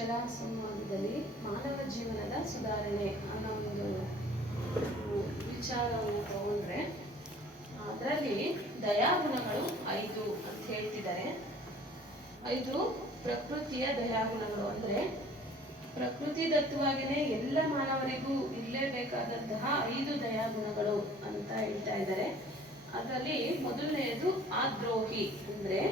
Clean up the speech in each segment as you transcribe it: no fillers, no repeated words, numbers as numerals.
ನಿಶ್ಚಲ ಸಂವಾದದಲ್ಲಿ ಮಾನವ ಜೀವನದ ಸುಧಾರಣೆ ಅನ್ನೋ ಒಂದು ವಿಚಾರವನ್ನು ತಗೊಂಡ್ರೆ ಅದರಲ್ಲಿ ದಯಾಗುಣಗಳು 5 ಅಂತ ಹೇಳ್ತಿದ್ದಾರೆ. 5 ಪ್ರಕೃತಿಯ ದಯಾಗುಣಗಳು ಅಂದರೆ ಪ್ರಕೃತಿ ದತ್ತವಾಗಿನೇ ಎಲ್ಲ ಮಾನವರಿಗೂ ಇರಲೇಬೇಕಾದಂತಹ 5 ದಯಾಗುಣಗಳು ಅಂತ ಹೇಳ್ತಾ ಇದ್ದಾರೆ. ಅದರಲ್ಲಿ ಮೊದಲನೆಯದು ಆದ್ರೋಹಿ, ಅಂದ್ರೆ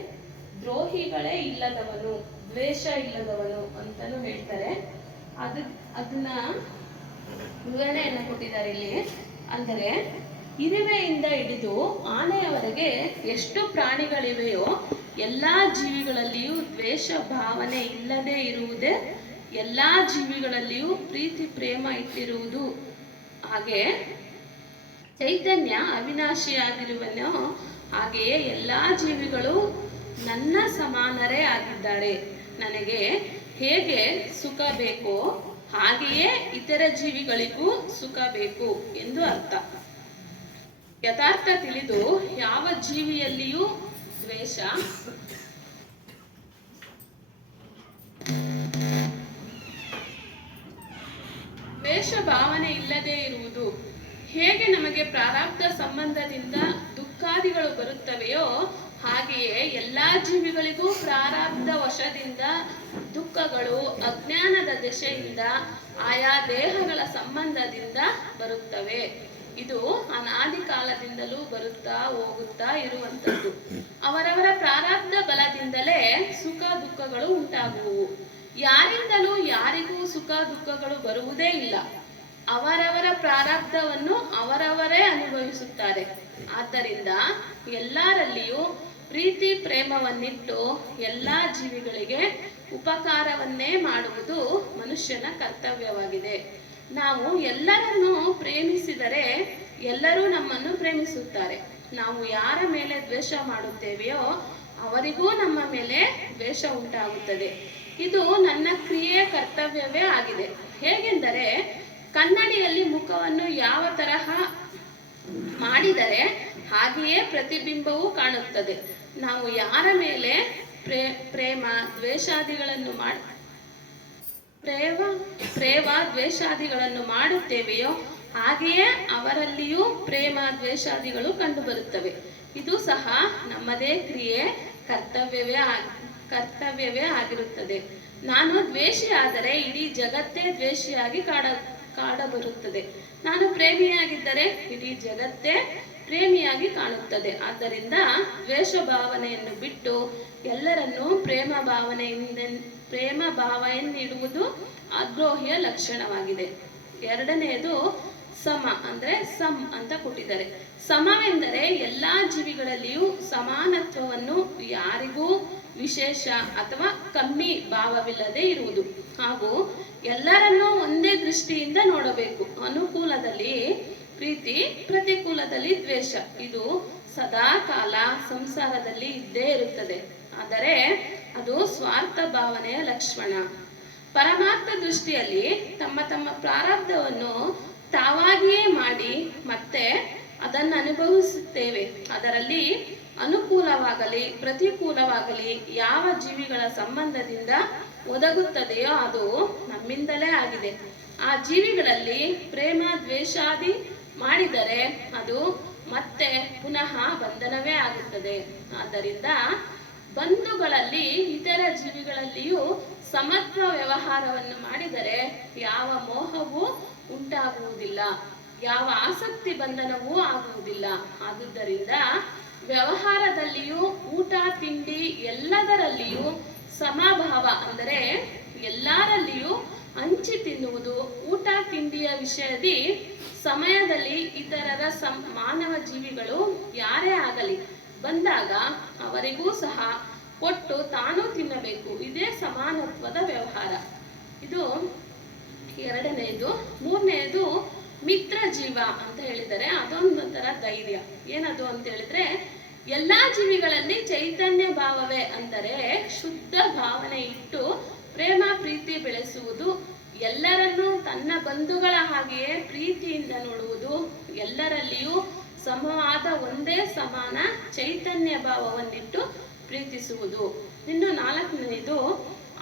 ದ್ರೋಹಿಗಳೇ ಇಲ್ಲದವನು, ದ್ವೇಷ ಇಲ್ಲದವನು ಅಂತಾನು ಹೇಳ್ತಾರೆ. ಅದನ್ನ ವಿವರಣೆಯನ್ನು ಕೊಟ್ಟಿದ್ದಾರೆ ಇಲ್ಲಿ. ಅಂದರೆ ಇರುವೆಯಿಂದ ಹಿಡಿದು ಆನೆಯವರೆಗೆ ಎಷ್ಟು ಪ್ರಾಣಿಗಳಿವೆಯೋ ಎಲ್ಲ ಜೀವಿಗಳಲ್ಲಿಯೂ ದ್ವೇಷ ಭಾವನೆ ಇಲ್ಲದೆ ಇರುವುದೇ ಎಲ್ಲ ಜೀವಿಗಳಲ್ಲಿಯೂ ಪ್ರೀತಿ ಪ್ರೇಮ ಇಟ್ಟಿರುವುದು. ಹಾಗೆ ಚೈತನ್ಯ ಅವಿನಾಶಿಯಾಗಿರುವನೋ ಹಾಗೆಯೇ ಎಲ್ಲ ಜೀವಿಗಳು ನನ್ನ ಸಮಾನರೇ ಆಗಿದ್ದಾರೆ. ನನಗೆ ಹೇಗೆ ಸುಖ ಬೇಕೋ ಹಾಗೆಯೇ ಇತರ ಜೀವಿಗಳಿಗೂ ಸುಖ ಬೇಕು ಎಂದು ಅರ್ಥ. ಯಥಾರ್ಥ ತಿಳಿದು ಯಾವ ಜೀವಿಯಲ್ಲಿಯೂ ದ್ವೇಷ ಭಾವನೆ ಇಲ್ಲದೆ ಇರುವುದು. ಹೇಗೆ ನಮಗೆ ಪ್ರಾರಬ್ಧ ಸಂಬಂಧದಿಂದ ದುಃಖಾದಿಗಳು ಬರುತ್ತವೆಯೋ ಹಾಗೆಯೇ ಎಲ್ಲ ಜೀವಿಗಳಿಗೂ ಪ್ರಾರಬ್ಧ ವಶದಿಂದ ದುಃಖಗಳು ಅಜ್ಞಾನದ ದಶೆಯಿಂದ ಆಯಾ ದೇಹಗಳ ಸಂಬಂಧದಿಂದ ಬರುತ್ತವೆ. ಇದು ಅನಾದಿ ಕಾಲದಿಂದಲೂ ಬರುತ್ತಾ ಹೋಗುತ್ತಾ ಇರುವಂಥದ್ದು. ಅವರವರ ಪ್ರಾರಬ್ಧ ಬಲದಿಂದಲೇ ಸುಖ ದುಃಖಗಳು ಉಂಟಾಗುವು. ಯಾರಿಂದಲೂ ಯಾರಿಗೂ ಸುಖ ದುಃಖಗಳು ಬರುವುದೇ ಇಲ್ಲ. ಅವರವರ ಪ್ರಾರಬ್ಧವನ್ನು ಅವರವರೇ ಅನುಭವಿಸುತ್ತಾರೆ. ಆದ್ದರಿಂದ ಎಲ್ಲರಲ್ಲಿಯೂ ಪ್ರೀತಿ ಪ್ರೇಮವನ್ನಿಟ್ಟು ಎಲ್ಲ ಜೀವಿಗಳಿಗೆ ಉಪಕಾರವನ್ನೇ ಮಾಡುವುದು ಮನುಷ್ಯನ ಕರ್ತವ್ಯವಾಗಿದೆ. ನಾವು ಎಲ್ಲರನ್ನೂ ಪ್ರೇಮಿಸಿದರೆ ಎಲ್ಲರೂ ನಮ್ಮನ್ನು ಪ್ರೇಮಿಸುತ್ತಾರೆ. ನಾವು ಯಾರ ಮೇಲೆ ದ್ವೇಷ ಮಾಡುತ್ತೇವೆಯೋ ಅವರಿಗೂ ನಮ್ಮ ಮೇಲೆ ದ್ವೇಷ ಉಂಟಾಗುತ್ತದೆ. ಇದು ನನ್ನ ಕ್ರಿಯೆ ಕರ್ತವ್ಯವೇ ಆಗಿದೆ. ಹೇಗೆಂದರೆ ಕನ್ನಡಿಯಲ್ಲಿ ಮುಖವನ್ನು ಯಾವ ತರಹ ಮಾಡಿದರೆ ಹಾಗೆಯೇ ಪ್ರತಿಬಿಂಬವೂ ಕಾಣುತ್ತದೆ. ನಾವು ಯಾರ ಮೇಲೆ ಪ್ರೇಮ ದ್ವೇಷಾದಿಗಳನ್ನು ದ್ವೇಷಾದಿಗಳನ್ನು ಮಾಡುತ್ತೇವೆಯೋ ಹಾಗೆಯೇ ಅವರಲ್ಲಿಯೂ ಪ್ರೇಮ ದ್ವೇಷಾದಿಗಳು ಕಂಡುಬರುತ್ತವೆ. ಇದು ಸಹ ನಮ್ಮದೇ ಕ್ರಿಯೆ ಕರ್ತವ್ಯವೇ ಆಗಿರುತ್ತದೆ. ನಾನು ದ್ವೇಷಿಯಾದರೆ ಇಡೀ ಜಗತ್ತೇ ದ್ವೇಷಿಯಾಗಿ ಕಾಡಬರುತ್ತದೆ. ನಾನು ಪ್ರೇಮಿಯಾಗಿದ್ದರೆ ಇಡೀ ಜಗತ್ತೇ ಪ್ರೇಮಿಯಾಗಿ ಕಾಣುತ್ತದೆ. ಆದ್ದರಿಂದ ದ್ವೇಷ ಭಾವನೆಯನ್ನು ಬಿಟ್ಟು ಎಲ್ಲರನ್ನೂ ಪ್ರೇಮ ಭಾವನೆಯನ್ನಿಡುವುದು ಅದ್ರೋಹಿಯ ಲಕ್ಷಣವಾಗಿದೆ. ಎರಡನೆಯದು ಸಮ, ಅಂದ್ರೆ ಸಮ್ ಅಂತ ಕೊಟ್ಟಿದ್ದಾರೆ. ಸಮವೆಂದರೆ ಎಲ್ಲ ಜೀವಿಗಳಲ್ಲಿಯೂ ಸಮಾನತ್ವವನ್ನು, ಯಾರಿಗೂ ವಿಶೇಷ ಅಥವಾ ಕಮ್ಮಿ ಭಾವವಿಲ್ಲದೆ ಇರುವುದು, ಹಾಗೂ ಎಲ್ಲರನ್ನೂ ಒಂದೇ ದೃಷ್ಟಿಯಿಂದ ನೋಡಬೇಕು. ಅನುಕೂಲದಲ್ಲಿ ಪ್ರೀತಿ, ಪ್ರತಿಕೂಲದಲ್ಲಿ ದ್ವೇಷ. ಇದು ಸದಾ ಕಾಲ ಸಂಸಾರದಲ್ಲಿ ಇದ್ದೇ ಇರುತ್ತದೆ. ಆದರೆ ಅದು ಸ್ವಾರ್ಥ ಭಾವನೆಯ ಲಕ್ಷಣ. ಪರಮಾರ್ಥ ದೃಷ್ಟಿಯಲ್ಲಿ ತಮ್ಮ ತಮ್ಮ ಪ್ರಾರಬ್ಧವನ್ನು ತಾವಾಗಿಯೇ ಮಾಡಿ ಮತ್ತೆ ಅದನ್ನು ಅನುಭವಿಸುತ್ತೇವೆ. ಅದರಲ್ಲಿ ಅನುಕೂಲವಾಗಲಿ ಪ್ರತಿಕೂಲವಾಗಲಿ ಯಾವ ಜೀವಿಗಳ ಸಂಬಂಧದಿಂದ ಒದಗುತ್ತದೆಯೋ ಅದು ನಮ್ಮಿಂದಲೇ ಆಗಿದೆ. ಆ ಜೀವಿಗಳಲ್ಲಿ ಪ್ರೇಮ ದ್ವೇಷಾದಿ ಮಾಡಿದರೆ ಅದು ಮತ್ತೆ ಪುನಃ ಬಂಧನವೇ ಆಗುತ್ತದೆ. ಆದ್ದರಿಂದ ಬಂಧುಗಳಲ್ಲಿ ಇತರ ಜೀವಿಗಳಲ್ಲಿಯೂ ಸಮತ್ವ ವ್ಯವಹಾರವನ್ನು ಮಾಡಿದರೆ ಯಾವ ಮೋಹವೂ ಉಂಟಾಗುವುದಿಲ್ಲ, ಯಾವ ಆಸಕ್ತಿ ಬಂಧನವೂ ಆಗುವುದಿಲ್ಲ. ಆದುದರಿಂದ ವ್ಯವಹಾರದಲ್ಲಿಯೂ ಊಟ ತಿಂಡಿ ಎಲ್ಲದರಲ್ಲಿಯೂ ಸಮಭಾವ, ಅಂದರೆ ಎಲ್ಲರಲ್ಲಿಯೂ ಹಂಚಿ ತಿನ್ನುವುದು. ಊಟ ತಿಂಡಿಯ ವಿಷಯದಿ ಸಮಯದಲ್ಲಿ ಇತರರ ಮಾನವ ಜೀವಿಗಳು ಯಾರೇ ಆಗಲಿ ಬಂದಾಗ ಅವರಿಗೂ ಸಹ ಕೊಟ್ಟು ತಾನೂ ತಿನ್ನಬೇಕು. ಇದೇ ಸಮಾನತ್ವದ ವ್ಯವಹಾರ. ಇದು ಎರಡನೆಯದು. ಮೂರನೆಯದು ಮಿತ್ರ ಜೀವ ಅಂತ ಹೇಳಿದರೆ ಅದೊಂದೊಂಥರ ಧೈರ್ಯ. ಏನದು ಅಂತ ಹೇಳಿದ್ರೆ ಎಲ್ಲ ಜೀವಿಗಳಲ್ಲಿ ಚೈತನ್ಯ ಭಾವವೇ, ಅಂದರೆ ಶುದ್ಧ ಭಾವನೆ ಇಟ್ಟು ಪ್ರೇಮ ಪ್ರೀತಿ ಬೆಳೆಸುವುದು. ಎಲ್ಲರನ್ನೂ ತನ್ನ ಬಂಧುಗಳ ಹಾಗೆಯೇ ಪ್ರೀತಿಯಿಂದ ನೋಡುವುದು. ಎಲ್ಲರಲ್ಲಿಯೂ ಸಮವಾದ ಒಂದೇ ಸಮಾನ ಚೈತನ್ಯ ಭಾವವನ್ನಿಟ್ಟು ಪ್ರೀತಿಸುವುದು. ಇನ್ನು ನಾಲ್ಕನೆಯದು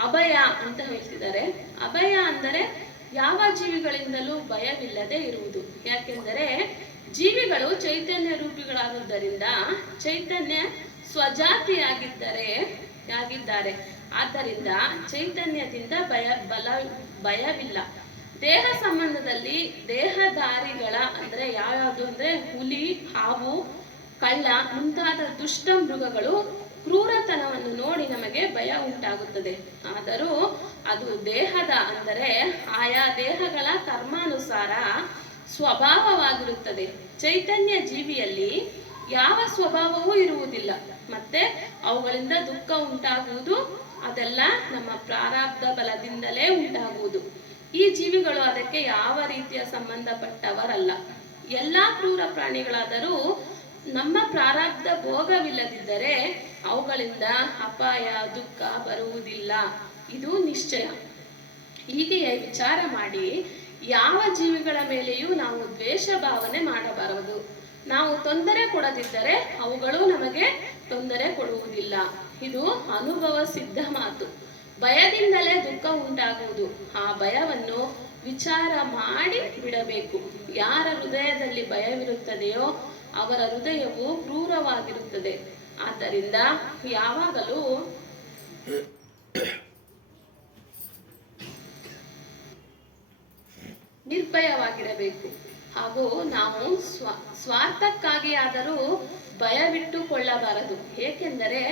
ಅಭಯ ಅಂತ ಹೇಳ್ತಿದ್ದಾರೆ. ಅಭಯ ಅಂದರೆ ಯಾವ ಜೀವಿಗಳಿಂದಲೂ ಭಯವಿಲ್ಲದೆ ಇರುವುದು. ಯಾಕೆಂದರೆ ಜೀವಿಗಳು ಚೈತನ್ಯ ರೂಪಿಗಳಾಗುವುದರಿಂದ ಚೈತನ್ಯ ಸ್ವಜಾತಿಯಾಗಿದ್ದಾರೆ. ಆದ್ದರಿಂದ ಚೈತನ್ಯದಿಂದ ಭಯವಿಲ್ಲ. ದೇಹ ಸಂಬಂಧದಲ್ಲಿ ದೇಹಧಾರಿಗಳ ಅಂದ್ರೆ ಯಾವ್ಯಾವುದು ಅಂದ್ರೆ ಹುಲಿ, ಹಾವು, ಕಳ್ಳ ಮುಂತಾದ ದುಷ್ಟ ಮೃಗಗಳು ಕ್ರೂರತನವನ್ನು ನೋಡಿ ನಮಗೆ ಭಯ ಉಂಟಾಗುತ್ತದೆ. ಆದರೂ ಅದು ದೇಹದ ಅಂದರೆ ಆಯಾ ದೇಹಗಳ ಕರ್ಮಾನುಸಾರ ಸ್ವಭಾವವಾಗಿರುತ್ತದೆ. ಚೈತನ್ಯ ಜೀವಿಯಲ್ಲಿ ಯಾವ ಸ್ವಭಾವವೂ ಇರುವುದಿಲ್ಲ. ಮತ್ತೆ ಅವುಗಳಿಂದ ದುಃಖ ಉಂಟಾಗುವುದು ಅದೆಲ್ಲ ನಮ್ಮ ಪ್ರಾರಬ್ಧ ಬಲದಿಂದಲೇ ಉಂಟಾಗುವುದು. ಈ ಜೀವಿಗಳು ಅದಕ್ಕೆ ಯಾವ ರೀತಿಯ ಸಂಬಂಧಪಟ್ಟವರಲ್ಲ. ಎಲ್ಲಾ ಕ್ರೂರ ಪ್ರಾಣಿಗಳಾದರೂ ನಮ್ಮ ಪ್ರಾರಬ್ಧ ಭೋಗವಿಲ್ಲದಿದ್ದರೆ ಅವುಗಳಿಂದ ಅಪಾಯ ದುಃಖ ಬರುವುದಿಲ್ಲ. ಇದು ನಿಶ್ಚಯ. ಹೀಗೆಯೇ ವಿಚಾರ ಮಾಡಿ ಯಾವ ಜೀವಿಗಳ ಮೇಲೆಯೂ ನಾವು ದ್ವೇಷ ಭಾವನೆ ಮಾಡಬಾರದು. ನಾವು ತೊಂದರೆ ಕೊಡದಿದ್ದರೆ ಅವುಗಳು ನಮಗೆ ತೊಂದರೆ ಕೊಡುವುದಿಲ್ಲ. ಇದು ಅನುಭವ ಸಿದ್ಧ ಮಾತು. ಭಯದಿಂದಲೇ ದುಃಖ ಉಂಟಾಗುವುದು. ಆ ಭಯವನ್ನು ವಿಚಾರ ಮಾಡಿ ಬಿಡಬೇಕು. ಯಾರ ಹೃದಯದಲ್ಲಿ ಭಯವಿರುತ್ತದೆಯೋ ಅವರ ಹೃದಯವು ಕ್ರೂರವಾಗಿರುತ್ತದೆ. ಆದ್ದರಿಂದ ಯಾವಾಗಲೂ ನಿರ್ಭಯವಾಗಿರಬೇಕು. ಹಾಗೂ ನಾವು ಸ್ವಾರ್ಥಕ್ಕಾಗಿ ಆದರೂ ಭಯವಿಟ್ಟುಕೊಳ್ಳಬಾರದು. ಏಕೆಂದರೆ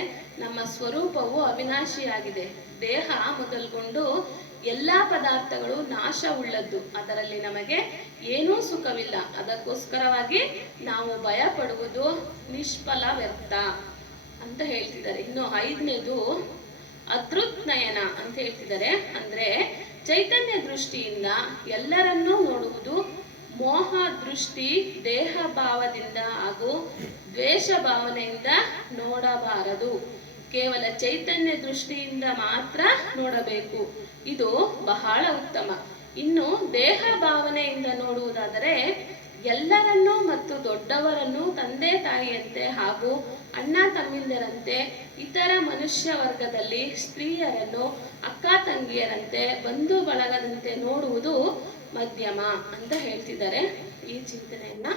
ನಮ್ಮ ಸ್ವರೂಪವು ಅವಿನಾಶಿಯಾಗಿದೆ. ದೇಹ ಮೊದಲುಗೊಂಡು ಎಲ್ಲಾ ಪದಾರ್ಥಗಳು ನಾಶವುಳ್ಳದ್ದು. ಅದರಲ್ಲಿ ನಮಗೆ ಏನೂ ಸುಖವಿಲ್ಲ. ಅದಕ್ಕೋಸ್ಕರವಾಗಿ ನಾವು ಭಯ ಪಡುವುದು ನಿಷ್ಫಲ ವ್ಯರ್ಥ ಅಂತ ಹೇಳ್ತಿದ್ದಾರೆ. ಇನ್ನು 5ನೇದು ಅದೃತ್ನಯನ ಅಂತ ಹೇಳ್ತಿದ್ದಾರೆ. ಅಂದ್ರೆ ಚೈತನ್ಯ ದೃಷ್ಟಿಯಿಂದ ಎಲ್ಲರನ್ನೂ ನೋಡುವುದು. ಮೋಹ ದೃಷ್ಟಿ ದೇಹ ಭಾವದಿಂದ ಹಾಗೂ ದ್ವೇಷ ಭಾವನೆಯಿಂದ ನೋಡಬಾರದು. ಕೇವಲ ಚೈತನ್ಯ ದೃಷ್ಟಿಯಿಂದ ಮಾತ್ರ ನೋಡಬೇಕು. ಇದು ಬಹಳ ಉತ್ತಮ. ಇನ್ನು ದೇಹ ಭಾವನೆಯಿಂದ ನೋಡುವುದಾದರೆ ಎಲ್ಲರನ್ನೂ ಮತ್ತು ದೊಡ್ಡವರನ್ನು ತಂದೆ ತಾಯಿಯಂತೆ ಹಾಗೂ ಅಣ್ಣ ತಮ್ಮಿಂದರಂತೆ, ಇತರ ಮನುಷ್ಯ ವರ್ಗದಲ್ಲಿ ಸ್ತ್ರೀಯರನ್ನು ಅಕ್ಕ ತಂಗಿಯರಂತೆ, ಬಂಧು ಬಳಗದಂತೆ ನೋಡುವುದು ಮಧ್ಯಮ ಅಂತ ಹೇಳ್ತಿದ್ದಾರೆ. ಈ ಚಿಂತನೆಯನ್ನ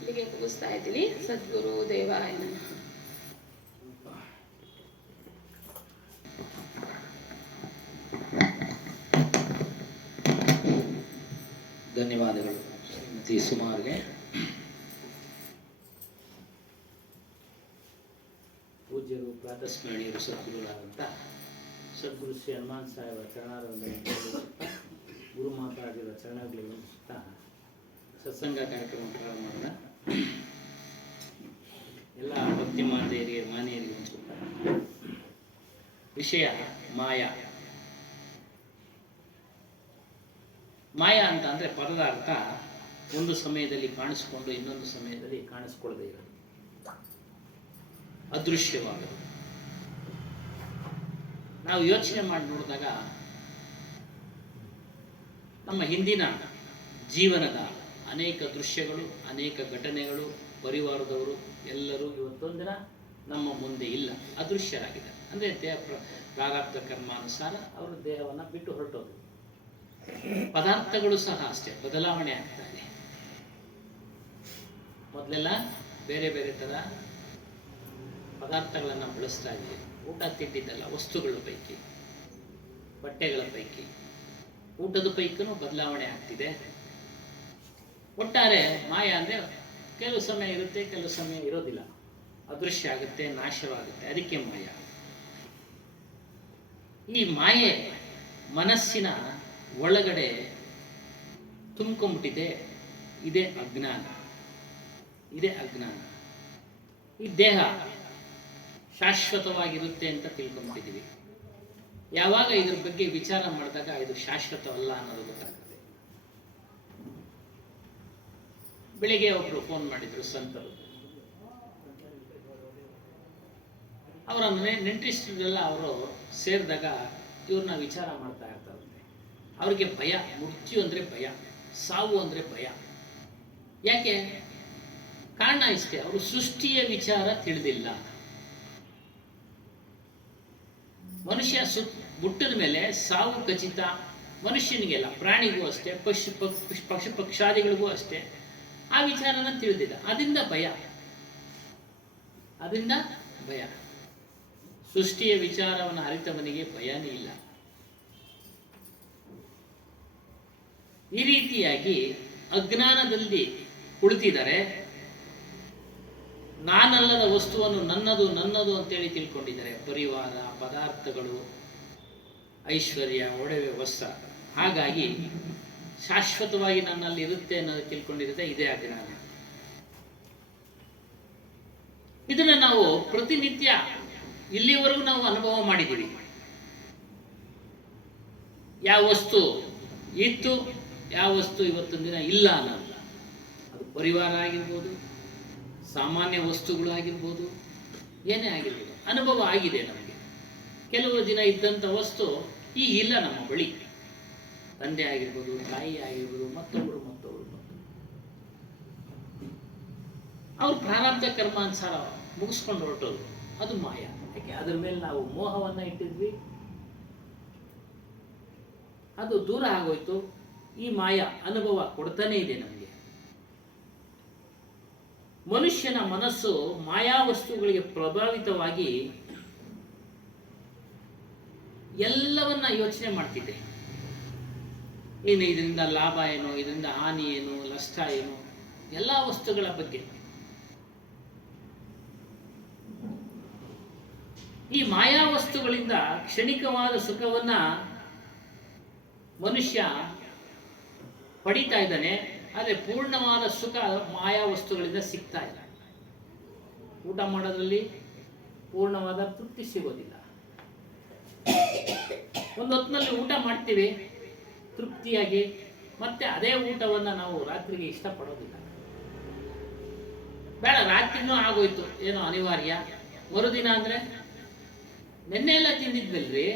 ಇಲ್ಲಿಗೆ ಮುಗಿಸ್ತಾ ಇದ್ದೀನಿ. ಸದ್ಗುರು ದೇವಾಯ ನಮಃ. ಧನ್ಯವಾದಗಳು ಶ್ರೀಮತಿ ಸುಮಾರ್ಗೆ. ಪೂಜ್ಯರು ಪ್ರಾತಸ್ಮರಣೀಯರು ಸದ್ಗುರುಗಳಾದಂಥ ಸದ್ಗುರು ಶ್ರೀ ಹನುಮಾನ್ ಸಾಹೇಬರ ಚರಣಾರವಿಂದ ಗುರು ಮಾತಾಡಿದ ಚರಣಗಳಿಗೆ ಸುತ್ತ ಸತ್ಸಂಗ ಕಾರ್ಯಕ್ರಮ ಪ್ರಾರಂಭ ಮಾಡಿದ ಎಲ್ಲ ಭಕ್ತಿ ಮಾತೆಯರಿಗೆ ಮಾನೆಯರಿಗೆ ಸುತ್ತ ವಿಷಯ ಮಾಯಾ. ಮಾಯಾ ಅಂತ ಅಂದರೆ ಪದದ ಅರ್ಥ ಒಂದು ಸಮಯದಲ್ಲಿ ಕಾಣಿಸ್ಕೊಂಡು ಇನ್ನೊಂದು ಸಮಯದಲ್ಲಿ ಕಾಣಿಸ್ಕೊಳ್ಳದೆ ಇರೋದು, ಅದೃಶ್ಯವಾಗೋದು. ನಾವು ಯೋಚನೆ ಮಾಡಿ ನೋಡಿದಾಗ ನಮ್ಮ ಹಿಂದಿನ ಜೀವನದ ಅನೇಕ ದೃಶ್ಯಗಳು, ಅನೇಕ ಘಟನೆಗಳು, ಪರಿವಾರದವರು ಎಲ್ಲರೂ ಇವತ್ತೊಂದಿನ ನಮ್ಮ ಮುಂದೆ ಇಲ್ಲ, ಅದೃಶ್ಯರಾಗಿದ್ದಾರೆ. ಅಂದರೆ ದೇಹ ಪ್ರಾರಬ್ಧ ಕರ್ಮಾನುಸಾರ ಅವರು ದೇಹವನ್ನು ಬಿಟ್ಟು ಹೊರಟೋದು. ಪದಾರ್ಥಗಳು ಸಹ ಅಷ್ಟೇ ಬದಲಾವಣೆ ಆಗ್ತಾ ಇದೆ. ಮೊದಲೆಲ್ಲ ಬೇರೆ ಬೇರೆ ಥರ ಪದಾರ್ಥಗಳನ್ನು ಬಳಸ್ತಾ ಇದ್ದೀವಿ. ಊಟ ತಿಂಡಿದ್ದಲ್ಲ, ವಸ್ತುಗಳ ಪೈಕಿ, ಬಟ್ಟೆಗಳ ಪೈಕಿ, ಊಟದ ಪೈಕಿನೂ ಬದಲಾವಣೆ ಆಗ್ತಿದೆ. ಒಟ್ಟಾರೆ ಮಾಯಾ ಅಂದರೆ ಕೆಲವು ಸಮಯ ಇರುತ್ತೆ, ಕೆಲವು ಸಮಯ ಇರೋದಿಲ್ಲ, ಅದೃಶ್ಯ ಆಗುತ್ತೆ, ನಾಶವಾಗುತ್ತೆ. ಅದಕ್ಕೆ ಮಾಯಾ. ಈ ಮಾಯೆ ಮನಸ್ಸಿನ ಒಳಗಡೆ ತುಂಬ್ಕೊಂಡ್ಬಿಟ್ಟಿದೆ. ಇದೇ ಅಜ್ಞಾನ. ಈ ದೇಹ ಶಾಶ್ವತವಾಗಿರುತ್ತೆ ಅಂತ ತಿಳ್ಕೊಂಡ್ಬಿಟ್ಟಿದ್ದೀವಿ. ಯಾವಾಗ ಇದ್ರ ಬಗ್ಗೆ ವಿಚಾರ ಮಾಡಿದಾಗ ಇದು ಶಾಶ್ವತವಲ್ಲ ಅನ್ನೋದು ಗೊತ್ತಾಗುತ್ತೆ. ಬೆಳಿಗ್ಗೆ ಒಬ್ರು ಫೋನ್ ಮಾಡಿದ್ರು ಸಂತರು. ಅವರ ನೆಂಟರಿಷ್ಟರೆಲ್ಲ ಅವರು ಸೇರಿದಾಗ ಇವ್ರನ್ನ ವಿಚಾರ ಮಾಡ್ತಾ ಇರ್ತಾರಂತೆ. ಅವ್ರಿಗೆ ಭಯ, ಮೃತ್ಯು ಅಂದರೆ ಭಯ, ಸಾವು ಅಂದರೆ ಭಯ. ಯಾಕೆ? ಕಾರಣ ಇಷ್ಟೇ, ಅವರು ಸೃಷ್ಟಿಯ ವಿಚಾರ ತಿಳಿದಿಲ್ಲ. ಮುಟ್ಟಿದ ಮೇಲೆ ಸಾವು ಖಚಿತ. ಮನುಷ್ಯನಿಗೆಲ್ಲ, ಪ್ರಾಣಿಗೂ ಅಷ್ಟೇ, ಪಕ್ಷಾದಿಗಳಿಗೂ ಅಷ್ಟೇ ಆ ವಿಚಾರನ ತಿಳಿದಿದ್ದ. ಅದರಿಂದ ಭಯ. ಸೃಷ್ಟಿಯ ವಿಚಾರವನ್ನು ಅರಿತವನಿಗೆ ಭಯನೇ ಇಲ್ಲ. ಈ ರೀತಿಯಾಗಿ ಅಜ್ಞಾನದಲ್ಲಿ ಕುಳಿತಿದ್ದಾರೆ. ನಾನಲ್ಲದ ವಸ್ತುವನ್ನು ನನ್ನದು ಅಂತೇಳಿ ತಿಳ್ಕೊಂಡಿದ್ದಾರೆ. ಪರಿವಾರ, ಪದಾರ್ಥಗಳು, ಐಶ್ವರ್ಯ, ಒಡವೆ, ವಸ್ತ್ರ. ಹಾಗಾಗಿ ಶಾಶ್ವತವಾಗಿ ನನ್ನಲ್ಲಿ ಇರುತ್ತೆ ಅನ್ನೋದು ತಿಳ್ಕೊಂಡಿರುತ್ತೆ. ಇದೇ ಅಜ್ಞಾನ. ಇದನ್ನು ನಾವು ಪ್ರತಿನಿತ್ಯ ಇಲ್ಲಿವರೆಗೂ ನಾವು ಅನುಭವ ಮಾಡಿದ್ದೀವಿ. ಯಾವ ವಸ್ತು ಇತ್ತು, ಯಾವ ವಸ್ತು ಇವತ್ತೊಂದು ದಿನ ಇಲ್ಲ ಅನ್ನೋದು. ಅದು ಪರಿವಾರ ಆಗಿರ್ಬೋದು, ಸಾಮಾನ್ಯ ವಸ್ತುಗಳು ಆಗಿರ್ಬೋದು, ಏನೇ ಆಗಿರ್ಬೋದು, ಅನುಭವ ಆಗಿದೆ ನಮಗೆ. ಕೆಲವು ದಿನ ಇದ್ದಂಥ ವಸ್ತು ಈಗ ಇಲ್ಲ ನಮ್ಮ ಬಳಿ. ತಂದೆ ಆಗಿರ್ಬೋದು, ತಾಯಿ ಆಗಿರ್ಬೋದು, ಮತ್ತೊಬ್ಬರು ಅವ್ರು ಪ್ರಾರಬ್ಧ ಕರ್ಮಾನುಸಾರ ಮುಗಿಸ್ಕೊಂಡು ಹೊರಟೋರು. ಅದು ಮಾಯ. ಯಾಕೆ? ಅದ್ರ ಮೇಲೆ ನಾವು ಮೋಹವನ್ನು ಇಟ್ಟಿದ್ವಿ, ಅದು ದೂರ ಆಗೋಯ್ತು. ಈ ಮಾಯ ಅನುಭವ ಕೊಡ್ತಾನೆ ಇದೆ ನಮಗೆ. ಮನುಷ್ಯನ ಮನಸ್ಸು ಮಾಯಾ ವಸ್ತುಗಳಿಗೆ ಪ್ರಭಾವಿತವಾಗಿ ಎಲ್ಲವನ್ನ ಯೋಚನೆ ಮಾಡ್ತಿದೆ. ಏನು ಇದರಿಂದ ಲಾಭ ಏನು, ಇದರಿಂದ ಹಾನಿ ಏನು, ನಷ್ಟ ಏನು, ಎಲ್ಲ ವಸ್ತುಗಳ ಬಗ್ಗೆ. ಈ ಮಾಯಾ ವಸ್ತುಗಳಿಂದ ಕ್ಷಣಿಕವಾದ ಸುಖವನ್ನ ಮನುಷ್ಯ ಪಡಿತಾ ಇದ್ದಾನೆ. ಆದರೆ ಪೂರ್ಣವಾದ ಸುಖ ಮಾಯಾ ವಸ್ತುಗಳಿಂದ ಸಿಗ್ತಾ ಇಲ್ಲ. ಊಟ ಮಾಡೋದ್ರಲ್ಲಿ ಪೂರ್ಣವಾದ ತೃಪ್ತಿ ಸಿಗೋದಿಲ್ಲ. ಒಂದು ಹೊತ್ತಿನಲ್ಲಿ ಊಟ ಮಾಡ್ತೀವಿ ತೃಪ್ತಿಯಾಗಿ, ಮತ್ತೆ ಅದೇ ಊಟವನ್ನು ನಾವು ರಾತ್ರಿಗೆ ಇಷ್ಟಪಡೋದಿಲ್ಲ. ಬೇಡ, ರಾತ್ರಿನೂ ಆಗೋಯ್ತು, ಏನೋ ಅನಿವಾರ್ಯ. ಮರುದಿನ ಅಂದರೆ ನೆನ್ನೆ ಎಲ್ಲ ತಿಂದಿದ್ವಲ್ರಿ,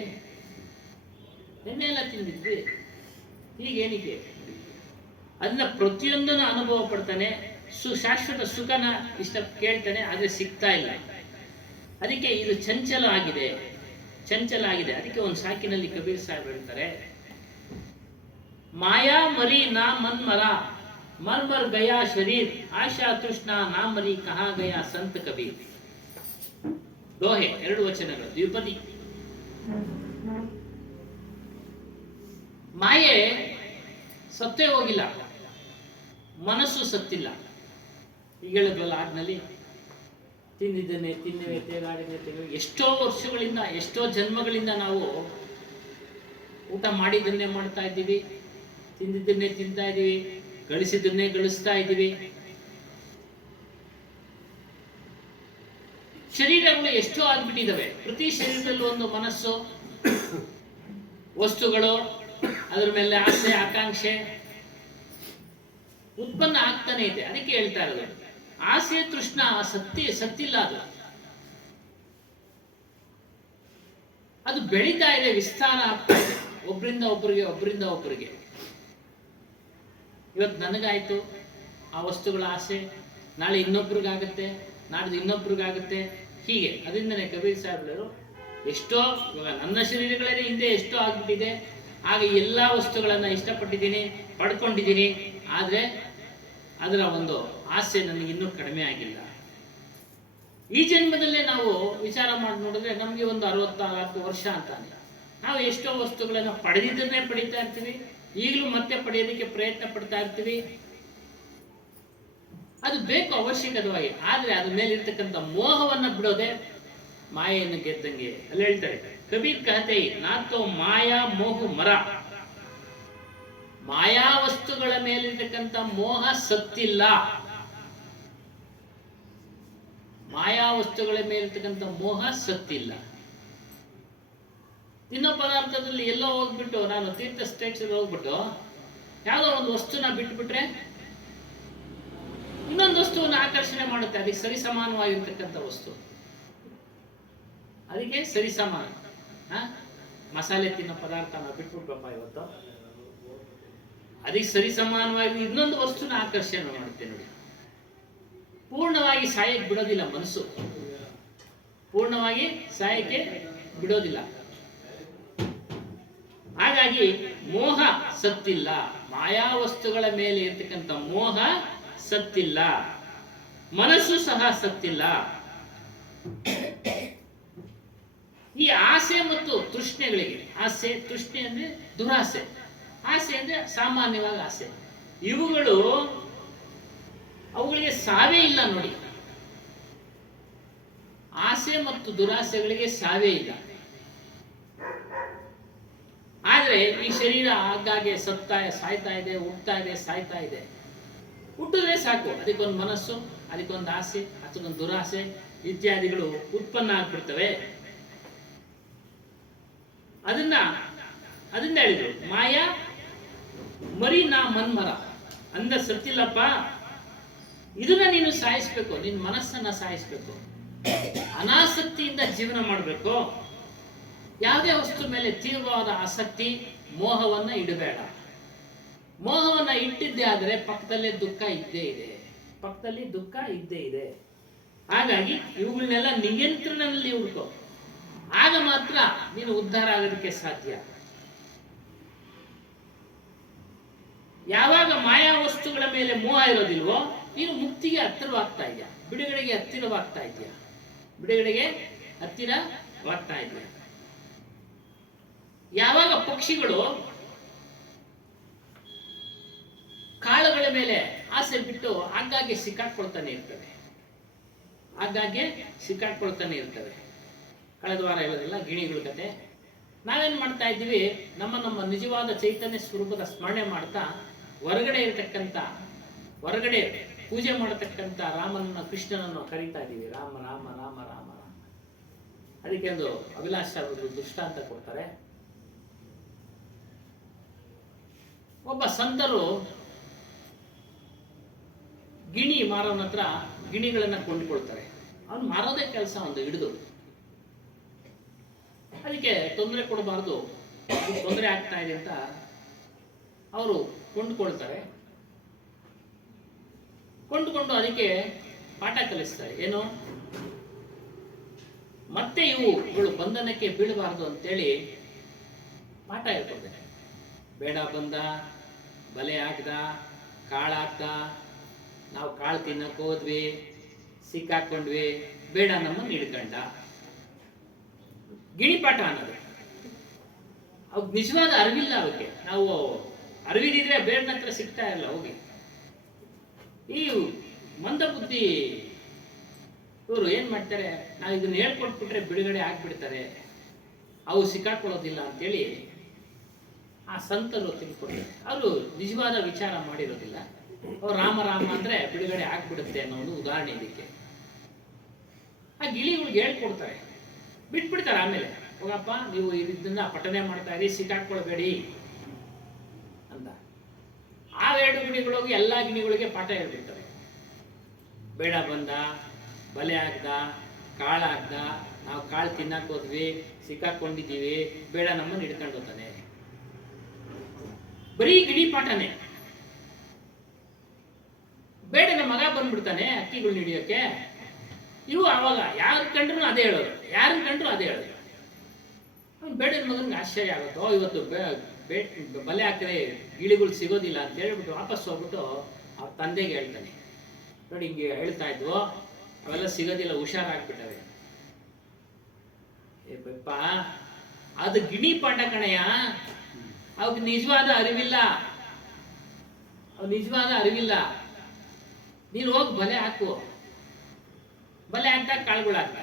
ಹೀಗೇನಿಗೆ? ಅದನ್ನ ಪ್ರತಿಯೊಂದನ್ನು ಅನುಭವ ಪಡ್ತಾನೆ. ಶಾಶ್ವತ ಸುಖನ ಕೇಳ್ತಾನೆ, ಆದರೆ ಸಿಗ್ತಾ ಇಲ್ಲ. ಅದಕ್ಕೆ ಇದು ಚಂಚಲ ಆಗಿದೆ. ಅದಕ್ಕೆ ಒಂದು ಸಾಕಿನಲ್ಲಿ ಕಬೀರ್ ಸಾಹೇಬ್ ಹೇಳ್ತಾರೆ, ಮಾಯಾ ಮರಿ ನಾ ಮನ್ಮರ, ಮರ್ ಗಯಾ ಶರೀರ್, ಆಶಾ ತೃಷ್ಣ ನಾ ಮರಿ ಕಹಾ ಗಯಾ ಸಂತ ಕಬೀರ್. ದೋಹೆ, 2 ವಚನಗಳು, ದ್ವಿಪದಿ. ಮಾಯೆ ಸತ್ತೇ ಹೋಗಿಲ್ಲ, ಮನಸ್ಸು ಸತ್ತಿಲ್ಲ. ಈಗ ಹೇಳಿದ್ವಲ್ಲ, ಆಜ್ಞಲ್ಲಿ ತಿನ್ನುವೆ, ತೇಗಾಡಿದ್ದೇವೆ. ಎಷ್ಟೋ ವರ್ಷಗಳಿಂದ, ಎಷ್ಟೋ ಜನ್ಮಗಳಿಂದ ನಾವು ಊಟ ಮಾಡಿದ್ದನ್ನೇ ಮಾಡ್ತಾ ಇದ್ದೀವಿ, ತಿಂದಿದ್ದನ್ನೇ ತಿಂತಾ ಇದ್ದೀವಿ, ಗಳಿಸಿದ್ದನ್ನೇ ಗಳಿಸ್ತಾ ಇದ್ದೀವಿ. ಶರೀರಗಳು ಎಷ್ಟೋ ಆಗ್ಬಿಟ್ಟಿದ್ದಾವೆ. ಪ್ರತಿ ಶರೀರದಲ್ಲೂ ಒಂದು ಮನಸ್ಸು, ವಸ್ತುಗಳು, ಅದರ ಮೇಲೆ ಆಸೆ, ಆಕಾಂಕ್ಷೆ ಉತ್ಪನ್ನ ಆಗ್ತಾನೆ ಇದೆ. ಅದಕ್ಕೆ ಹೇಳ್ತಾ ಇರೋದು, ಆಸೆ ತೃಷ್ಣ ಸತ್ತಿಲ್ಲ. ಅದು ಬೆಳೀತಾ ಇದೆ, ವಿಸ್ತಾರ ಆಗ್ತಾ ಇದೆ, ಒಬ್ಬರಿಂದ ಒಬ್ಬರಿಗೆ. ಇವತ್ತು ನನಗಾಯ್ತು ಆ ವಸ್ತುಗಳ ಆಸೆ, ನಾಳೆ ಇನ್ನೊಬ್ರಿಗಾಗುತ್ತೆ, ನಾಡ್ದು ಇನ್ನೊಬ್ರಿಗಾಗುತ್ತೆ, ಹೀಗೆ. ಅದರಿಂದನೇ ಕಬೀರ್ ಸಾಹೇಬ್ರು ಎಷ್ಟೋ, ಇವಾಗ ನನ್ನ ಶರೀರಗಳೇ ಹಿಂದೆ ಎಷ್ಟೋ ಆಗ್ಬಿಟ್ಟಿದೆ. ಆಗ ಎಲ್ಲ ವಸ್ತುಗಳನ್ನ ಇಷ್ಟಪಟ್ಟಿದ್ದೀನಿ, ಪಡ್ಕೊಂಡಿದ್ದೀನಿ, ಆದರೆ ಅದರ ಒಂದು ಆಸೆ ನನಗೆ ಇನ್ನೂ ಕಡಿಮೆ ಆಗಿಲ್ಲ. ಈ ಜನ್ಮದಲ್ಲೇ ನಾವು ವಿಚಾರ ಮಾಡಿ ನೋಡಿದ್ರೆ ನಮಗೆ ಒಂದು 64 ವರ್ಷ ಅಂತಾನೆ. ನಾವು ಎಷ್ಟೋ ವಸ್ತುಗಳನ್ನು ಪಡೆದಿದ್ದನ್ನೇ ಪಡಿತಾ ಇರ್ತೀವಿ, ಈಗಲೂ ಮತ್ತೆ ಪಡೆಯೋದಕ್ಕೆ ಪ್ರಯತ್ನ ಪಡ್ತಾ ಇರ್ತೀವಿ. ಅದು ಬೇಕು ಅವಶ್ಯಕವಾಗಿ. ಆದರೆ ಅದ್ರ ಮೇಲೆ ಇರ್ತಕ್ಕಂಥ ಮೋಹವನ್ನು ಬಿಡೋದೆ ಮಾಯೆಯನ್ನು ಗೆದ್ದಂಗೆ. ಅಲ್ಲಿ ಹೇಳ್ತಾರೆ, ಕಬೀರ್ ಕಹತೆ ನಾತೋ ಮಾಯಾ ಮೋಹ ಮರ. ಮಾಯಾ ವಸ್ತುಗಳ ಮೇಲಿರ್ತಕ್ಕಂಥ ಮೋಹ ಸತ್ತಿಲ್ಲ. ಮಾಯಾ ವಸ್ತುಗಳ ಮೇಲಿರ್ತಕ್ಕಂಥ ಮೋಹ ಸತ್ತಿಲ್ಲ. ತಿನ್ನೋ ಪದಾರ್ಥದಲ್ಲಿ ಎಲ್ಲೋ ಹೋಗ್ಬಿಟ್ಟು, ನಾನು ತೀರ್ಥ ಸ್ಟೇಟ್ಸ್ ಹೋಗ್ಬಿಟ್ಟು ಯಾವುದೋ ಒಂದು ವಸ್ತುನ ಬಿಟ್ಬಿಟ್ರೆ ಇನ್ನೊಂದು ವಸ್ತುವನ್ನು ಆಕರ್ಷಣೆ ಮಾಡುತ್ತೆ. ಅದಕ್ಕೆ ಸರಿಸಮಾನವಾಗಿರ್ತಕ್ಕಂಥ ವಸ್ತು, ಅದಕ್ಕೆ ಸರಿಸಮಾನ. ಮಸಾಲೆ ತಿನ್ನೋ ಪದಾರ್ಥನ ಬಿಟ್ಬಿಟ್ರಪ್ಪ ಇವತ್ತು, ಅದಕ್ಕೆ ಸರಿಸಮಾನವಾಗಿ ಇನ್ನೊಂದು ವಸ್ತುನ ಆಕರ್ಷಣೆ ಮಾಡುತ್ತೆ. ನೋಡಿ, ಪೂರ್ಣವಾಗಿ ಸಾಯಕ್ಕೆ ಬಿಡೋದಿಲ್ಲ ಮನಸ್ಸು, ಪೂರ್ಣವಾಗಿ ಸಾಯಕ್ಕೆ ಬಿಡೋದಿಲ್ಲ. ಹಾಗಾಗಿ ಮೋಹ ಸತ್ತಿಲ್ಲ, ಮಾಯಾ ವಸ್ತುಗಳ ಮೇಲೆ ಇರ್ತಕ್ಕಂಥ ಮೋಹ ಸತ್ತಿಲ್ಲ, ಮನಸ್ಸು ಸಹ ಸತ್ತಿಲ್ಲ. ಈ ಆಸೆ ಮತ್ತು ತೃಷ್ಣೆಗಳಿಗೆ, ಆಸೆ ತೃಷ್ಣೆ ಅಂದ್ರೆ ದುರಾಸೆ, ಆಸೆ ಅಂದ್ರೆ ಸಾಮಾನ್ಯವಾಗಿ ಆಸೆ, ಇವುಗಳು ಅವುಗಳಿಗೆ ಸಾವೇ ಇಲ್ಲ ನೋಡಿ. ಆಸೆ ಮತ್ತು ದುರಾಸೆಗಳಿಗೆ ಸಾವೇ ಇಲ್ಲ. ಆದ್ರೆ ಈ ಶರೀರ ಆಗಾಗ್ಗೆ ಸಾಯ್ತಾ ಇದೆ, ಹುಟ್ಟುತ್ತಾ ಇದೆ, ಸಾಯ್ತಾ ಇದೆ. ಹುಟ್ಟಿದ್ರೆ ಸಾಕು, ಅದಕ್ಕೊಂದು ಮನಸ್ಸು, ಅದಕ್ಕೊಂದು ಆಸೆ, ಅದಕ್ಕೊಂದು ದುರಾಸೆ ಇತ್ಯಾದಿಗಳು ಉತ್ಪನ್ನ ಆಗ್ಬಿಡ್ತವೆ. ಅದನ್ನ ಹೇಳಿದ್ರು ಮಾಯಾ ಮರಿ ನಾ ಮನ್ಮರ ಅಂದ ಸತ್ತಿಲ್ಲಪ್ಪ. ಇದನ್ನ ನೀನು ಸಾಯಿಸ್ಬೇಕು, ನಿನ್ನ ಮನಸ್ಸನ್ನ ಸಾಯಿಸ್ಬೇಕು, ಅನಾಸಕ್ತಿಯಿಂದ ಜೀವನ ಮಾಡಬೇಕು. ಯಾವುದೇ ವಸ್ತು ಮೇಲೆ ತೀವ್ರವಾದ ಆಸಕ್ತಿ, ಮೋಹವನ್ನ ಇಡಬೇಡ. ಮೋಹವನ್ನ ಇಟ್ಟಿದ್ದೇ ಆದರೆ ಪಕ್ಕದಲ್ಲೇ ದುಃಖ ಇದ್ದೇ ಇದೆ, ಪಕ್ಕದಲ್ಲಿ ದುಃಖ ಇದ್ದೇ ಇದೆ. ಹಾಗಾಗಿ ಇವುಗಳನ್ನೆಲ್ಲ ನಿಯಂತ್ರಣದಲ್ಲಿ ಉಳ್ಕೋ, ಆಗ ಮಾತ್ರ ನೀನು ಉದ್ಧಾರ ಆಗೋದಕ್ಕೆ ಸಾಧ್ಯ. ಯಾವಾಗ ಮಾಯಾ ವಸ್ತುಗಳ ಮೇಲೆ ಮೋಹ ಇರೋದಿಲ್ವೋ ನೀನು ಮುಕ್ತಿಗೆ ಹತ್ತಿರವಾಗ್ತಾ ಇದೆಯಾ, ಬಿಡುಗಡೆಗೆ ಹತ್ತಿರವಾಗ್ತಾ ಇದೆಯಾ, ಬಿಡುಗಡೆಗೆ ಹತ್ತಿರವಾಗ್ತಾ ಇದೆಯಾ. ಯಾವಾಗ ಪಕ್ಷಿಗಳು ಕಾಳುಗಳ ಮೇಲೆ ಆಸೆ ಬಿಟ್ಟು ಆಗಾಗ್ಗೆ ಸಿಕ್ಕಾಕೊಳ್ತಾನೆ ಇರ್ತವೆ, ಆಗಾಗ್ಗೆ ಸಿಕ್ಕಾಕೊಳ್ತಾನೆ ಇರ್ತವೆ. ಕಳೆದ ವಾರ ಹೇಳೋದಿಲ್ಲ ಗಿಣಿಗಳ ಕತೆ. ನಾವೇನ್ ಮಾಡ್ತಾ ಇದ್ದೀವಿ, ನಮ್ಮ ನಿಜವಾದ ಚೈತನ್ಯ ಸ್ವರೂಪದ ಸ್ಮರಣೆ ಮಾಡ್ತಾ ಹೊರಗಡೆ ಪೂಜೆ ಮಾಡತಕ್ಕಂಥ ರಾಮನನ್ನ ಕೃಷ್ಣನನ್ನು ಕರೀತಾ ಇದ್ದೀವಿ, ರಾಮ ರಾಮ ರಾಮ ರಾಮ ರಾಮ. ಅದಕ್ಕೆ ಒಂದು ಅಭಿಲಾಷ ಅವರು ದೃಷ್ಟಾಂತ ಕೊಡ್ತಾರೆ. ಒಬ್ಬ ಸಂತರು ಗಿಣಿ ಮಾರೋನ ಹತ್ರ ಗಿಣಿಗಳನ್ನ ಕೊಂಡುಕೊಳ್ತಾರೆ. ಅವನು ಮಾರೋದೇ ಕೆಲಸ ಒಂದು ಹಿಡಿದು, ಅದಕ್ಕೆ ತೊಂದರೆ ಕೊಡಬಾರ್ದು, ತೊಂದರೆ ಆಗ್ತಾ ಇದೆ ಅಂತ ಅವರು ಕೊಂಡುಕೊಳ್ತಾರೆ. ಕೊಂಡುಕೊಂಡು ಅದಕ್ಕೆ ಪಾಠ ಕಲಿಸ್ತಾರೆ. ಏನು, ಮತ್ತೆ ಇವುಗಳು ಬಂಧನಕ್ಕೆ ಬೀಳಬಾರ್ದು ಅಂತೇಳಿ ಪಾಠ ಹೇಳ್ಕೊಡ್ತಾರೆ. ಬೇಡ ಬಂದ, ಬಲೆ ಹಾಕ್ದ, ಕಾಳಾಕ್ದ, ನಾವು ಕಾಳು ತಿನ್ನಕ್ ಹೋದ್ವಿ, ಸಿಕ್ಕಾಕೊಂಡ್ವಿ, ಬೇಡ ನಮ್ಮನ್ನು ಹಿಡ್ಕಂಡ. ಗಿಣಿಪಾಠ ಅನ್ನೋದು ಅವ್ ನಿಜವಾದ ಅರಿವಿಲ್ಲ. ಅವಕ್ಕೆ ನಾವು ಅರಿವಿದ್ರೆ ಬೇಡನ ಹತ್ರ ಸಿಗ್ತಾ ಇಲ್ಲ ಹೋಗಿ. ಈ ಮಂದ ಬುದ್ಧಿ ಇವರು ಏನ್ ಮಾಡ್ತಾರೆ, ನಾವು ಇದನ್ನ ಹೇಳ್ಕೊಟ್ಬಿಟ್ರೆ ಬಿಡುಗಡೆ ಆಗ್ಬಿಡ್ತಾರೆ, ಅವು ಸಿಕ್ಕಾಕೊಳ್ಳೋದಿಲ್ಲ ಅಂತೇಳಿ ಆ ಸಂತರು ತಿಳ್ಕೊಳ್ತಾರೆ. ಅವರು ನಿಜವಾದ ವಿಚಾರ ಮಾಡಿರೋದಿಲ್ಲ. ಅವ್ರು ರಾಮ ರಾಮ ಅಂದ್ರೆ ಬಿಡುಗಡೆ ಆಗ್ಬಿಡುತ್ತೆ ಅನ್ನೋ ಒಂದು ಉದಾಹರಣೆ ಇದಕ್ಕೆ. ಆ ಗಿಳಿಗಳಿಗೆ ಹೇಳ್ಕೊಡ್ತಾರೆ, ಬಿಟ್ಬಿಡ್ತಾರೆ. ಆಮೇಲೆ ಹೋಗಪ್ಪ, ನೀವು ಇದನ್ನ ಪಠನೆ ಮಾಡ್ತಾ ಇರಿ, ಸಿಕ್ಕಾಕೊಳ್ಬೇಡಿ ಅಂತ. ಆ ಎರಡು ಗಿಣಿಗಳೋಗಿ ಎಲ್ಲಾ ಗಿಣಿಗಳಿಗೆ ಪಾಠ ಹೇಳ್ಬಿಡ್ತಾರೆ. ಬೇಡ ಬಂದ, ಬಲೆ ಹಾಕ್ದ, ಕಾಳು ಹಾಕ್ದ, ನಾವು ಕಾಳು ತಿನ್ನಕ್ ಹೋದ್ವಿ, ಸಿಕ್ಕಾಕೊಂಡಿದ್ದೀವಿ, ಬೇಡ ನಮ್ಮನ್ನು ಹಿಡ್ಕೊಂಡು ಹೋಗ್ತಾನೆ. ಬರೀ ಗಿಣಿ ಪಾಠನೇ. ಬೇಡನ ಮಗ ಬಂದ್ಬಿಡ್ತಾನೆ ಅಕ್ಕಿಗಳನ್ನ ಹಿಡಿಯೋಕೆ. ಇವು ಆವಾಗ ಯಾರು ಕಂಡ್ರು ಅದೇ ಹೇಳೋದು, ಯಾರನ್ನ ಕಂಡ್ರು ಅದೇ ಹೇಳೋದು. ಬೇಡನ ಮಗನಿಗೆ ಆಶ್ಚರ್ಯ ಆಗುತ್ತೋ, ಇವತ್ತು ಬಲೆ ಹಾಕಿದ್ರೆ ಗಿಳಿಗಳು ಸಿಗೋದಿಲ್ಲ ಅಂತ ಹೇಳ್ಬಿಟ್ಟು ವಾಪಸ್ ಹೋಗ್ಬಿಟ್ಟು ಅವ್ರ ತಂದೆಗೆ ಹೇಳ್ತಾನೆ, ನೋಡಿ ಹಿಂಗೆ ಹೇಳ್ತಾ ಇದ್ವು, ಅವೆಲ್ಲ ಸಿಗೋದಿಲ್ಲ, ಹುಷಾರಾಗ್ಬಿಟ್ಟವೆ. ಏ ಬಪ್ಪ, ಅದು ಗಿಣಿ ಪಾಠ ಕಣಯ್ಯ, ಅವ್ರಿಗೆ ನಿಜವಾದ ಅರಿವಿಲ್ಲ, ಅವ್ ನಿಜವಾದ ಅರಿವಿಲ್ಲ. ನೀನು ಹೋಗಿ ಬಲೆ ಹಾಕು, ಬಲೆ ಹಾಕ್ತಾ ಕಾಳುಗಳು ಹಾಕ್ತಾ,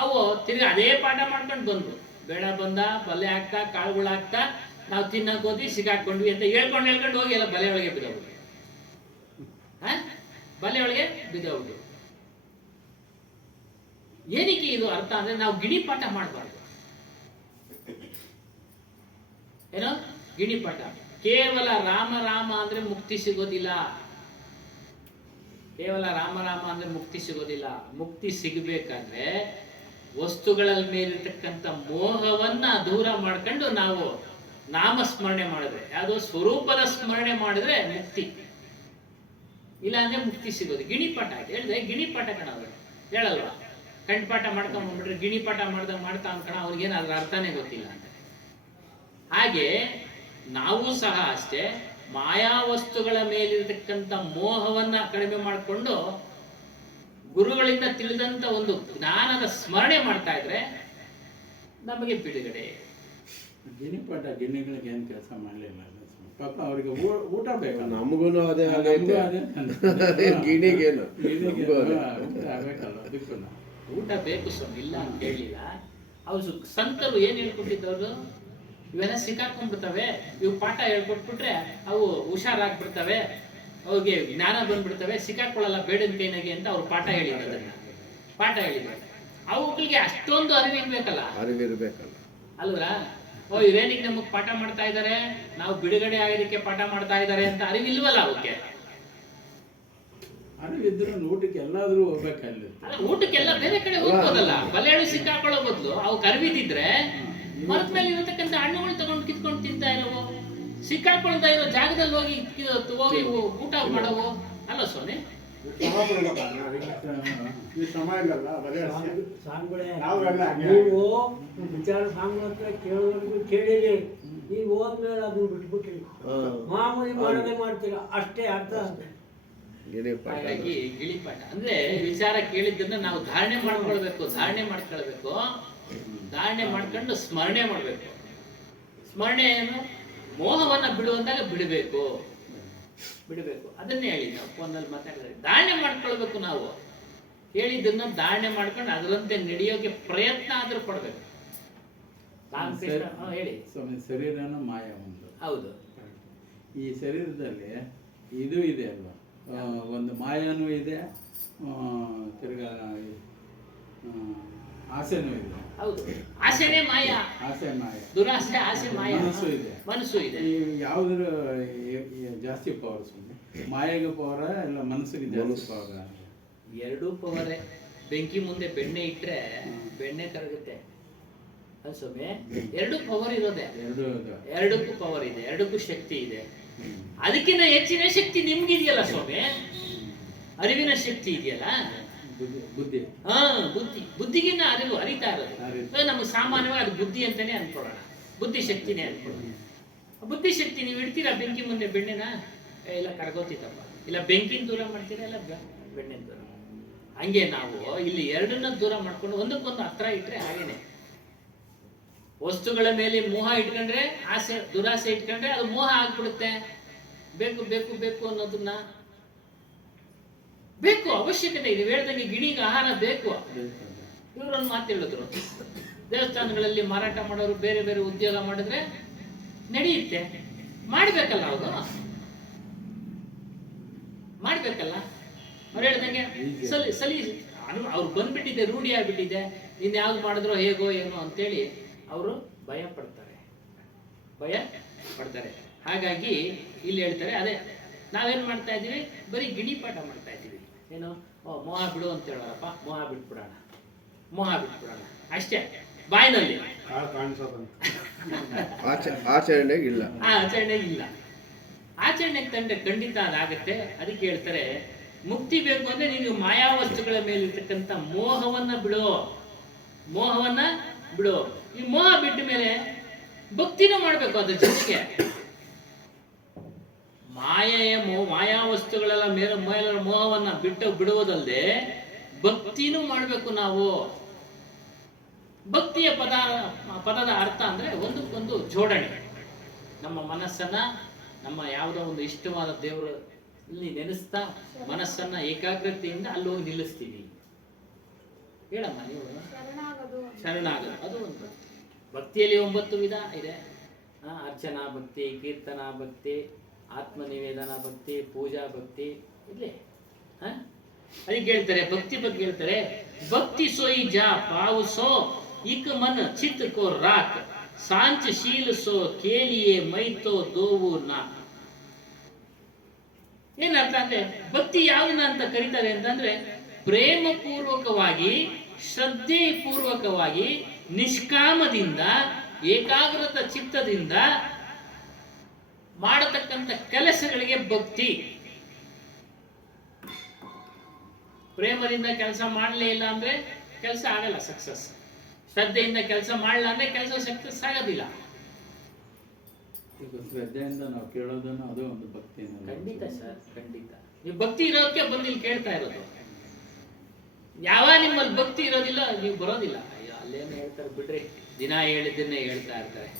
ಅವು ತಿರ್ಗಿ ಅದೇ ಪಾಠ ಮಾಡ್ಕೊಂಡು ಬಂದು ಬೇಡ ಬಂದ, ಬಲೆ ಹಾಕ್ತಾ, ಕಾಳುಗಳು ಹಾಕ್ತಾ, ನಾವು ತಿನ್ನಕ್ ಹೋದ್ವಿ, ಸಿಕ್ಕಾಕೊಂಡ್ವಿ ಅಂತ ಹೇಳ್ಕೊಂಡು ಹೋಗಿ ಎಲ್ಲ ಬಲೆ ಒಳಗೆ ಬಿದ್ದೋಗ್ಬಿಟ್ಟು, ಬಲೆ ಒಳಗೆ ಬಿದ್ದೋಗ್ಬಿಟ್ಟು. ಏನಕ್ಕೆ ಇದು ಅರ್ಥ ಅಂದ್ರೆ, ನಾವು ಗಿಣಿ ಪಾಠ ಮಾಡಬಾರ್ದು. ಏನೋ ಗಿಣಿ ಪಾಠ, ಕೇವಲ ರಾಮ ರಾಮ ಅಂದ್ರೆ ಮುಕ್ತಿ ಸಿಗೋದಿಲ್ಲ. ಕೇವಲ ರಾಮ ರಾಮ ಅಂದ್ರೆ ಮುಕ್ತಿ ಸಿಗೋದಿಲ್ಲ. ಮುಕ್ತಿ ಸಿಗಬೇಕಾದ್ರೆ ವಸ್ತುಗಳ ಮೇಲಿರ್ತಕ್ಕಂಥ ಮೋಹವನ್ನ ದೂರ ಮಾಡ್ಕೊಂಡು ನಾವು ನಾಮಸ್ಮರಣೆ ಮಾಡಿದ್ರೆ, ಯಾವುದೋ ಸ್ವರೂಪದ ಸ್ಮರಣೆ ಮಾಡಿದ್ರೆ ಮುಕ್ತಿ. ಇಲ್ಲ ಅಂದ್ರೆ ಮುಕ್ತಿ ಸಿಗೋದು. ಗಿಣಿ ಪಾಠ ಹೇಳಿದ್ರೆ ಗಿಣಿ ಪಾಠ ಕಣ, ಅವರು ಹೇಳಲ್ವಾ, ಕಂಠಪಾಠ ಮಾಡ್ಕೊಂಡ್ಬಿಟ್ರೆ ಗಿಣಿ ಪಾಠ ಮಾಡ್ದಂಗೆ ಮಾಡ್ತಾ ಅನ್ಕಣ, ಅವ್ರಿಗೇನು ಅದ್ರ ಅರ್ಥನೇ ಗೊತ್ತಿಲ್ಲ ಅಂತ. ಹಾಗೆ ನಾವು ಸಹ ಅಷ್ಟೇ ಮಾಯಾ ವಸ್ತುಗಳ ಮೇಲಿರತಕ್ಕಂಥ ಮೋಹವನ್ನ ಕಡಿಮೆ ಮಾಡಿಕೊಂಡು ಗುರುಗಳಿಂದ ತಿಳಿದಂತ ಒಂದು ಜ್ಞಾನದ ಸ್ಮರಣೆ ಮಾಡ್ತಾ ಇದ್ರೆ ನಮಗೆ ಬಿಡುಗಡೆ. ಗಿಣಿಪಾಠ ಗಿಣಿಗಳಿಗೆ ಏನು ಕೆಲಸ ಮಾಡಲಿಲ್ಲ ಪಾಪ ಅವರಿಗೆ ಊಟ ಬೇಕು. ನಮಗೂ ಅದೇ ಗಿಣಿಗೇನು ಆಗಬೇಕಲ್ಲ ಅದಕ್ಕೂ ಊಟ ಬೇಕು ಸ್ವಾಮಿ, ಇಲ್ಲ ಅಂತ ಹೇಳಿಲ್ಲ. ಅವ್ರು ಸಂತರು ಏನ್ ಹೇಳ್ಕೊಟ್ಟಿದ್ದವ್ರು, ಇವೆಲ್ಲ ಸಿಕ್ಕಾಕೊಂಡ್ಬಿಡ್ತವೆ, ಇವು ಪಾಠ ಹೇಳ್ಕೊಟ್ಬಿಟ್ರೆ ಅವು ಹುಷಾರಾಗ್ಬಿಡ್ತವೆ, ಅವ್ರಿಗೆ ಜ್ಞಾನ ಬಂದ್ಬಿಡ್ತವೆ, ಸಿಕ್ಕಾಕೊಳ್ಳಲ್ಲ ಬೇಡದ ಕೈನಾಗೆ ಅಂತ ಅವ್ರು ಪಾಠ ಹೇಳಿದ್ರು. ಪಾಠ ಹೇಳಿದ್ರು. ಅವುಗಳಿಗೆ ಅಷ್ಟೊಂದು ಅರಿವಿರ್ಬೇಕಲ್ಲ, ಅಲ್ವರಾ? ಓ ಇವ್ರೇನಿಗೆ ನಮಗ್ ಪಾಠ ಮಾಡ್ತಾ ಇದ್ದಾರೆ, ನಾವು ಬಿಡುಗಡೆ ಆಗೋದಕ್ಕೆ ಪಾಠ ಮಾಡ್ತಾ ಇದ್ದಾರೆ ಅಂತ ಅರಿವಿಲ್ವಲ್ಲ ಅವಕ್ಕೆ. ಅರಿವಿದ್ರು ಊಟಕ್ಕೆ ಎಲ್ಲಾದ್ರೂ ಹೋಗ್ಬೇಕಲ್ಲ. ಊಟಕ್ಕೆಲ್ಲ ಬೇರೆ ಕಡೆ ಹೋಗ್ಬೋದಲ್ಲ, ಬಲೆಗಳು ಸಿಕ್ಕಾಕೊಳ್ಳೋ ಬದಲು ಅವು ಕರ್ವಿದಿದ್ರೆ ಮರದ ಮೇಲೆ ಇರತಕ್ಕಂಥ ಹಣ್ಣುಗಳು ತಗೊಂಡು ಕಿತ್ಕೊಂಡು ತಿಂತಾ ಇರೋವು, ಸಿಕ್ಕಾಕೊಳ್ತಾ ಇರೋ ಜಾಗದಲ್ಲಿ ಹೋಗಿ ಹೋಗಿ ಊಟ ಮಾಡೋವು ಅಲ್ಲ ಸ್ವಾಮಿ. ನೀವು ವಿಚಾರ ಸಾಂಗ್ ಹತ್ರ ಕೇಳೋವರೆಗೂ ಕೇಳಿರಿ, ಈಗ ಹೋದ್ಮೇಲೆ ಅದನ್ನ ಬಿಟ್ಬಿಟ್ರಿ, ಮಾಮೂಲಿ ಮಾಡೋದೇ ಮಾಡ್ತೀರಾ ಅಷ್ಟೇ ಅರ್ಥ. ಹಾಗಾಗಿ ಗಿಳಿಪಾಠ ಅಂದ್ರೆ ವಿಚಾರ ಕೇಳಿದ್ದನ್ನ ನಾವು ಧಾರಣೆ ಮಾಡ್ಕೊಳ್ಬೇಕು, ಧಾರಣೆ ಮಾಡ್ಕೊಂಡು ಸ್ಮರಣೆ ಮಾಡ್ಬೇಕು. ಸ್ಮರಣೆ ಏನು? ಮೋಹವನ್ನ ಬಿಡುವಂದಾಗ ಬಿಡಬೇಕು. ಅದನ್ನೇ ಹೇಳಿ ನಾವು ಫೋನಲ್ಲಿ ಮಾತಾಡಿದ್ರೆ ಧಾರಣೆ ಮಾಡ್ಕೊಳ್ಬೇಕು. ನಾವು ಹೇಳಿದ್ದನ್ನ ಧಾರಣೆ ಮಾಡ್ಕೊಂಡು ಅದರಂತೆ ನಡೆಯೋಕೆ ಪ್ರಯತ್ನ ಆದ್ರೂ ಪಡ್ಬೇಕು. ಹೇಳಿ ಸ್ವಾಮಿ, ಶರೀರನ ಮಾಯ ಒಂದು. ಹೌದು. ಈ ಶರೀರದಲ್ಲಿ ಇದು ಇದೆ ಅಲ್ವಾ, ಒಂದು ಮಾಯನೂ ಇದೆ, ತಿರ್ಗಾ ಆಸೆನೂ ಇದೆ. ಹೌದು, ಆಸೆನೇ ಮಾಯ. ಆಸೆ ಮಾಯ, ದುರಾಸೆ, ಆಸೆ ಮಾಯ. ಮನಸ್ಸು ಇದೆ. ಯಾವ್ದ್ರ ಜಾಸ್ತಿ ಪವರ್ ಸ್ವಾಮಿ? ಮಾಯೆಗೆ ಪವರ ಇಲ್ಲ ಮನಸ್ಸಿಗೆ ಜಾಸ್ತಿ ಪವರ? ಎರಡೂ ಪವರೇ. ಬೆಂಕಿ ಮುಂದೆ ಬೆಣ್ಣೆ ಇಟ್ರೆ ಬೆಣ್ಣೆ ಕರಗುತ್ತೆ ಅದು ಸ್ವಾಮಿ. ಎರಡು ಪವರ್ ಇರೋದೆ, ಎರಡಕ್ಕೂ ಪವರ್ ಇದೆ, ಎರಡಕ್ಕೂ ಶಕ್ತಿ ಇದೆ. ಅದಕ್ಕಿಂತ ಹೆಚ್ಚಿನ ಶಕ್ತಿ ನಿಮ್ಗಿದೆಯಲ್ಲ ಸ್ವಾಮಿ, ಅರಿವಿನ ಶಕ್ತಿ ಇದೆಯಲ್ಲ, ಬುದ್ಧಿ. ಬುದ್ಧಿಗಿನ್ನ ಅರಿವು ಅರಿತಾ ಇರೋದು. ನಮ್ಗೆ ಸಾಮಾನ್ಯವಾಗಿ ಅದು ಬುದ್ಧಿ ಅಂತಾನೆ ಅನ್ಕೊಳ್ಳೋಣ, ಬುದ್ಧಿ ಶಕ್ತಿನೇ ಅನ್ಕೊಳ್ಳೋಣ. ಬುದ್ಧಿ ಶಕ್ತಿ ನೀವು ಇಡ್ತೀರಾ ಬೆಂಕಿ ಮುಂದೆ ಬೆಣ್ಣೆನ, ಇಲ್ಲ ಕರಗೋತಿತ್ತಪ್ಪ, ಇಲ್ಲ ಬೆಂಕಿನ ದೂರ ಮಾಡ್ತೀರಾ, ಇಲ್ಲ ಬೆಣ್ಣೆ ದೂರ. ಹಂಗೆ ನಾವು ಇಲ್ಲಿ ಎರಡನ್ನ ದೂರ ಮಾಡ್ಕೊಂಡು ಒಂದಕ್ಕೊಂದು ಹತ್ರ ಇಟ್ರೆ ಹಾಗೇನೆ. ವಸ್ತುಗಳ ಮೇಲೆ ಮೋಹ ಇಟ್ಕೊಂಡ್ರೆ, ಆಸೆ ದುರಾಸೆ ಇಟ್ಕೊಂಡ್ರೆ ಅದು ಮೋಹ ಆಗ್ಬಿಡುತ್ತೆ. ಬೇಕು ಬೇಕು ಬೇಕು ಅನ್ನೋದನ್ನ ಬೇಕು, ಅವಶ್ಯಕತೆ ಇದೆ. ಹೇಳ್ದಂಗೆ ಗಿಣಿಗೆ ಆಹಾರ ಬೇಕು. ಇವರೊಂದು ಮಾತು ಹೇಳಿದ್ರು, ದೇವಸ್ಥಾನಗಳಲ್ಲಿ ಮಾರಾಟ ಮಾಡೋರು ಬೇರೆ ಬೇರೆ ಉದ್ಯೋಗ ಮಾಡಿದ್ರೆ ನಡೆಯುತ್ತೆ, ಮಾಡ್ಬೇಕಲ್ಲ, ಅವರು ಮಾಡ್ಬೇಕಲ್ಲ. ಅವ್ರು ಹೇಳ್ದಂಗೆ ಸಲಿ ಅವ್ರು ಬಂದ್ಬಿಟ್ಟಿದೆ, ರೂಢಿ ಆಗ್ಬಿಟ್ಟಿದೆ, ಇನ್ಯಾವ್ದು ಮಾಡಿದ್ರೋ ಹೇಗೋ ಏನೋ ಅಂತೇಳಿ ಅವರು ಭಯ ಪಡ್ತಾರೆ. ಹಾಗಾಗಿ ಇಲ್ಲಿ ಹೇಳ್ತಾರೆ, ಅದೇ ನಾವೇನ್ ಮಾಡ್ತಾ ಇದೀವಿ, ಬರೀ ಗಿಣಿಪಾಠ ಮಾಡ್ತಾ ಇದೀವಿ. ಏನು, ಮೋಹ ಬಿಡು ಅಂತ ಹೇಳೋರಪ್ಪ, ಮೋಹ ಬಿಟ್ಬಿಡೋಣ ಅಷ್ಟೇ ಬಾಯಿನಲ್ಲಿ. ಆಚರಣೆ ಇಲ್ಲ. ಆಚರಣೆಗೆ ತಂದ್ರೆ ಖಂಡಿತ ಅದಾಗತ್ತೆ. ಅದಕ್ಕೆ ಹೇಳ್ತಾರೆ, ಮುಕ್ತಿ ಬೇಕು ಅಂದ್ರೆ ನೀವು ಮಾಯಾ ವಸ್ತುಗಳ ಮೇಲೆ ಇರ್ತಕ್ಕಂಥ ಮೋಹವನ್ನ ಬಿಡೋ. ಈ ಮೋಹ ಬಿಟ್ಟ ಮೇಲೆ ಭಕ್ತಿನೂ ಮಾಡ್ಬೇಕು. ಅದ್ರ ಜೊತೆಗೆ ಮಾಯಾ ವಸ್ತುಗಳೆಲ್ಲ ಮೇಲೆ ಮೋಹವನ್ನ ಬಿಡುವುದಲ್ಲದೆ ಭಕ್ತಿನೂ ಮಾಡ್ಬೇಕು ನಾವು. ಭಕ್ತಿಯ ಪದದ ಅರ್ಥ ಅಂದ್ರೆ ಒಂದಕ್ಕೊಂದು ಜೋಡಣೆ. ನಮ್ಮ ಮನಸ್ಸನ್ನ ನಮ್ಮ ಯಾವುದೋ ಒಂದು ಇಷ್ಟವಾದ ದೇವರು ಇಲ್ಲಿ ನೆನೆಸ್ತಾ ಮನಸ್ಸನ್ನ ಏಕಾಗ್ರತೆಯಿಂದ ಅಲ್ಲಿ ಹೋಗಿ ನಿಲ್ಲಿಸ್ತೀವಿ. ಹೇಳಮ್ಮ ನೀವು. ಶರಣಾಗದು ಅದು ಒಂದು ಭಕ್ತಿಯಲ್ಲಿ 9 ವಿಧ ಇದೆ. ಅರ್ಚನಾ ಭಕ್ತಿ, ಕೀರ್ತನಾ ಭಕ್ತಿ, ಆತ್ಮನಿವೇದನಾ ಭಕ್ತಿ, ಪೂಜಾ ಭಕ್ತಿ ಇಲ್ಲೇ. ಅದಕ್ಕೆ ಹೇಳ್ತಾರೆ, ಭಕ್ತಿ ಬಗ್ಗೆ ಹೇಳ್ತಾರೆ, ಭಕ್ತಿ ಸೋಯಿ ಜಾ ಪಾವು ಸೋ ಇಕ್ ಮನ್ ಚಿತ್ ಕೋ ರಾಕ್ ಸಾಂಚ ಶೀಲ್ ಸೋ ಕೇಲಿಯೇ ಮೈತೋ ದೋವು ನಾ. ಏನರ್ಥ ಅಂದ್ರೆ, ಭಕ್ತಿ ಯಾವನ್ನ ಅಂತ ಕರೀತಾರೆ ಅಂತಂದ್ರೆ, ಪ್ರೇಮ ಪೂರ್ವಕವಾಗಿ, ಶ್ರದ್ಧೆ ಪೂರ್ವಕವಾಗಿ, ನಿಷ್ಕಾಮದಿಂದ, ಏಕಾಗ್ರತ ಚಿತ್ತದಿಂದ ಮಾಡತಕ್ಕಂಥ ಕೆಲಸಗಳಿಗೆ ಭಕ್ತಿ. ಪ್ರೇಮದಿಂದ ಕೆಲಸ ಮಾಡಲೇ ಇಲ್ಲ ಅಂದ್ರೆ ಕೆಲಸ ಆಗಲ್ಲ ಸಕ್ಸಸ್. ಶ್ರದ್ಧೆಯಿಂದ ಕೆಲಸ ಮಾಡಲ್ಲ ಅಂದ್ರೆ ಕೆಲಸ ಸಕ್ಸಸ್ ಆಗೋದಿಲ್ಲ. ಈಗ ಶ್ರದ್ಧೆಯಿಂದ ನಾವು ಕೇಳೋದನ್ನು ಅದು ಒಂದು ಭಕ್ತಿ. ಖಂಡಿತ ಸರ್, ಖಂಡಿತ. ನೀವು ಭಕ್ತಿ ಇರೋದಕ್ಕೆ ಬಂದು ಇಲ್ಲಿ ಕೇಳ್ತಾ ಇರೋದು. ಯಾವಾಗ ನಿಮ್ಮಲ್ಲಿ ಭಕ್ತಿ ಇರೋದಿಲ್ಲ ನೀವು ಬರೋದಿಲ್ಲ. ಅಯ್ಯೋ ಅಲ್ಲೇನು ಹೇಳ್ತಾರೆ ಬಿಡ್ರಿ, ದಿನ ಹೇಳಿದ್ದನ್ನೇ ಹೇಳ್ತಾ ಇರ್ತಾರೆ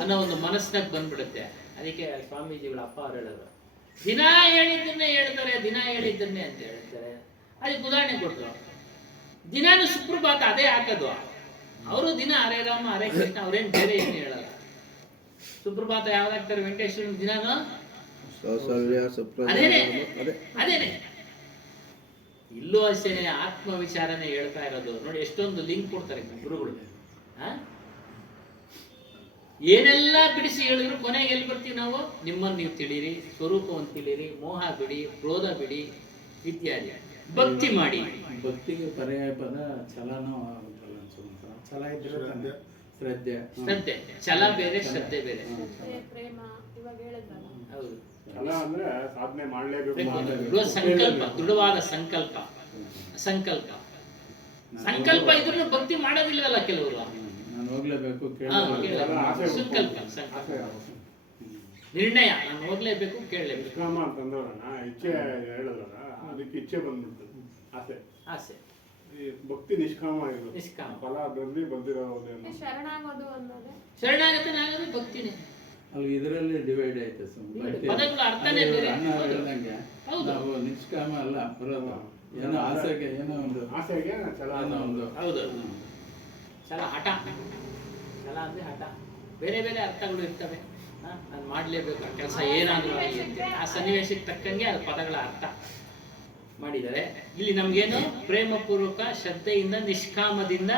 ಅನ್ನೋ ಒಂದು ಮನಸ್ಸಿನಾಗ ಬಂದ್ಬಿಡುತ್ತೆ. ಅದಕ್ಕೆ ಸ್ವಾಮೀಜಿಗಳ ಅಪ್ಪ ಅವ್ರು ಹೇಳೋದು, ದಿನ ಹೇಳಿದ್ದನ್ನೇ ಹೇಳ್ತಾರೆ, ದಿನ ಹೇಳಿದ್ದನ್ನೇ ಅಂತ ಹೇಳ್ತಾರೆ. ಅದಕ್ಕೆ ಉದಾಹರಣೆ ಕೊಟ್ಟರು. ದಿನಾನು ಸುಪ್ರಭಾತ ಅದೇ ಹಾಕೋದು. ಅವರು ದಿನ ಹರೇ ರಾಮ ಹರೇ ಕೃಷ್ಣ, ಅವ್ರೇನು ಬೇರೆ ಏನು ಹೇಳಲ್ಲ. ಸುಪ್ರಭಾತ ಯಾವ್ದಾಗ್ತಾರೆ ವೆಂಕಟೇಶ್ವರನ ದಿನಾನು ಅದೇನೆ. ಇಲ್ಲೂ ಅಷ್ಟೇನೆ ಆತ್ಮ ವಿಚಾರನೆ ಹೇಳ್ತಾ ಇರೋದು. ನೋಡಿ ಎಷ್ಟೊಂದು ಲಿಂಕ್ ಕೊಡ್ತಾರೆ ಗುರುಗಳು. ಏನೆಲ್ಲ ಬಿಡಿಸಿ ಹೇಳಿದ್ರು ಕೊನೆಗೆ ಎಲ್ಲಿ ಬರ್ತೀವಿ ನಾವು? ನಿಮ್ಮನ್ನು ನೀವು ತಿಳಿರಿ, ಸ್ವರೂಪವನ್ನು ತಿಳಿರಿ, ಮೋಹ ಬಿಡಿ, ಕ್ರೋಧ ಬಿಡಿ ಇತ್ಯಾದಿ. ಭಕ್ತಿ ಮಾಡಿ. ಭಕ್ತಿಗೆ ಪರ್ಯಾಯ ಪದ ಛಲನೂ ಆಗುತ್ತಲ್ಲ ಅನ್ಸುತ್ತೆ. ಛಲ ಇದ್ರೆ ತಾನೇ ಶ್ರದ್ಧೆ. ಶ್ರದ್ಧೆ, ಛಲ ಬೇರೆ, ಶ್ರದ್ಧೆ ಬೇರೆ. ಪ್ರೇಮ ಇವಾಗ ಹೇಳಿದ್ರಲ್ಲ. ಹೌದು. ಛಲ ಅಂದ್ರೆ ಸಾಧನೆ ಮಾಡ್ಲೇಬೇಕು. ಸಂಕಲ್ಪ, ದೃಢವಾದ ಸಂಕಲ್ಪ. ಸಂಕಲ್ಪ ಸಂಕಲ್ಪ ಇದ್ರೂ ಭಕ್ತಿ ಮಾಡೋದಿಲ್ವಲ್ಲ ಕೆಲವರು. ನಾನು ಹೋಗ್ಲೇಬೇಕು, ಸಂಕಲ್ಪ, ನಿರ್ಣಯ, ನಾನು ಹೋಗ್ಲೇಬೇಕು, ಕೇಳಲೇಬೇಕು. ನಿಷ್ಕಾಮ ಅಂತಂದವ್ರನ್ನ ಇಚ್ಛೆ ಹೇಳಿದ್ರಲ್ಲ, ಅದಕ್ಕೆ ಇಚ್ಛೆ ಬಂದ್ಬಿಡ್ತು, ಆಸೆ. ಆಸೆ. ಈ ಭಕ್ತಿ ನಿಷ್ಕಾಮ ಇರೋದು. ನಿಷ್ಕಾಮ. ಫಲ ಬಂದು ಬಂದಿರೋದೇನು. ಶರಣಾಗೋದು ಅನ್ನೋದೇ ಶರಣಾಗತನಾಗೋದು ಭಕ್ತಿನೇ. ಅಲ್ಲಿ ಇದರಲ್ಲಿ ಡಿವೈಡ್ ಆಯ್ತು. ಪದಗಳ ಅರ್ಥನೇ ಬೇರೆ. ಅಣ್ಣ ಹೇಳ್ದಂಗೆ ನಾವು ನಿಷ್ಕಾಮ ಅಲ್ಲ ಬರೋದು, ಏನೋ ಆಸೆಗೆ, ಏನೋ ಒಂದು ಆಸೆಗೆ ಛಲ ಏನೋ ಒಂದು. ಹೌದು. ಛಲ, ಹಠ. ಛಲ ಅಂದ್ರೆ ಹಠ. ಬೇರೆ ಬೇರೆ ಅರ್ಥಗಳು ಇರ್ತವೆ. ನಾನು ಮಾಡಲೇಬೇಕು ಆ ಕೆಲಸ, ಏನಾದರೂ ಆ ಸನ್ನಿವೇಶಕ್ಕೆ ತಕ್ಕಂಗೆ ಅದು ಪದಗಳ ಅರ್ಥ ಮಾಡಿದ್ದಾರೆ. ಇಲ್ಲಿ ನಮ್ಗೇನು ಪ್ರೇಮಪೂರ್ವಕ, ಶ್ರದ್ಧೆಯಿಂದ, ನಿಷ್ಕಾಮದಿಂದ,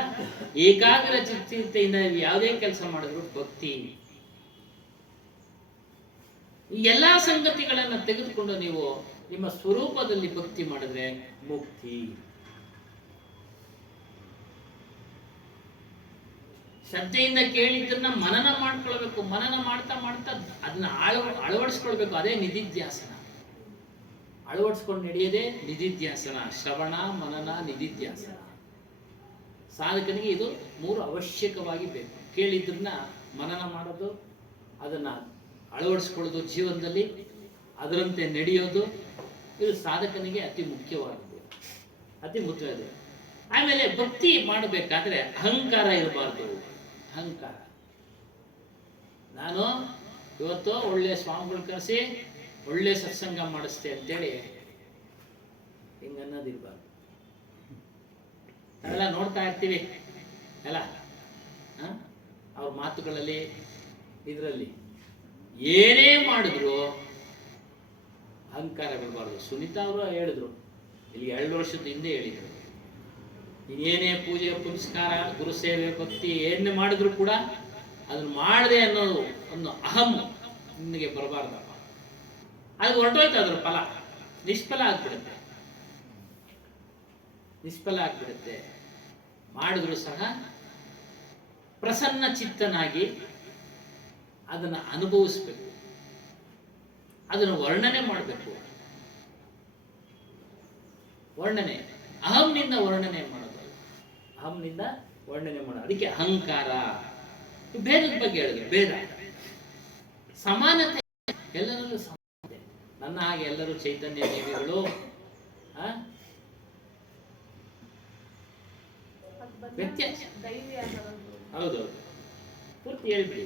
ಏಕಾಗ್ರ ಚಿತ್ತತೆಯಿಂದ ಯಾವುದೇ ಕೆಲಸ ಮಾಡಿದ್ರು ಭಕ್ತಿ. ಈ ಎಲ್ಲಾ ಸಂಗತಿಗಳನ್ನ ತೆಗೆದುಕೊಂಡು ನೀವು ನಿಮ್ಮ ಸ್ವರೂಪದಲ್ಲಿ ಭಕ್ತಿ ಮಾಡಿದ್ರೆ ಮುಕ್ತಿ. ಶ್ರದ್ಧೆಯಿಂದ ಕೇಳಿದ್ದನ್ನ ಮನನ ಮಾಡ್ಕೊಳ್ಬೇಕು. ಮನನ ಮಾಡ್ತಾ ಮಾಡ್ತಾ ಅದನ್ನ ಅಳವಡಿಸ್ಕೊಳ್ಬೇಕು. ಅದೇ ನಿಧಿಧ್ಯಾಸನ. ಅಳವಡಿಸ್ಕೊಂಡು ನಡೆಯೋದೇ ನಿಧಿಧ್ಯಾಸನ. ಶ್ರವಣ, ಮನನ, ನಿಧಿಧ್ಯಾಸನ. ಸಾಧಕನಿಗೆ ಇದು 3 ಅವಶ್ಯಕವಾಗಿ ಬೇಕು. ಕೇಳಿದ್ರನ್ನ ಮನನ ಮಾಡೋದು, ಅದನ್ನ ಅಳವಡಿಸ್ಕೊಳ್ಳೋದು ಜೀವನದಲ್ಲಿ, ಅದರಂತೆ ನಡೆಯೋದು, ಇದು ಸಾಧಕನಿಗೆ ಅತಿ ಮುಖ್ಯವಾದದ್ದು, ಅತಿ ಮುಖ್ಯವಾದ. ಆಮೇಲೆ ಭಕ್ತಿ ಮಾಡಬೇಕಾದ್ರೆ ಅಹಂಕಾರ ಇರಬಾರ್ದು. ಅಹಂಕಾರ, ನಾನು ಇವತ್ತು ಒಳ್ಳೆ ಸ್ವಾಮಿಗಳು ಕರೆಸಿ ಒಳ್ಳೆ ಸತ್ಸಂಗ ಮಾಡಿಸ್ತೆ ಅಂತೇಳಿ ಹಿಂಗನ್ನೋದಿರ್ಬಾರ್ದು. ನಾವೆಲ್ಲ ನೋಡ್ತಾ ಇರ್ತೀವಿ ಅಲ್ಲ, ಅವ್ರ ಮಾತುಗಳಲ್ಲಿ, ಇದರಲ್ಲಿ ಏನೇ ಮಾಡಿದ್ರು ಅಹಂಕಾರ ಬಿಡಬಾರ್ದು. ಸುನೀತಾ ಅವರು ಹೇಳಿದ್ರು, ಇಲ್ಲಿ 2 ವರ್ಷದ ಹಿಂದೆ ಹೇಳಿದ್ರು, ಇನ್ನೇನೇ ಪೂಜೆ ಪುನಸ್ಕಾರ, ಗುರು ಸೇವೆ, ಭಕ್ತಿ ಏನೇ ಮಾಡಿದ್ರು ಕೂಡ ಅದನ್ನು ಮಾಡದೆ ಅನ್ನೋದು ಒಂದು ಅಹಂ ನಿನಗೆ ಬರಬಾರ್ದಪ್ಪ. ಅದು ಹೊರಟೋಯ್ತು, ಅದ್ರ ಫಲ ನಿಷ್ಫಲ ಆಗ್ಬಿಡುತ್ತೆ. ನಿಷ್ಫಲ ಆಗ್ಬಿಡುತ್ತೆ. ಮಾಡಿದ್ರು ಸಹ ಪ್ರಸನ್ನ ಚಿತ್ತನಾಗಿ ಅದನ್ನು ಅನುಭವಿಸ್ಬೇಕು, ಅದನ್ನು ವರ್ಣನೆ ಮಾಡಬೇಕು. ವರ್ಣನೆ ಅಹಂನಿಂದ ವರ್ಣನೆ ಮಾಡೋದು, ಅಹಂನಿಂದ ವರ್ಣನೆ ಮಾಡೋದು. ಅದಕ್ಕೆ ಅಹಂಕಾರ. ಭೇದದ ಬಗ್ಗೆ ಹೇಳಿದ್ರು. ಭೇದ, ಸಮಾನತೆ, ಎಲ್ಲರಲ್ಲೂ ಸಮಾನತೆ. ನನ್ನ ಹಾಗೆ ಎಲ್ಲರೂ ಚೈತನ್ಯ ದೇವಿಗಳು. ವ್ಯತ್ಯಾಸ. ಹೌದೌದು, ಪೂರ್ತಿ ಹೇಳ್ಬಿಡಿ.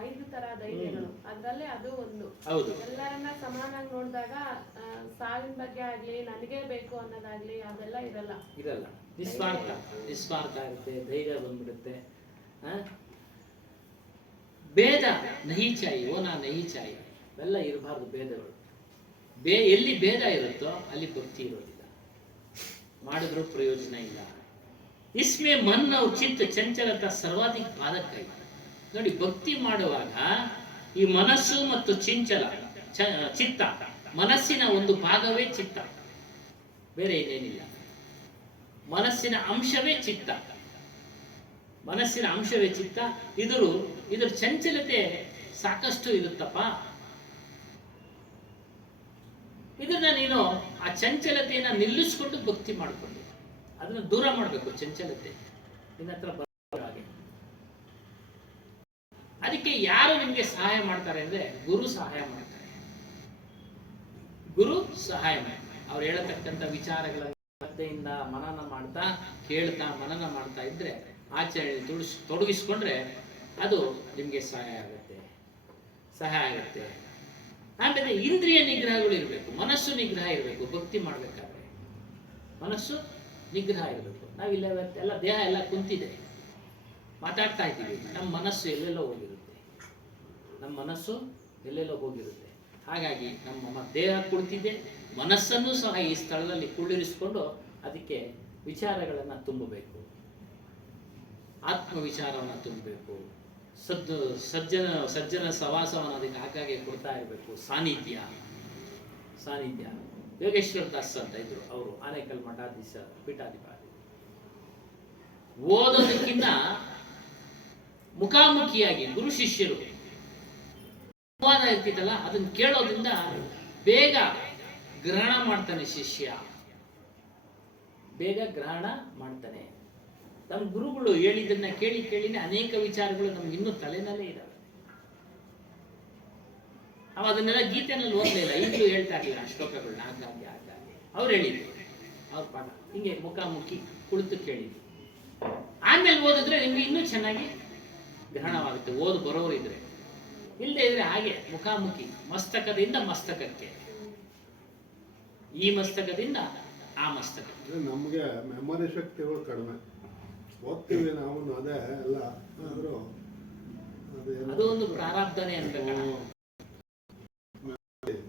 5 ತರ ಧೈರ್ಯಗಳು, ಅದ್ರಲ್ಲೇ ಅದು ಒಂದು. ಹೌದು. ಎಲ್ಲರನ್ನ ಸಮಾನಾಗಿ ನೋಡಿದಾಗ ಸಾವಿನ ಬಗ್ಗೆ ಆಗ್ಲಿ, ನನಗೆ ಬೇಕು ಅನ್ನೋದಾಗ್ಲಿ ಅದೆಲ್ಲ ಇರಲ್ಲ. ನಿಸ್ವಾರ್ಥ, ನಿಸ್ವಾರ್ಥ ಇರುತ್ತೆ, ಧೈರ್ಯ ಬಂದ್ಬಿಡುತ್ತೆ. ಭೇದ ನಹಿ ಚಾಯಿ, ನಾ ನಹಿ ಚಾಯಿ, ಅವೆಲ್ಲ ಇರಬಾರ್ದು ಭೇದಗಳು. ಎಲ್ಲಿ ಭೇದ ಇರುತ್ತೋ ಅಲ್ಲಿ ಭಕ್ತಿ ಇರೋದಿಲ್ಲ, ಮಾಡಿದ್ರೂ ಪ್ರಯೋಜನ ಇಲ್ಲ. ಇಸ್ಮೆ ಮನ್ ಅವ್ರ ಚಿತ್ತ ಚಂಚಲತ ಸರ್ವಾಧಿಕ ಬಾಧಕ. ನೋಡಿ, ಭಕ್ತಿ ಮಾಡುವಾಗ ಈ ಮನಸ್ಸು ಮತ್ತು ಚಿತ್ತ, ಮನಸ್ಸಿನ ಒಂದು ಭಾಗವೇ ಚಿತ್ತ, ಬೇರೆ ಏನೇನಿಲ್ಲ. ಮನಸ್ಸಿನ ಅಂಶವೇ ಚಿತ್ತ, ಮನಸ್ಸಿನ ಅಂಶವೇ ಚಿತ್ತ. ಇದರ ಚಂಚಲತೆ ಸಾಕಷ್ಟು ಇರುತ್ತಪ್ಪ. ಇದನ್ನ ನೀನು ಆ ಚಂಚಲತೆಯನ್ನ ನಿಲ್ಲಿಸ್ಕೊಂಡು ಭಕ್ತಿ ಮಾಡಿಕೊಂಡು ಅದನ್ನ ದೂರ ಮಾಡಬೇಕು. ಚಂಚಲತೆ ನಿನ್ನ ಹತ್ರ ಬರೋ ಹಾಗೆ. ಅದಕ್ಕೆ ಯಾರು ನಿಮಗೆ ಸಹಾಯ ಮಾಡ್ತಾರೆ ಅಂದ್ರೆ ಗುರು ಸಹಾಯ ಮಾಡ್ತಾರೆ. ಗುರು ಸಹಾಯ ಮಾಡ್ತಾರೆ. ಅವ್ರು ಹೇಳತಕ್ಕಂಥ ವಿಚಾರಗಳ ಶ್ರದ್ಧೆಯಿಂದ ಮನನ ಮಾಡ್ತಾ ಕೇಳ್ತಾ ಮನನ ಮಾಡ್ತಾ ಇದ್ರೆ ಆಚರಣೆ ತೊಡಗಿಸ್ಕೊಂಡ್ರೆ ಅದು ನಿಮಗೆ ಸಹಾಯ ಆಗುತ್ತೆ. ಆಮೇಲೆ ಇಂದ್ರಿಯ ನಿಗ್ರಹಗಳು ಇರಬೇಕು, ಮನಸ್ಸು ನಿಗ್ರಹ ಇರಬೇಕು. ಭಕ್ತಿ ಮಾಡ್ಬೇಕಾದ್ರೆ ಮನಸ್ಸು ನಿಗ್ರಹ ಇರಬೇಕು. ನಾವಿಲ್ಲ ಎಲ್ಲ ದೇಹ ಎಲ್ಲ ಕುಂತಿದೆ, ಮಾತಾಡ್ತಾ ಇದ್ದೀವಿ, ನಮ್ಮ ಮನಸ್ಸು ಎಲ್ಲೆಲ್ಲೋ ಹೋಗಿರುತ್ತೆ. ಹಾಗಾಗಿ ನಮ್ಮ ದೇಹ ಕುಳಿತಿದೆ, ಮನಸ್ಸನ್ನು ಸಹ ಈ ಸ್ಥಳದಲ್ಲಿ ಕುಳ್ಳಿರಿಸಿಕೊಂಡು ಅದಕ್ಕೆ ವಿಚಾರಗಳನ್ನು ತುಂಬಬೇಕು, ಆತ್ಮ ವಿಚಾರವನ್ನು ತುಂಬಬೇಕು, ಸಜ್ಜನ ಸವಾಸವನ್ನು ಅದಕ್ಕೆ ಆಗಾಗ್ಗೆ ಕೊಡ್ತಾ ಇರಬೇಕು. ಸಾನ್ನಿಧ್ಯ. ಯೋಗೇಶ್ವರ ದಾಸ್ ಅಂತ ಇದ್ರು, ಅವರು ಆನೇಕಲ್ ಪೀಠಾಧಿಪತಿ. ಓದೋದಕ್ಕಿಂತ ಮುಖಾಮುಖಿಯಾಗಿ ಗುರು ಶಿಷ್ಯರು ಸಂವಾದ ಇರ್ತಿತ್ತಲ್ಲ, ಅದನ್ನ ಕೇಳೋದ್ರಿಂದ ಬೇಗ ಗ್ರಹಣ ಮಾಡ್ತಾನೆ ಶಿಷ್ಯ, ಬೇಗ ಗ್ರಹಣ ಮಾಡ್ತಾನೆ. ನಮ್ಮ ಗುರುಗಳು ಹೇಳಿದ್ದನ್ನ ಕೇಳಿನೇ ಅನೇಕ ವಿಚಾರಗಳು ನಮ್ಗೆ ಇನ್ನೂ ತಲೆನಲ್ಲೇ ಇದ್ದಾವೆ. ನಾವು ಅದನ್ನೆಲ್ಲ ಗೀತೆನಲ್ಲಿ ಓದಲಿಲ್ಲ, ಈಗಲೂ ಹೇಳ್ತಾ ಇರಲಿಲ್ಲ ಶ್ಲೋಕಗಳನ್ನ ಆಗಾಗ್ಗೆ ಅವ್ರು ಹೇಳಿದ್ರು, ಅವ್ರ ಪಾಠ ಹಿಂಗೆ ಮುಖಾಮುಖಿ ಕುಳಿತು ಕೇಳಿದ್ರು. ಆಮೇಲೆ ಓದಿದ್ರೆ ನಿಮ್ಗೆ ಇನ್ನೂ ಚೆನ್ನಾಗಿ ಗ್ರಹಣವಾಗುತ್ತೆ, ಓದು ಬರೋರು ಇದ್ರೆ. ಇಲ್ಲದೆ ಇದ್ರೆ ಹಾಗೆ ಮುಖಾಮುಖಿ, ಮಸ್ತಕದಿಂದ ಮಸ್ತಕಕ್ಕೆ, ಈ ಮಸ್ತಕದಿಂದ ಆ ಮಸ್ತಕಕ್ಕೆ. ನಮಗೆ ಮೆಮೊರಿ ಶಕ್ತಿಗಳು ಕಡಿಮೆ, ಓದ್ತೀವಿ ನಾವು, ಅದೇ ಎಲ್ಲ ಆದರೂ ಅದು ಒಂದು ಪ್ರಾರಬ್ಧನೆ ಅಂತ.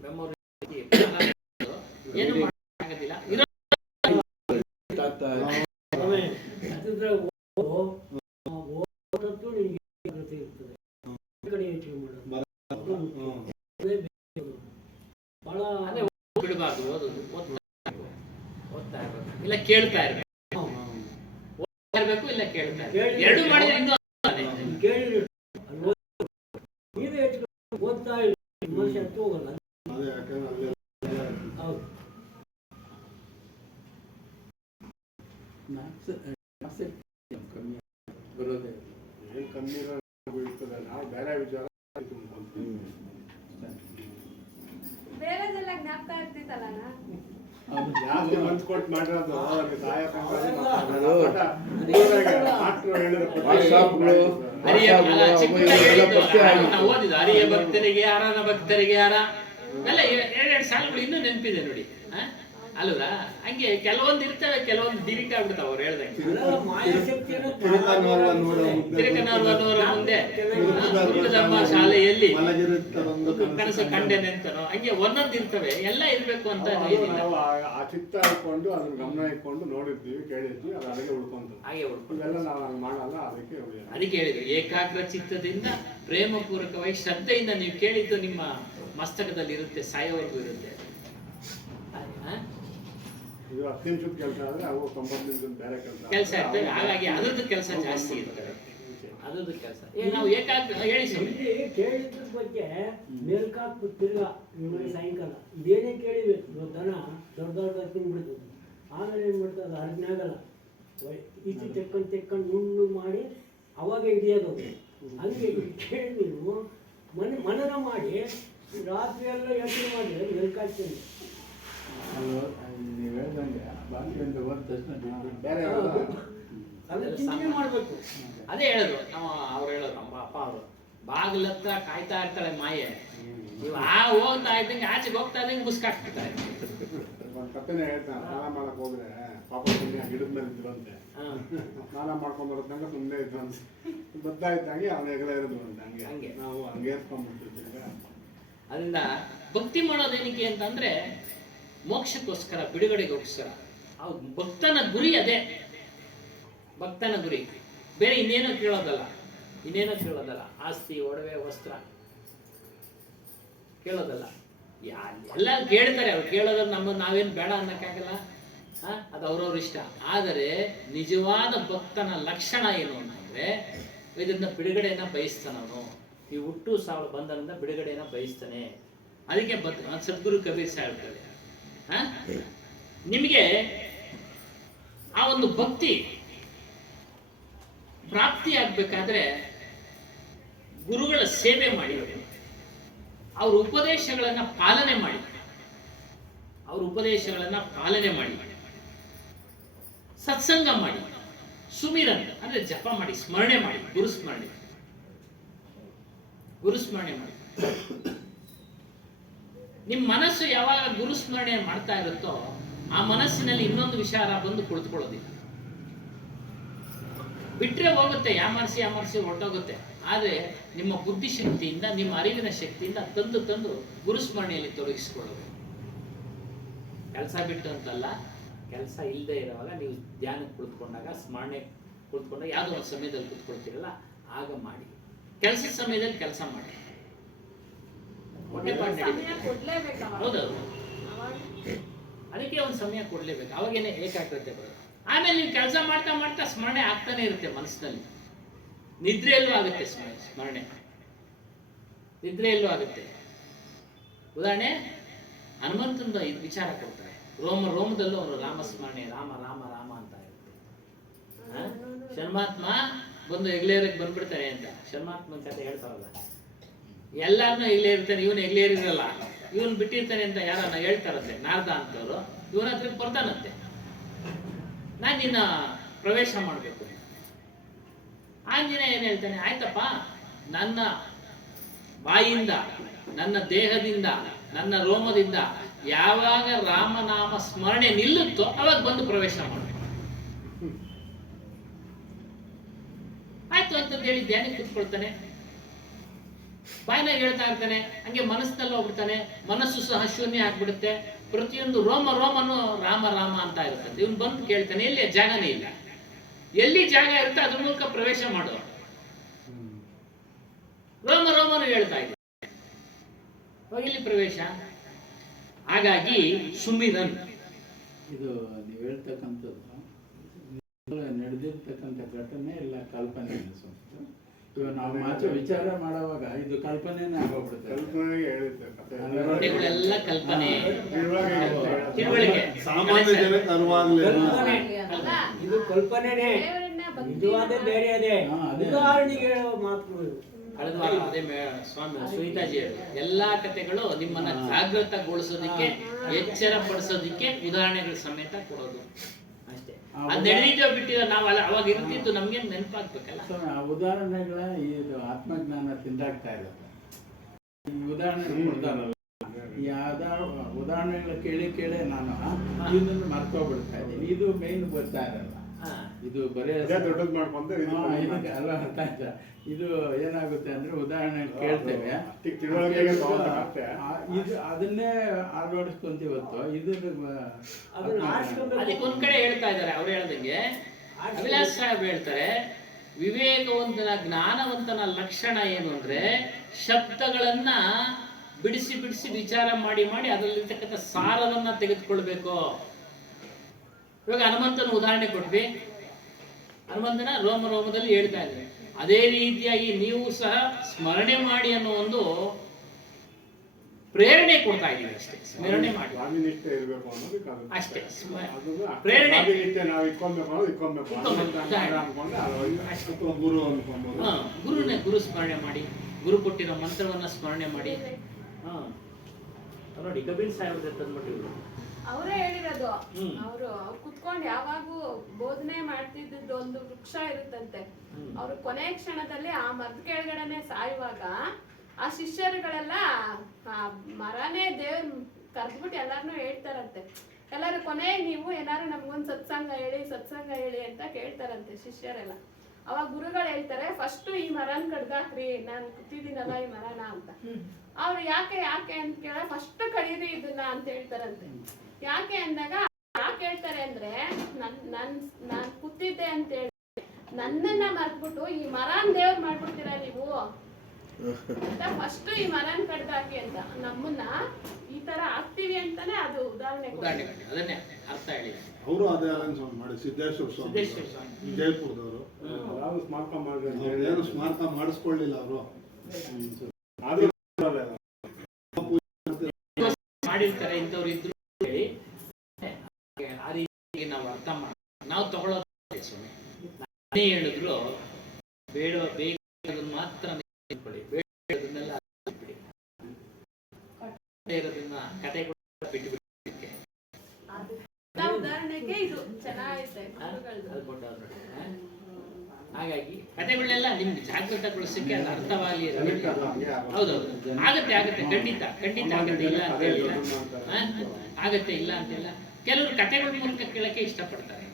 ಮೆಮೊರಿ ಏನು ಮಾಡೋಕ್ಕಾಗೋದಿಲ್ಲ. ಬಿಡಬಾರ್ದು, ಓದ್ತಾ ಇರ್ಬೇಕು, ಇಲ್ಲ ಕೇಳ್ತಾ ಇರ್ಬೇಕು. ಇಲ್ಲ ಕೇಳ್ತಾ ಇರ್ಬೇಕು, ಎರಡು ಮಾಡಿದ್ರೆ ಇನ್ನೂ ಓದ್ತಾ ಹೋಗಲ್ಲ. ಕಮ್ಮಿ ಬೀಳ್ತದೆ. ನಾವು ಬೇರೆ ವಿಚಾರ ಬೇರೆದೆಲ್ಲ ಜ್ಞಾಪಕ ಇರ್ತಿತ್ತಲ್ಲ ಜಾಸ್ತಿ ಮನ್ಸು ಕೊಟ್ಟು ಮಾಡಿರೋದು ಸಹಾಯ ಓದಿದ ಹರಿಯ ಭಕ್ತರಿಗೆ ಯಾರನ ಭಕ್ತರಿಗೆ ಯಾರ ಎಲ್ಲ ಎರಡೆರಡು ಸಾಲುಗಳು ಇನ್ನೂ ನೆನಪಿದೆ ನೋಡಿ, ಅಲ್ವಾ? ಹಂಗೆ ಕೆಲವೊಂದು ಇರ್ತವೆ, ಕೆಲವೊಂದು ಡಿಲೀಟ್ ಆಗ್ಬಿಡ್ತಾವ. ಅವ್ರು ಹೇಳ್ದಂಗೆ ತಿರುಕನವರ ಮುಂದೆ ಧರ್ಮ ಶಾಲೆಯಲ್ಲಿ ಕನಸು ಕಂಡೇನೆ ಅಂತನೋ, ಹಂಗೆ ಒಂದೊಂದು ಇರ್ತವೆ, ಎಲ್ಲ ಇರ್ಬೇಕು ಅಂತ ನಾವು ಆ ಚಿತ್ತ ಹಾಕೊಂಡು ಅದನ್ನ ಗಮನ ಇಟ್ಕೊಂಡು ನೋಡಿರ್ತೀವಿ, ಕೇಳಿರ್ತೀವಿ, ಅದು ಹಾಗೆ ಉಳ್ಕೊಂತ ಹಾಗೆ ಉಳ್ಕೊಂಡೆಲ್ಲ ನಾವು ಮಾಡಲ್ಲ. ಅದಕ್ಕೆ ಹೇಳಿದ್ರು, ಏಕಾಗ್ರ ಚಿತ್ತದಿಂದ ಪ್ರೇಮಪೂರ್ವಕವಾಗಿ ಶ್ರದ್ಧೆಯಿಂದ ನೀವು ಕೇಳಿದ್ದು ನಿಮ್ಮ ಮಸ್ತಕದಲ್ಲಿ ಇರುತ್ತೆ, ಸಾಯೋವರೆಗೂ ಇರುತ್ತೆ. ಇದು 10 ನಿಮಿಷದ ಕೆಲಸ ಆದ್ರೆ ಅವು 90 ನಿಮಿಷದ ಬೇರೆ ಕೆಲಸ ಇರ್ತವೆ. ಹಾಗಾಗಿ ಅದ್ರದ್ದು ಕೆಲಸ ಜಾಸ್ತಿ ಇರ್ತದೆ, ಅದ್ರದ್ದು ಕೆಲಸ. ನಾವು ಏಕಾಗ್ರ ಹೇಳಿ ಕೇಳಿದ್ರ ಬಗ್ಗೆ ಮೇಲ್ಕಾಕ್ ತಿರ್ಗಾ ಸಾಯಂಕಾಲ ಇದೇನೇ ಕೇಳಿಬೇಕು. ದನ ದೊಡ್ಡ ತಿಂದ್ಬಿಡ್ತದೆ, ಆಮೇಲೆ ಏನ್ ಮಾಡ್ತದೆ ಅರ್ಜನಾಗಲ್ಲ, ಈಚೆ ತೆಕ್ಕೊಂಡು ನುಣ್ಣು ಮಾಡಿ ಅವಾಗ ಹಿಡಿಯೋದು. ಹಂಗೆ ಕೇಳಿ ನೀವು ಮನನ ಮಾಡಿ ರಾತ್ರಿ ಎಲ್ಲ ಯೋಚನೆ ಮಾಡಿದ್ರೆ ಮೇಲ್ಕಾಕ್ತೀನಿ. ನೀವು ಹೇಳ್ದಂಗೆ ಬಾಕಿ ಅಂತ ಹೋದ ತಕ್ಷಣ ಬೇರೆ ಚಿಂತನೆ ಮಾಡಬೇಕು. ಅದೇ ಹೇಳೋದು ಅವ್ರು ಹೇಳೋದು, ನಮ್ಮ ಅಪ್ಪ ಅವರು ಬಾಗಿಲ ಹತ್ರ ಕಾಯ್ತಾ ಇರ್ತಾಳೆ ಮಾಯೆ, ನೀವು ಹೋಗ್ತಾ ಇದ್ದಂಗೆ ಆಚೆಗೆ ಹೋಗ್ತಾ ಇದ್ದಂಗೆ ಮುಸ್ಕಾಕ್ಬಿಡ್ತಾರೆ. ಒಂದು ಕಥೆನೇ ಹೇಳ್ತಾನೆ, ಸ್ನಾನ ಮಾಡಕ್ ಹೋದ್ರೆ ಪಾಪ ಗಿಡದ ಮೇಲೆ ಇದ್ರಂತೆ, ಸ್ನಾನ ಮಾಡ್ಕೊಂಡ್ ಬರೋದಂಗ ಸುಮ್ಮನೆ ಇದ್ರಂತೆ, ಬದ್ದ ಇದ್ದಂಗೆ ಅವನ ಹೆಗಲ ಇರೋದು ಅಂತ. ಹಂಗೆ ನಾವು ಹಂಗೆ ಏರ್ಕೊಂಡ್ಬಿಡ್ತೀವಿ. ಅದರಿಂದ ಭಕ್ತಿ ಮಾಡೋದೇನಿಕೆ ಅಂತಂದ್ರೆ ಮೋಕ್ಷಕ್ಕೋಸ್ಕರ, ಬಿಡುಗಡೆಗೋಸ್ಕರ. ಭಕ್ತನ ಗುರಿ ಅದೇ, ಭಕ್ತನ ಗುರಿ ಬೇರೆ ಇನ್ನೇನೋ ಕೇಳೋದಲ್ಲ. ಆಸ್ತಿ, ಒಡವೆ, ವಸ್ತ್ರ ಕೇಳೋದಲ್ಲ. ಎಲ್ಲ ಕೇಳ್ತಾರೆ, ಅವ್ರು ಕೇಳೋದ್ರ ನಾವೇನು ಬೇಡ ಅನ್ನಕ್ಕಾಗಲ್ಲ, ಅದು ಅವ್ರವ್ರ ಇಷ್ಟ. ಆದರೆ ನಿಜವಾದ ಭಕ್ತನ ಲಕ್ಷಣ ಏನು ಅಂತಂದ್ರೆ ಇದರಿಂದ ಬಿಡುಗಡೆಯನ್ನ ಬಯಸ್ತಾನವನು. ಈ ಹುಟ್ಟು ಸಾವು ಬಂದರಿಂದ ಬಿಡುಗಡೆಯನ್ನ ಬಯಸ್ತಾನೆ. ಅದಕ್ಕೆ ಸದ್ಗುರು ಕಬೀರ್ ಸಾಹೇಬ್ ಹೇಳ್ತಾರೆ, ನಿಮಗೆ ಆ ಒಂದು ಭಕ್ತಿ ಪ್ರಾಪ್ತಿ ಆಗ್ಬೇಕಾದ್ರೆ ಗುರುಗಳ ಸೇವೆ ಮಾಡಿ, ಅವ್ರ ಉಪದೇಶಗಳನ್ನ ಪಾಲನೆ ಮಾಡಿ, ಸತ್ಸಂಗ ಮಾಡಿ, ಸುಮಿರನ್ ಅಂದ್ರೆ ಜಪ ಮಾಡಿ, ಸ್ಮರಣೆ ಮಾಡಿ, ಗುರುಸ್ಮರಣೆ ಮಾಡಿ. ನಿಮ್ಮ ಮನಸ್ಸು ಯಾವಾಗ ಗುರುಸ್ಮರಣೆ ಮಾಡ್ತಾ ಇರುತ್ತೋ ಆ ಮನಸ್ಸಿನಲ್ಲಿ ಇನ್ನೊಂದು ವಿಚಾರ ಬಂದು ಕುಳಿತುಕೊಳ್ಳೋದಿಲ್ಲ. ಬಿಟ್ರೆ ಹೋಗುತ್ತೆ, ಯಾಮರ್ಸಿ ಹೊರಟೋಗುತ್ತೆ. ಆದರೆ ನಿಮ್ಮ ಬುದ್ಧಿಶಕ್ತಿಯಿಂದ, ನಿಮ್ಮ ಅರಿವಿನ ಶಕ್ತಿಯಿಂದ ತಂದು ಗುರುಸ್ಮರಣೆಯಲ್ಲಿ ತೊಡಗಿಸಿಕೊಳ್ಳಬೇಕು. ಕೆಲಸ ಬಿಟ್ಟು ಅಂತಲ್ಲ, ಕೆಲಸ ಇಲ್ಲದೆ ಇರುವಾಗ ನೀವು ಧ್ಯಾನಕ್ಕೆ ಕುಳಿತುಕೊಂಡಾಗ, ಸ್ಮರಣೆ ಕುಳಿತುಕೊಂಡಾಗ, ಯಾವುದೋ ಒಂದು ಸಮಯದಲ್ಲಿ ಕುಳಿತುಕೊಳ್ತೀರಲ್ಲ, ಆಗ ಮಾಡಿ. ಕೆಲಸದ ಸಮಯದಲ್ಲಿ ಕೆಲಸ ಮಾಡಿ. ಹೌದೌದು, ಅದಕ್ಕೆ ಒಂದು ಸಮಯ ಕೊಡ್ಲೇಬೇಕು. ಅವಾಗೇನೆ ಏಕಾಗ್ರತೆ ಬರೋದು. ಆಮೇಲೆ ನೀವು ಕೆಲಸ ಮಾಡ್ತಾ ಸ್ಮರಣೆ ಆಗ್ತಾನೆ ಇರುತ್ತೆ ಮನಸ್ಸಿನಲ್ಲಿ. ನಿದ್ರೆಯಲ್ಲೂ ಆಗುತ್ತೆ ಸ್ಮರಣೆ, ನಿದ್ರೆಯಲ್ಲೂ ಆಗುತ್ತೆ. ಉದಾಹರಣೆ, ಹನುಮಂತಂದು ವಿಚಾರ ಕೊಡ್ತಾರೆ. ರೋಮದಲ್ಲೂ ಅವರು ರಾಮಸ್ಮರಣೆ, ರಾಮ ಅಂತ ಇರುತ್ತೆ. ಶರ್ಮಾತ್ಮ ಬಂದು ಹೆಗ್ಲೇರಿಗೆ ಬಂದ್ಬಿಡ್ತಾರೆ ಅಂತ ಶರ್ಮಾತ್ಮನ ಕತೆ ಹೇಳ್ತಾರಲ್ಲ. ಎಲ್ಲಾರನ್ನೂ ಹೆಗ್ಲೇ ಇರ್ತಾನೆ, ಇವನು ಹೆಗ್ಲೇರಿರಲ್ಲ, ಇವನು ಬಿಟ್ಟಿರ್ತಾನೆ ಅಂತ ಯಾರನ್ನ ಹೇಳ್ತಾರಂತೆ ನಾರದ ಅಂತವ್ರು. ಇವನ ಹತ್ರಕ್ಕೆ ಬರ್ತಾನಂತೆ, ನಾನು ನಿನ್ನ ಪ್ರವೇಶ ಮಾಡಬೇಕು. ಆಂಜನೇಯ ಏನ್ ಹೇಳ್ತಾನೆ, ಆಯ್ತಪ್ಪ, ನನ್ನ ಬಾಯಿಂದ, ನನ್ನ ದೇಹದಿಂದ, ನನ್ನ ರೋಮದಿಂದ ಯಾವಾಗ ರಾಮನಾಮ ಸ್ಮರಣೆ ನಿಲ್ಲುತ್ತೋ ಅವಾಗ ಬಂದು ಪ್ರವೇಶ ಮಾಡಬೇಕು. ಆಯ್ತು ಅಂತ ಹೇಳಿ ಧ್ಯಾನಕ್ಕೆ ಕೂತ್ಕೊಳ್ತಾನೆ. ಬಾಯಿನಾಗ ಹೇಳ್ತಾ ಇರ್ತಾನೆ, ಹಂಗೆ ಮನಸ್ಸಿನಲ್ಲಿ ಹೋಗ್ಬಿಡ್ತಾನೆ. ಮನಸ್ಸು ಸಹ ಶೂನ್ಯ ಆಗ್ಬಿಡುತ್ತೆ. ಪ್ರತಿಯೊಂದು ರೋಮನು ರಾಮ ಅಂತ ಇರ್ತದೆ. ಇವನು ಬಂದು ಕೇಳ್ತಾನೆ, ಎಲ್ಲಿ ಜಾಗನೇ ಇಲ್ಲ, ಎಲ್ಲಿ ಜಾಗ ಇರುತ್ತೆ ಅದ್ರ ಮೂಲಕ ಪ್ರವೇಶ ಮಾಡು. ರೋಮನು ಹೇಳ್ತಾ ಇದೆ, ಇಲ್ಲಿ ಪ್ರವೇಶ. ಹಾಗಾಗಿ ಸುಮಿರನ್ ಇದು ನೀವು ಹೇಳ್ತಕ್ಕಂಥದ್ದು ನಡೆದಿರ್ತಕ್ಕಂಥ ಘಟನೆ ಎಲ್ಲ ಕಲ್ಪನೆ. ಇವಾಗ ನಾವು ಮಾತ್ರ ವಿಚಾರ ಮಾಡುವಾಗ ಇದು ಕಲ್ಪನೆನೇ ಆಗೋಗ್ಬಿಡುತ್ತೆ. ಎಲ್ಲ ಕಲ್ಪನೆ, ಸಾಮಾನ್ಯ ಜನಕ್ಕೆ ಅನುವಾಗಲಿಲ್ಲ. ಇದು ಕಲ್ಪನೆನೇ, ನಿಜವಾದ ಬೇರೆ ಅದೇ. ಉದಾಹರಣೆಗೆ ಹೇಳುವ ಮಾತುಗಳು. ಕಳೆದ ವಾರ ಅದೇ ಸ್ವಾಮಿ ಸುನೀತಾಜಿ ಎಲ್ಲಾ ಕಥೆಗಳು ನಿಮ್ಮನ್ನ ಜಾಗೃತಗೊಳಿಸೋದಿಕ್ಕೆ, ಎಚ್ಚರ ಪಡಿಸೋದಿಕ್ಕೆ ಉದಾಹರಣೆಗಳ ಸಮೇತ ಕೊಡೋದು ಅಷ್ಟೇ. ಅದ್ ನಡೆದಿದ್ದೋ ಬಿಟ್ಟಿರೋ ನಾವು ಅವಾಗ ಇರ್ತಿದ್ದು ನಮ್ಗೆ ನೆನಪಾಗ್ಬೇಕಲ್ಲ. ಆ ಉದಾಹರಣೆಗಳ ಇದು ಆತ್ಮಜ್ಞಾನ ತಿಂದಾಗ್ತಾ ಇರುತ್ತೆ. ಈ ಉದಾಹರಣೆ ಕೊಡ್ತಾರಲ್ಲ, ಯಾವ್ದಾರು ಉದಾಹರಣೆಗಳು ಕೇಳಿ ನಾನು ಇದನ್ನು ಮರ್ತೋಗ್ಬಿಡ್ತಾ ಇದ್ದೀನಿ. ಇದು ಮೇನ್ ಗೊತ್ತಾ ಇರಲ್ಲ. ಇದು ಬರೀ ದೊಡ್ಡದು ಮಾಡ್ಕೊಂಡ್ರೆ ಅಲ್ಲ, ಅರ್ಥ ಆಯ್ತಾ? ಇದು ಏನಾಗುತ್ತೆ ಅಂದ್ರೆ ಉದಾಹರಣೆ ಕೇಳ್ತೇವೆ, ಇದು ಅದನ್ನೇ ಅಳವಡಿಸ್ಕೊಂತೀವತ್ತು. ಅದಕ್ಕೆ ಒಂದ್ ಕಡೆ ಹೇಳ್ತಾ ಇದ್ದಾರೆ, ಅವ್ರು ಹೇಳ್ದಂಗೆ ಅಭಿಲಾಷ್ ಸಾಹೇಬ್ ಹೇಳ್ತಾರೆ, ವಿವೇಕವಂತನ ಜ್ಞಾನವಂತನ ಲಕ್ಷಣ ಏನು ಅಂದ್ರೆ ಶಬ್ದಗಳನ್ನ ಬಿಡಿಸಿ ವಿಚಾರ ಮಾಡಿ ಅದರಲ್ಲಿರ್ತಕ್ಕಂಥ ಸಾರವನ್ನ ತೆಗೆದುಕೊಳ್ಬೇಕು. ಇವಾಗ ಹನುಮಂತನ ಉದಾಹರಣೆ ಕೊಟ್ವಿ, ಹನುಮಂತನ ರೋಮದಲ್ಲಿ ಹೇಳ್ತಾ ಇದ್ದಾರೆ. ಅದೇ ರೀತಿಯಾಗಿ ನೀವು ಸಹ ಸ್ಮರಣೆ ಮಾಡಿ ಅನ್ನೋ ಒಂದು ಪ್ರೇರಣೆ ಕೊಡ್ತಾ ಇದ್ದೀವಿ ಅಷ್ಟೇ. ಸ್ಮರಣೆ ಮಾಡಿ ಇರಬೇಕು ಅನ್ನೋದಕ್ಕೆ ಅಷ್ಟೇ ಪ್ರೇರಣೆ. ನಾವು ಇಕ್ಕೊಬೇಕು ಗುರು ಸ್ಮರಣೆ ಮಾಡಿ, ಗುರು ಕೊಟ್ಟಿರೋ ಮಂತ್ರವನ್ನ ಸ್ಮರಣೆ ಮಾಡಿ. ನೋಡಿ ಕಬೀರ್ ಸಾಹೇಬ್ ತಂದ್ಬಿಟ್ಟಿದ್ರು, ಅವರೇ ಹೇಳಿರೋದು. ಅವರು ಕುತ್ಕೊಂಡು ಯಾವಾಗೂ ಬೋಧನೆ ಮಾಡ್ತಿದ್ದು ಒಂದು ವೃಕ್ಷ ಇರುತ್ತಂತೆ. ಅವರು ಕೊನೆ ಕ್ಷಣದಲ್ಲಿ ಆ ಮರದ ಕೆಳಗಡೆನೆ ಸಾಯುವಾಗ ಆ ಶಿಷ್ಯರುಗಳೆಲ್ಲ ಮರನೇ ದೇವ್ರ ಕರೆದ್ಬಿಟ್ಟು ಎಲ್ಲಾರನ್ನೂ ಹೇಳ್ತಾರಂತೆ. ಎಲ್ಲರೂ ಕೊನೆಗೆ ನೀವು ಏನಾರು ನಮ್ಗೊಂದು ಸತ್ಸಂಗ ಹೇಳಿ ಅಂತ ಕೇಳ್ತಾರಂತೆ ಶಿಷ್ಯರೆಲ್ಲ. ಅವಾಗ ಗುರುಗಳು ಹೇಳ್ತಾರೆ, ಫಸ್ಟ್ ಈ ಮರನ್ ಕಡ್ದಾಕ್ರಿ, ನಾನು ಕೂತಿದ್ದೀನಲ್ಲ ಈ ಮರನ ಅಂತ. ಅವ್ರು ಯಾಕೆ ಅಂತ ಕೇಳ, ಫಸ್ಟ್ ಕಡೀರಿ ಇದನ್ನ ಅಂತ ಹೇಳ್ತಾರಂತೆ. ಯಾಕೆ ಅಂದಾಗ ಯಾಕೆ ಹೇಳ್ತಾರೆ ಅಂದ್ರೆ, ನಾನ್ ಕೂತಿದ್ದೆ ಅಂತ ಹೇಳಿ ನನ್ನನ್ನ ಮರ್ತ್ಬಿಟ್ಟು ಈ ಮರನ್ ದೇವ್ರ ಮಾಡ್ಬಿಡ್ತೀರಾ ನೀವು ಅಂತ ಫಸ್ಟ್ ಈ ಮರನ್ ಕಡ್ದಾಕಿ ಅಂತ ನಮ್ಮನ್ನ ಈ ತರ ಆಗ್ತೀವಿ ಅಂತಾನೆ ಅದು ಉದಾಹರಣೆ. ಅದನ್ನೇ ಅರ್ಥ ಹೇಳಿ. ಅವರು ಅದೇ ಅರೇಂಜ್ ಮಾಡಿ ಸಿದ್ದೇಶ್ವರ ಸ್ವಾಮಿ ಜೈಪುರದವರು ಏನು ಸ್ಮಾರಕ ಮಾಡಿಸ್ಕೊಳ್ಳಿಲ್ಲ ಅವರು. ಮಾಡಿರ್ತಾರೆ ಇಂಥವ್ರು ಇದ್ರು ಹೇಳಿ ಆ ರೀತಿ ನಾವು ಅರ್ಥ ಮಾಡಿ ನಾವು ತಗೊಳ್ಳೋದು. ಸ್ವಾಮಿ ಹೇಳಿದ್ರು ಬೇಡ ಬೇಕಾದ ಮಾತ್ರ ಇರೋದನ್ನ ಕಥೆಗಳು ಬಿಟ್ಟು ಉದಾಹರಣೆಗೆ ಇದು ಚೆನ್ನಾಗೈತೆ ಗುರುಗಳ್ದು. ಹಾಗಾಗಿ ಕಥೆಗಳನ್ನೆಲ್ಲ ನಿಮ್ಗೆ ಜಾಗೃತಗೊಳಿಸಕ್ಕೆ ಅದು ಅರ್ಥವಾಗಿ ಜನಕ್ಕೆ ಅದು ಹಂಗೆ ಆಗೋದು. ಹೌದೌದು ಆಗತ್ತೆ ಖಂಡಿತ ಆಗತ್ತೆ ಇಲ್ಲ ಅಂತ ಹೇಳಿಲ್ಲ ಆಗತ್ತೆ ಇಲ್ಲ ಅಂತಿಲ್ಲ. ಕೆಲವರು ಕಥೆಗಳ ಮೂಲಕ ಕೇಳಕ್ಕೆ ಇಷ್ಟಪಡ್ತಾರೆ.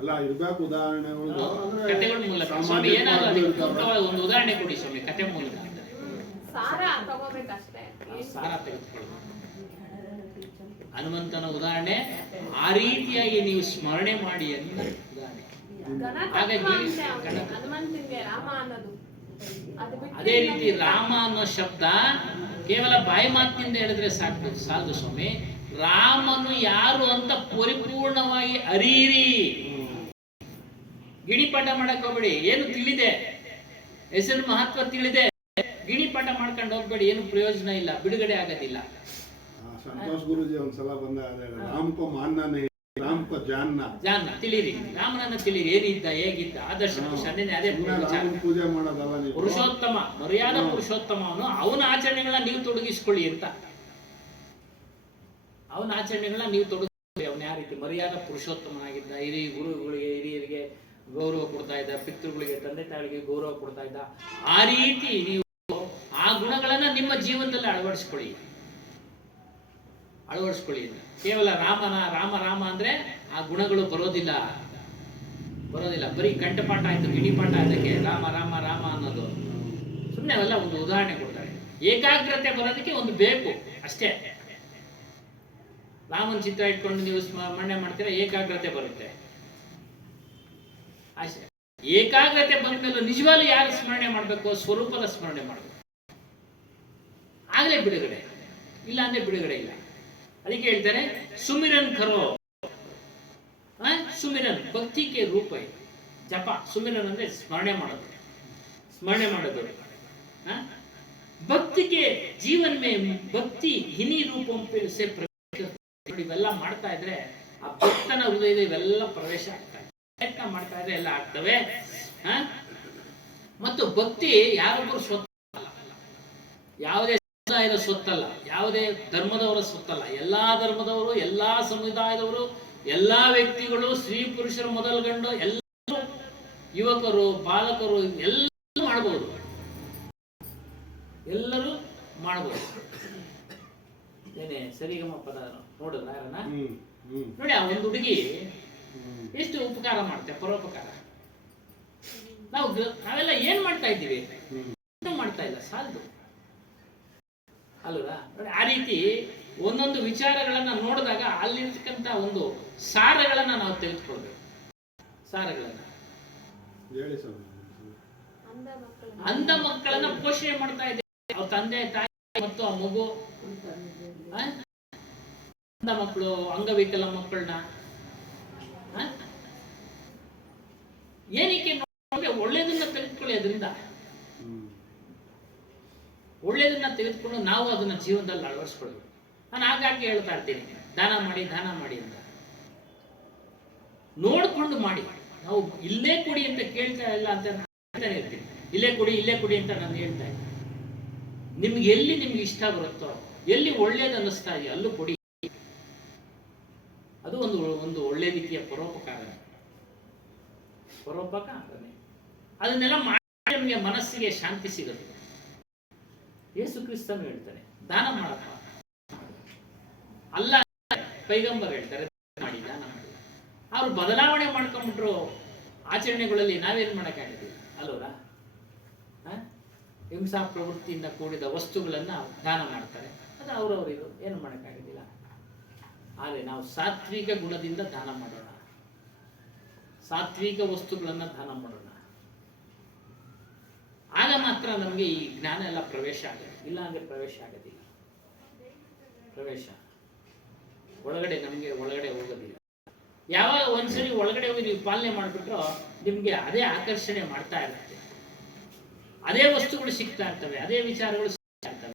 ಅಲ್ಲ ಇರ್ಬೇಕು ಉದಾಹರಣೆಗಳು ಅಂದ್ರೆ ಕಥೆಗಳ ಮೂಲಕ ಸ್ವಾಮಿ ಸಾಮಾಜಿಕ ಏನಾದ್ರು ಮಾತು ಅದಕ್ಕೆ ಇರ್ತವೆ. ಪೂರಕವಾದ ಒಂದು ಉದಾಹರಣೆ ಕೊಡಿ ಸ್ವಾಮಿ ಕಥೆ ಮೂಲಕ ಅಂತ. ಸಾರ ತಗೋಬೇಕಷ್ಟೇ. ಸಾರ ತೆಗೆದುಕೊಳ್ಳೋದು ಹನುಮಂತನ ಉದಾಹರಣೆ ಆ ರೀತಿಯಾಗಿ ನೀವು ಸ್ಮರಣೆ ಮಾಡಿ ಅಂತ ಉದಾಹರಣೆ. ಘನತತ್ವ ಅಂತೆ ಅವ್ನಿಗೆ, ಹನುಮಂತನಿಗೆ ರಾಮ ಅನ್ನೋದು. ಅದು ಬಿಟ್ಟು ಅದೇ ರೀತಿ ರಾಮ ಅನ್ನೋ ಶಬ್ದ ಕೇವಲ ಬಾಯಿ ಮಾತಿನಿಂದ ಹೇಳಿದ್ರೆ ಸಾಲದು ಸ್ವಾಮಿ. ರಾಮನು ಯಾರು ಅಂತ ಪರಿಪೂರ್ಣವಾಗಿ ಅರಿಯಿರಿ. ಗಿಣಿಪಾಠ ಮಾಡಕ್ ಹೋಗ್ಬೇಡಿ. ಏನು ತಿಳಿದೆ, ಹೆಸರು ಮಹತ್ವ ತಿಳಿದೆ, ಗಿಣಿಪಾಠ ಮಾಡ್ಕೊಂಡು ಹೋಗ್ಬೇಡಿ. ಏನು ಪ್ರಯೋಜನ ಇಲ್ಲ, ಬಿಡುಗಡೆ ಆಗೋದಿಲ್ಲ. ಸಂತೋಷ್ ಗುರುಜಿ ಒಂದ್ಸಲ ಬಂದಾಗ ರಾಮ್ಕೋ ಮಾನ್ನ ರಾಮ್ಕೋ ಜಾನ್ನ ಜಾನ ತಿಳಿರಿ, ರಾಮನನ್ನ ತಿಳಿರಿ. ಏನಿದ್ದ, ಹೇಗಿದ್ದ, ಆದರ್ಶ ಪುರುಷ. ಅದೇ ವಿಚಾರ. ರಾಮನ ಪೂಜೆ ಮಾಡೋದಲ್ಲ ನೀವು. ಪುರುಷೋತ್ತಮ, ಮರ್ಯಾದಾ ಪುರುಷೋತ್ತಮವನ್ನು ಅವನ ಆಚರಣೆಗಳನ್ನ ನೀವು ತೊಡಗಿಸ್ಕೊಳ್ಳಿ ಅಂತ. ಅವನ ಆಚರಣೆಗಳನ್ನ ನೀವು ತೊಡಗಿಸ್ಕೊಳ್ಳಿ. ಅವನ ಯಾವ ರೀತಿ ಮರ್ಯಾದಾ ಪುರುಷೋತ್ತಮನಾಗಿದ್ದ, ಹಿರಿಯ ಗುರುಗಳಿಗೆ ಹಿರಿಯರಿಗೆ ಗೌರವ ಕೊಡ್ತಾ ಇದ್ದ, ಪಿತೃಗಳಿಗೆ ತಂದೆ ತಾಯಿಗಳಿಗೆ ಗೌರವ ಕೊಡ್ತಾ ಇದ್ದ. ಆ ರೀತಿ ನೀವು ಆ ಗುಣಗಳನ್ನ ನಿಮ್ಮ ಜೀವನದಲ್ಲಿ ಅಳವಡಿಸ್ಕೊಳ್ಳಿ. ಕೇವಲ ರಾಮ ಅಂದ್ರೆ ಆ ಗುಣಗಳು ಬರೋದಿಲ್ಲ. ಬರೀ ಕಂಠಪಾಠ ಆಯ್ತು, ಗಿಣಿಪಾಠ ಅದಕ್ಕೆ ರಾಮ ಅನ್ನೋದು ಸುಮ್ಮನೆ ಅವೆಲ್ಲ ಒಂದು ಉದಾಹರಣೆ ಕೊಡ್ತಾರೆ. ಏಕಾಗ್ರತೆ ಬರೋದಕ್ಕೆ ಒಂದು ಬೇಕು ಅಷ್ಟೇ. ರಾಮನ ಚಿತ್ರ ಇಟ್ಕೊಂಡು ನೀವು ಸ್ಮರಣೆ ಮಾಡ್ತೀರಾ, ಏಕಾಗ್ರತೆ ಬರುತ್ತೆ ಅಷ್ಟೇ. ಏಕಾಗ್ರತೆ ಬಂದ್ಮೇಲೆ ನಿಜವಾಗ್ಲೂ ಯಾರು ಸ್ಮರಣೆ ಮಾಡಬೇಕು? ಸ್ವರೂಪದ ಸ್ಮರಣೆ ಮಾಡಬೇಕು. ಆಗಲೇ ಬಿಡುಗಡೆ, ಇಲ್ಲ ಅಂದ್ರೆ ಬಿಡುಗಡೆ ಇಲ್ಲ. ಅದಕ್ಕೆ ಹೇಳ್ತಾರೆ ಸುಮಿರನ್ ಕರೋ. ಸುಮಿರನ್ ಭಕ್ತಿಗೆ ರೂಪ ಇದೆ, ಜಪ. ಸುಮಿರನ್ ಅಂದ್ರೆ ಸ್ಮರಣೆ ಮಾಡೋದು. ಭಕ್ತಿಗೆ ಜೀವನ್ ಮೇ ಭಕ್ತಿ ಹಿನಿ ರೂಪ ಸೆ ಇವೆಲ್ಲ ಮಾಡ್ತಾ ಇದ್ರೆ ಆ ಭಕ್ತನ ಹೃದಯದ ಇವೆಲ್ಲ ಪ್ರವೇಶ ಆಗ್ತವೆ. ಪ್ರಯತ್ನ ಮಾಡ್ತಾ ಇದ್ರೆ ಎಲ್ಲ ಆಗ್ತವೆ. ಮತ್ತು ಭಕ್ತಿ ಯಾರೊಬ್ಬರು ಸ್ವತ್ತಲ್ಲ, ಯಾವುದೇ ಸಮುದಾಯದ ಸ್ವತ್ತಲ್ಲ, ಯಾವುದೇ ಧರ್ಮದವರ ಸ್ವತ್ತಲ್ಲ. ಎಲ್ಲಾ ಧರ್ಮದವರು, ಎಲ್ಲಾ ಸಮುದಾಯದವರು, ಎಲ್ಲಾ ವ್ಯಕ್ತಿಗಳು, ಸ್ತ್ರೀ ಪುರುಷರು ಮೊದಲುಗೊಂಡು ಎಲ್ಲರೂ, ಯುವಕರು ಬಾಲಕರು ಎಲ್ಲರೂ ಮಾಡಬಹುದು. ಏನೇ ಸರಿಗಮ ಪದ ನೋಡಿದ್ರ ಯಾರನ್ನ ನೋಡಿ. ಆ ಒಂದು ಹುಡುಗಿ ಎಷ್ಟು ಉಪಕಾರ ಮಾಡ್ತೇವೆ, ಪರೋಪಕಾರ. ನಾವೆಲ್ಲ ಏನ್ ಮಾಡ್ತಾ ಇದ್ದೀವಿ? ಮಾಡ್ತಾ ಇಲ್ಲ, ಸಾಲದು ಅಲ್ವಾ? ಆ ರೀತಿ ಒಂದೊಂದು ವಿಚಾರಗಳನ್ನ ನೋಡಿದಾಗ ಅಲ್ಲಿರ್ತಕ್ಕಂಥ ಒಂದು ಸಾರಗಳನ್ನ ನಾವು ತೆಗೆದುಕೊಳ್ಬೇಕು. ಸಾರಗಳನ್ನ ಅಂಧ ಮಕ್ಕಳನ್ನ ಪೋಷಣೆ ಮಾಡ್ತಾ ಇದ್ದೇವೆ. ಅವ್ರ ತಂದೆ ತಾಯಿ ಮತ್ತು ಆ ಮಗು, ಅಂಧ ಮಕ್ಕಳು, ಅಂಗವಿಕಲ ಮಕ್ಕಳನ್ನ ಏನಕ್ಕೆ ನೋಡಿದ್ರೆ ಒಳ್ಳೇದನ್ನ ತೆಗೆದುಕೊಳ್ಳಿ. ಅದರಿಂದ ಒಳ್ಳೇದನ್ನ ತೆಗೆದುಕೊಂಡು ನಾವು ಅದನ್ನ ಜೀವನದಲ್ಲಿ ಅಳವಡಿಸ್ಕೊಳ್ಬೇಕು. ನಾನು ಆಗಾಗ್ಗೆ ಹೇಳ್ತಾ ಇರ್ತೀನಿ, ದಾನ ಮಾಡಿ ಅಂತ. ನೋಡ್ಕೊಂಡು ಮಾಡಿ. ನಾವು ಇಲ್ಲೇ ಕೊಡಿ ಅಂತ ಕೇಳ್ತಾ ಇಲ್ಲ ಅಂತ ಹೇಳ್ತಾನೆ ಇರ್ತೀನಿ. ಇಲ್ಲೇ ಕೊಡಿ ಅಂತ ನಾನು ಹೇಳ್ತಾ ಇದ್ದೀನಿ. ನಿಮ್ಗೆ ಇಷ್ಟ ಬರುತ್ತೋ, ಎಲ್ಲಿ ಒಳ್ಳೇದು ಅನ್ನಿಸ್ತಾ ಇದೆಯೋ ಅಲ್ಲೂ ಕೊಡಿ. ಅದು ಒಂದು ಒಳ್ಳೆ ರೀತಿಯ ಪರೋಪಕಾರನೇ. ಅದನ್ನೆಲ್ಲ ಮಾಡಿ ನಮಗೆ ಮನಸ್ಸಿಗೆ ಶಾಂತಿ ಸಿಗುತ್ತೆ. ಯೇಸು ಕ್ರಿಸ್ತನು ಹೇಳ್ತಾನೆ, ದಾನ ಮಾಡಪ್ಪ. ಅಲ್ಲ, ಪೈಗಂಬರ್ ಹೇಳ್ತಾರೆ ಮಾಡಿ, ದಾನ ಮಾಡಿ. ಅವ್ರು ಬದಲಾವಣೆ ಮಾಡ್ಕೊಂಡ್ಬಿಟ್ರು ಆಚರಣೆಗಳಲ್ಲಿ. ನಾವೇನ್ ಮಾಡಕ್ಕಾಗಿದ್ದೀವಿ ಅಲ್ವರ? ಹಿಂಸಾ ಪ್ರವೃತ್ತಿಯಿಂದ ಕೂಡಿದ ವಸ್ತುಗಳನ್ನ ದಾನ ಮಾಡ್ತಾರೆ. ಅದು ಅವ್ರವ್ರಿಗೂ ಏನು ಮಾಡಕ್ಕಾಗೋದಿಲ್ಲ. ಆದರೆ ನಾವು ಸಾತ್ವಿಕ ಗುಣದಿಂದ ದಾನ ಮಾಡೋಣ, ಸಾತ್ವಿಕ ವಸ್ತುಗಳನ್ನ ದಾನ ಮಾಡೋಣ. ಆಗ ಮಾತ್ರ ನಮಗೆ ಈ ಜ್ಞಾನ ಎಲ್ಲ ಪ್ರವೇಶ ಆಗುತ್ತೆ. ಇಲ್ಲ ಅಂದ್ರೆ ಪ್ರವೇಶ ಆಗೋದಿಲ್ಲ. ಪ್ರವೇಶ ನಮಗೆ ಒಳಗಡೆ ಹೋಗೋದಿಲ್ಲ. ಯಾವಾಗ ಒಂದ್ಸರಿ ಒಳಗಡೆ ಹೋಗಿ ನೀವು ಪಾಲನೆ ಮಾಡಿಬಿಟ್ರೋ ನಿಮ್ಗೆ ಅದೇ ಆಕರ್ಷಣೆ ಮಾಡ್ತಾ ಇರುತ್ತೆ. ಅದೇ ವಸ್ತುಗಳು ಸಿಗ್ತಾ ಇರ್ತವೆ, ಅದೇ ವಿಚಾರಗಳು ಸಿಗ್ತಾ ಇರ್ತವೆ.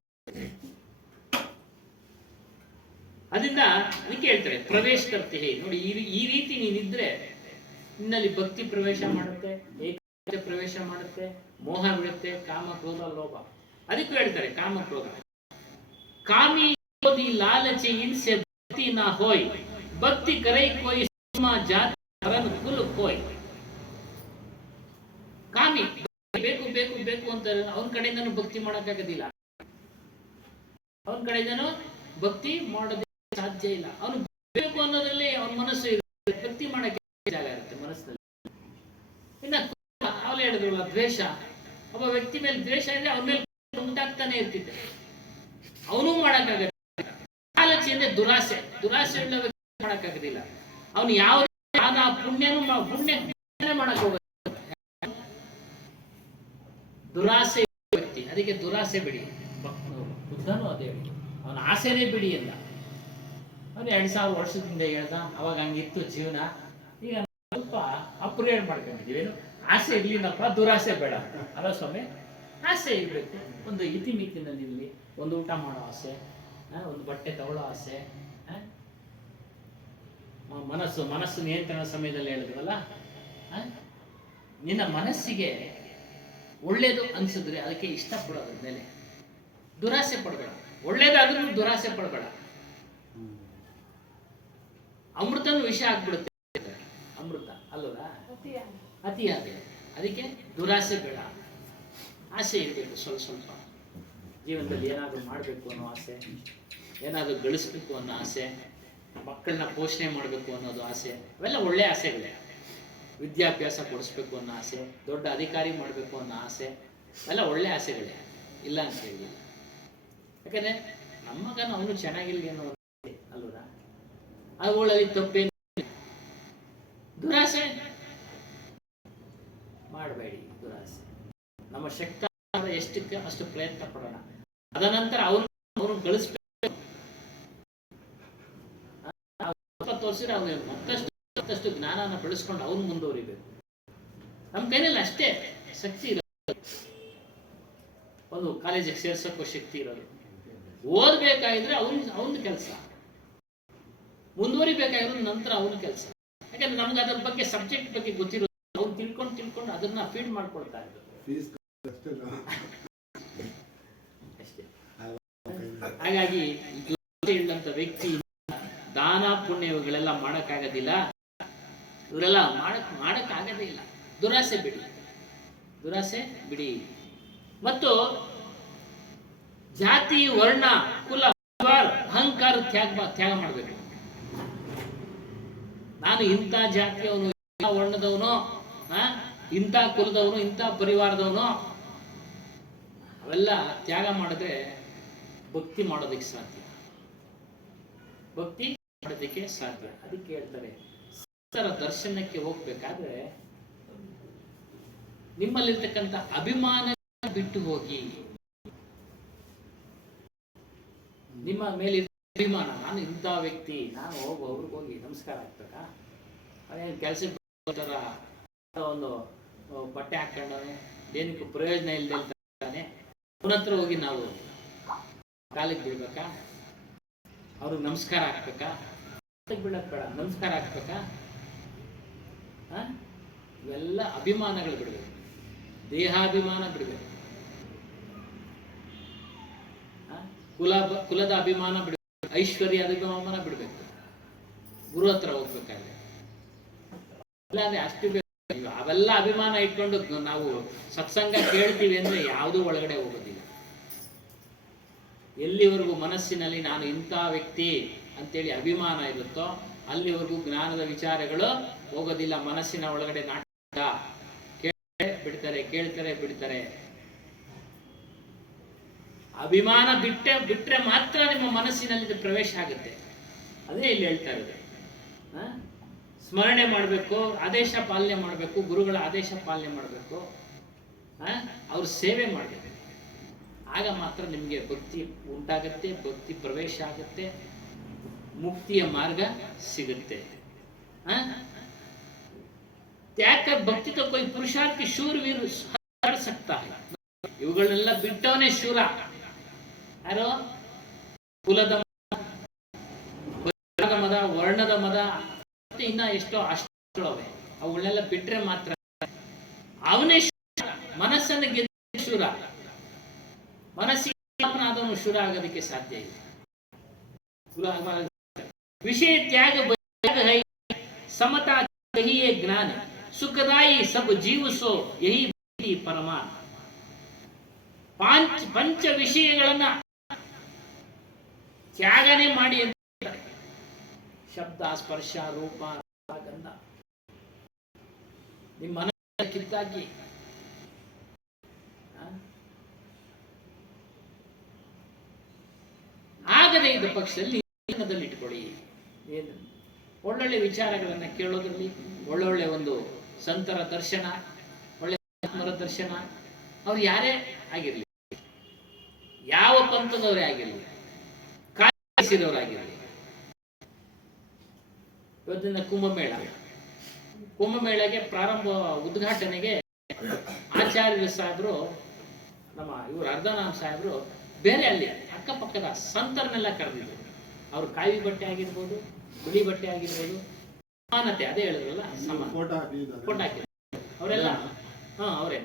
ಅದರಿಂದ ಅದಕ್ಕೆ ಹೇಳ್ತಾರೆ ಪ್ರವೇಶ ಕರ್ತೆ. ನೋಡಿ, ಈ ರೀತಿ ನೀನಿದ್ರೆ ನಿನ್ನಲ್ಲಿ ಭಕ್ತಿ ಪ್ರವೇಶ ಮಾಡುತ್ತೆ, ಏಕಾಗ್ರತೆ ಪ್ರವೇಶ ಮಾಡುತ್ತೆ, ಮೋಹ ಬಿಡುತ್ತೆ, ಕಾಮ ಕ್ರೋಧ ಲೋಭ. ಅದಕ್ಕೂ ಹೇಳ್ತಾರೆ ಕಾಮ ಕ್ರೋಧ. ಕಾಮಿ क्रोधी लालच इनसे भक्ति ना होय भक्ति करे कोई सीमा जाति धर्म कुल कोय ಕಾಮಿ ಬೇಕು ಬೇಕು ಬೇಕು ಅಂತ ಅವನ ಕಡೆಯಿಂದನೂ ಭಕ್ತಿ ಮಾಡೋಕ್ಕಾಗೋದಿಲ್ಲ, ಅವನ ಕಡೆಯಿಂದನೂ ಭಕ್ತಿ ಮಾಡೋದಕ್ಕೆ ಸಾಧ್ಯ ಇಲ್ಲ. ಅವನು ಬೇಕು ಅನ್ನೋದ್ರಲ್ಲಿ ಅವನ ಮನಸ್ಸು ಇರುತ್ತೆ, ಭಕ್ತಿ ಮಾಡಕ್ಕೆ ಜಾಗ ಇರುತ್ತೆ ಮನಸ್ಸಿನಲ್ಲಿ. ಇನ್ನ ಅವಳು ಹೇಳಿದ್ರಲ್ಲ ದ್ವೇಷ, ಒಬ್ಬ ವ್ಯಕ್ತಿ ಮೇಲೆ ದ್ವೇಷ ಇದ್ರೆ ಅವನ ಮೇಲೆ ಉಂಟಾಗ್ತಾನೆ ಇರ್ತಿದ್ದೆ, ಅವನು ಮಾಡಕ್ಕಾಗಲ್ಲ. ಲಾಲಚಿ ಅಂದ್ರೆ ದುರಾಸೆ, ದುರಾಸೆ ಉಳ್ಳ ವ್ಯಕ್ತಿ ಮಾಡಕ್ಕಾಗೋದಿಲ್ಲ. ಅವನು ಯಾವುದೇ ಪುಣ್ಯನೂ ಪುಣ್ಯ ಮಾಡಕ್ ಹೋಗ ದುರಾಸೆ ವ್ಯಕ್ತಿ, ಅದಕ್ಕೆ ದುರಾಸೆ ಬಿಡಿ. ಬುದ್ಧನು ಅದೇ ಹೇಳಿ, ಅವನ ಆಸೆನೇ ಬಿಡಿ ಎಲ್ಲ. ಅವನು 2000 ವರ್ಷದಿಂದ ಹೇಳ್ದ, ಅವಾಗ ಹಂಗಿತ್ತು ಜೀವನ. ಈಗ ಸ್ವಲ್ಪ ಅಪ್ಗ್ರೇಡ್ ಮಾಡ್ಕೊಂಡಿದ್ದೀವಿ. ಏನು ಆಸೆ ಇರ್ಲಿಲ್ಲಪ್ಪ, ದುರಾಸೆ ಬೇಡ ಅಲ್ಲ ಸ್ವಾಮಿ. ಆಸೆ ಇರಬೇಕು, ಒಂದು ಇತಿಮಿತಿನಲ್ಲಿ ಇರಲಿ. ಒಂದು ಊಟ ಮಾಡೋ ಆಸೆ, ಒಂದು ಬಟ್ಟೆ ತಗೊಳ್ಳೋ ಆಸೆ, ಮನಸ್ಸು ನಿಯಂತ್ರಣ ಸಮಯದಲ್ಲಿ ಹೇಳಿದ್ವಲ್ಲ, ನಿನ್ನ ಮನಸ್ಸಿಗೆ ಒಳ್ಳೇದು ಅನ್ಸಿದ್ರೆ ಅದಕ್ಕೆ ಇಷ್ಟಪಡೋದ್ರ ಮೇಲೆ ದುರಾಸೆ ಪಡಬೇಡ. ಒಳ್ಳೇದಾದ್ರೂ ದುರಾಸೆ ಪಡಬೇಡ. ಅಮೃತನು ವಿಷ ಆಗ್ಬಿಡುತ್ತೆ, ಅಮೃತ ಅಲ್ವಲ್ಲ, ಅತಿಯಾದ. ಅದಕ್ಕೆ ದುರಾಸೆ ಬೇಡ, ಆಸೆ ಇರಬೇಕು. ಸ್ವಲ್ಪ ಸ್ವಲ್ಪ ಜೀವನದಲ್ಲಿ ಏನಾದರೂ ಮಾಡಬೇಕು ಅನ್ನೋ ಆಸೆ, ಏನಾದರೂ ಗಳಿಸ್ಬೇಕು ಅನ್ನೋ ಆಸೆ, ಮಕ್ಕಳನ್ನ ಪೋಷಣೆ ಮಾಡಬೇಕು ಅನ್ನೋದು ಆಸೆ, ಅವೆಲ್ಲ ಒಳ್ಳೆ ಆಸೆಗಳೇ. ವಿದ್ಯಾಭ್ಯಾಸ ಕೊಡಿಸ್ಬೇಕು ಅನ್ನೋ ಆಸೆ, ದೊಡ್ಡ ಅಧಿಕಾರಿ ಮಾಡಬೇಕು ಅನ್ನೋ ಆಸೆ, ಎಲ್ಲ ಒಳ್ಳೆ ಆಸೆಗಳೇ, ಇಲ್ಲ ಅಂತ ಹೇಳಿ. ಯಾಕಂದ್ರೆ ನಮ್ಮ ಮಗನ ಅವನು ಚೆನ್ನಾಗಿರ್ಲಿ ಅನ್ನೋ ಅಲ್ವರ, ಅವುಗಳಲ್ಲಿ ತಪ್ಪೇನು. ದುರಾಸೆ ಮಾಡಬೇಡಿ. ದುರಾಸೆ ನಮ್ಮ ಶಕ್ತಿ ಎಷ್ಟಕ್ಕೆ ಅಷ್ಟು ಪ್ರಯತ್ನ ಪಡೋಣ. ಅದನಂತರ ಅವನು ಗಳಿಸ್ಬೇಕು. ತೋರಿಸಿದ್ರೆ ಅವನು ಮತ್ತಷ್ಟು ಜ್ಞಾನನ ಬೆಳೆಸ್ಕೊಂಡು ಅವನು ಮುಂದುವರಿಬೇಕು. ನಮ್ಮ ಕೈನಲ್ಲಿ ಅಷ್ಟೇ ಶಕ್ತಿ ಇರೋದು, ಒಂದು ಕಾಲೇಜಿಗೆ ಸೇರ್ಸೋಕ್ಕೂ ಶಕ್ತಿ ಇರೋದು. ಓದ್ಬೇಕಾಗಿದ್ರೆ ಅವನ ಕೆಲಸ, ಮುಂದುವರಿಬೇಕಾಗಿರೋದು ನಂತರ ಅವನ ಕೆಲಸ. ಯಾಕಂದ್ರೆ ನಮ್ಗೆ ಅದ್ರ ಬಗ್ಗೆ ಸಬ್ಜೆಕ್ಟ್ ಬಗ್ಗೆ ಗೊತ್ತಿರೋದು, ಅವ್ನು ತಿಳ್ಕೊಂಡು ಅದನ್ನ ಫೀಡ್ ಮಾಡ್ಕೊಳ್ತಾ ಇದ್ರು ಅಷ್ಟೇ. ಹಾಗಾಗಿ ಇಲ್ಲಂತ ವ್ಯಕ್ತಿ ದಾನ ಪುಣ್ಯಗಳೆಲ್ಲ ಮಾಡಕ್ಕಾಗೋದಿಲ್ಲ, ಇವರೆಲ್ಲ ಮಾಡಕ್ಕಾಗದೇ ಇಲ್ಲ. ದುರಾಸೆ ಬಿಡಿ, ದುರಾಸೆ ಬಿಡಿ. ಮತ್ತು ಜಾತಿ ವರ್ಣ ಕುಲ ಅಹಂಕಾರ ತ್ಯಾಗ ಮಾಡಬೇಕು. ನಾನು ಇಂಥ ಜಾತಿಯವನು, ಇಂಥ ವರ್ಣದವನು, ಇಂಥ ಕುಲದವನು, ಇಂಥ ಪರಿವಾರದವನು, ಅವೆಲ್ಲ ತ್ಯಾಗ ಮಾಡಿದ್ರೆ ಭಕ್ತಿ ಮಾಡೋದಕ್ಕೆ ಸಾಧ್ಯ, ಭಕ್ತಿ ಮಾಡೋದಕ್ಕೆ ಸಾಧ್ಯ. ಅದಕ್ಕೆ ಹೇಳ್ತಾರೆ, ಸಂತರ ದರ್ಶನಕ್ಕೆ ಹೋಗ್ಬೇಕಾದ್ರೆ ನಿಮ್ಮಲ್ಲಿರ್ತಕ್ಕಂಥ ಅಭಿಮಾನ ಬಿಟ್ಟು ಹೋಗಿ. ನಿಮ್ಮ ಮೇಲೆ ಅಭಿಮಾನ, ನಾನು ಇಂಥ ವ್ಯಕ್ತಿ, ನಾನು ಅವ್ರಿಗೆ ಹೋಗಿ ನಮಸ್ಕಾರ ಹಾಕ್ಬೇಕಾ? ಅದೇನು ಕೆಲಸಕ್ಕೆ ಒಂದು ಬಟ್ಟೆ ಹಾಕೊಂಡವನೆ, ಏನಕ್ಕೂ ಪ್ರಯೋಜನ ಇಲ್ಲದೆ ಅವನ ಹತ್ರ ಹೋಗಿ ನಾವು ಕಾಲಿಗೆ ಬೀಳ್ಬೇಕಾ? ಅವ್ರಿಗೆ ನಮಸ್ಕಾರ ಹಾಕ್ಬೇಕಾ? ಬೀಳಕ್ ಬೇಡ, ನಮಸ್ಕಾರ ಹಾಕ್ಬೇಕಾ? ಇವೆಲ್ಲ ಅಭಿಮಾನಗಳು ಬಿಡಬೇಕು, ದೇಹಾಭಿಮಾನ ಬಿಡಬೇಕು, ಕುಲದ ಅಭಿಮಾನ ಬಿಡಬೇಕು, ಐಶ್ವರ್ಯ ಅಭಿಮಾನ ಬಿಡಬೇಕು. ಗುರು ಹತ್ರ ಹೋಗ್ಬೇಕಾದ್ರೆ ಇಲ್ಲಾಂದ್ರೆ ಅಷ್ಟು ಅವೆಲ್ಲ ಅಭಿಮಾನ ಇಟ್ಕೊಂಡು ನಾವು ಸತ್ಸಂಗ ಕೇಳ್ತೀವಿ ಅಂದ್ರೆ ಯಾವುದೂ ಒಳಗಡೆ ಹೋಗೋದಿಲ್ಲ. ಎಲ್ಲಿವರೆಗೂ ಮನಸ್ಸಿನಲ್ಲಿ ನಾನು ಇಂಥ ವ್ಯಕ್ತಿ ಅಂತೇಳಿ ಅಭಿಮಾನ ಇರುತ್ತೋ ಅಲ್ಲಿವರೆಗೂ ಜ್ಞಾನದ ವಿಚಾರಗಳು ಹೋಗೋದಿಲ್ಲ. ಮನಸ್ಸಿನ ಒಳಗಡೆ ನಾಟಕ ಕೇಳ್ತಾರೆ ಬಿಡ್ತಾರೆ. ಅಭಿಮಾನ ಬಿಟ್ರೆ ಮಾತ್ರ ನಿಮ್ಮ ಮನಸ್ಸಿನಲ್ಲಿ ಪ್ರವೇಶ ಆಗುತ್ತೆ. ಅದೇ ಇಲ್ಲಿ ಹೇಳ್ತಾ ಇರೋದು. ಸ್ಮರಣೆ ಮಾಡಬೇಕು, ಆದೇಶ ಪಾಲನೆ ಮಾಡಬೇಕು, ಗುರುಗಳ ಆದೇಶ ಪಾಲನೆ ಮಾಡಬೇಕು, ಅವ್ರ ಸೇವೆ ಮಾಡಬೇಕು. ಆಗ ಮಾತ್ರ ನಿಮಗೆ ಭಕ್ತಿ ಉಂಟಾಗತ್ತೆ, ಭಕ್ತಿ ಪ್ರವೇಶ ಆಗುತ್ತೆ, ಮುಕ್ತಿಯ ಮಾರ್ಗ ಸಿಗುತ್ತೆ. त्याग भक्ति तो कोई पुरुषार्थ की शूरवीर कर सकता है. ಇವುಗಳನ್ನೆಲ್ಲ ಬಿಟ್ಟವನೇ ಶೂರ. ಯಾರೋ ಕುಲದ ಮದ, ವರ್ಣದ ಮದ, ಇನ್ನ ಎಷ್ಟೋ ಅಷ್ಟುಗಳವೆ, ಅವುಗಳನ್ನೆಲ್ಲ ಬಿಟ್ರೆ ಮಾತ್ರ ಅವನೇ ಮನಸ್ಸನ್ನು ಗೆದ್ದ ಶೂರ. ಮನಸ್ಸಿಗೆ ಆದವನು ಶೂರ ಆಗೋದಕ್ಕೆ ಸಾಧ್ಯ ಇಲ್ಲ. विषय त्याग है समता यही है ज्ञान सुखदाई सब जीव सो यही भक्ति परमान ಪಂಚ ವಿಷಯಗಳನ್ನ ತ್ಯಾಗನೆ ಮಾಡಿ ಅಂತ ಹೇಳ್ತಾರೆ. ಶಬ್ದ ಸ್ಪರ್ಶ ರೂಪ ಗಂಧ ನಿಮ್ಮ ಮನ ಕಿತ್ತಾಕಿ ಆಗದೇ ಇದ್ದ ಪಕ್ಷದಲ್ಲಿ ಇಟ್ಕೊಳ್ಳಿ. ಏನು ಒಳ್ಳೊಳ್ಳೆ ವಿಚಾರಗಳನ್ನ ಕೇಳೋದ್ರಲ್ಲಿ ಒಳ್ಳೊಳ್ಳೆ ಒಂದು ಸಂತರ ದರ್ಶನ, ಒಳ್ಳೆ ಆತ್ಮರ ದರ್ಶನ, ಅವ್ರು ಯಾರೇ ಆಗಿರ್ಲಿ, ಯಾವ ಪಂಥದವರೇ ಆಗಿರಲಿ, ಕಾಯಿಸಿದವರಾಗಿರಲಿ. ಇವತ್ತಿನ ಕುಂಭಮೇಳಗೆ ಪ್ರಾರಂಭ ಉದ್ಘಾಟನೆಗೆ ಆಚಾರ್ಯ ಸಾಹೇಬರು, ನಮ್ಮ ಇವರು ಅರ್ಧನಾಮ್ ಸಾಹೇಬರು ಬೇರೆ ಅಲ್ಲಿ ಅಕ್ಕಪಕ್ಕದ ಸಂತರನ್ನೆಲ್ಲ ಕರೆದಿದ್ರು. ಅವ್ರು ಕಾವಿ ಬಟ್ಟೆ ಆಗಿರ್ಬೋದು, ಬಿಳಿ ಬಟ್ಟೆ ಆಗಿರ್ಬೋದು, ಸಮಾನತೆ ಅದೇ ಹೇಳಿದ್ರಲ್ಲ, ಫೋಟೋ ಹಾಕಿ ಅವರೆಲ್ಲ ಅವರೇ.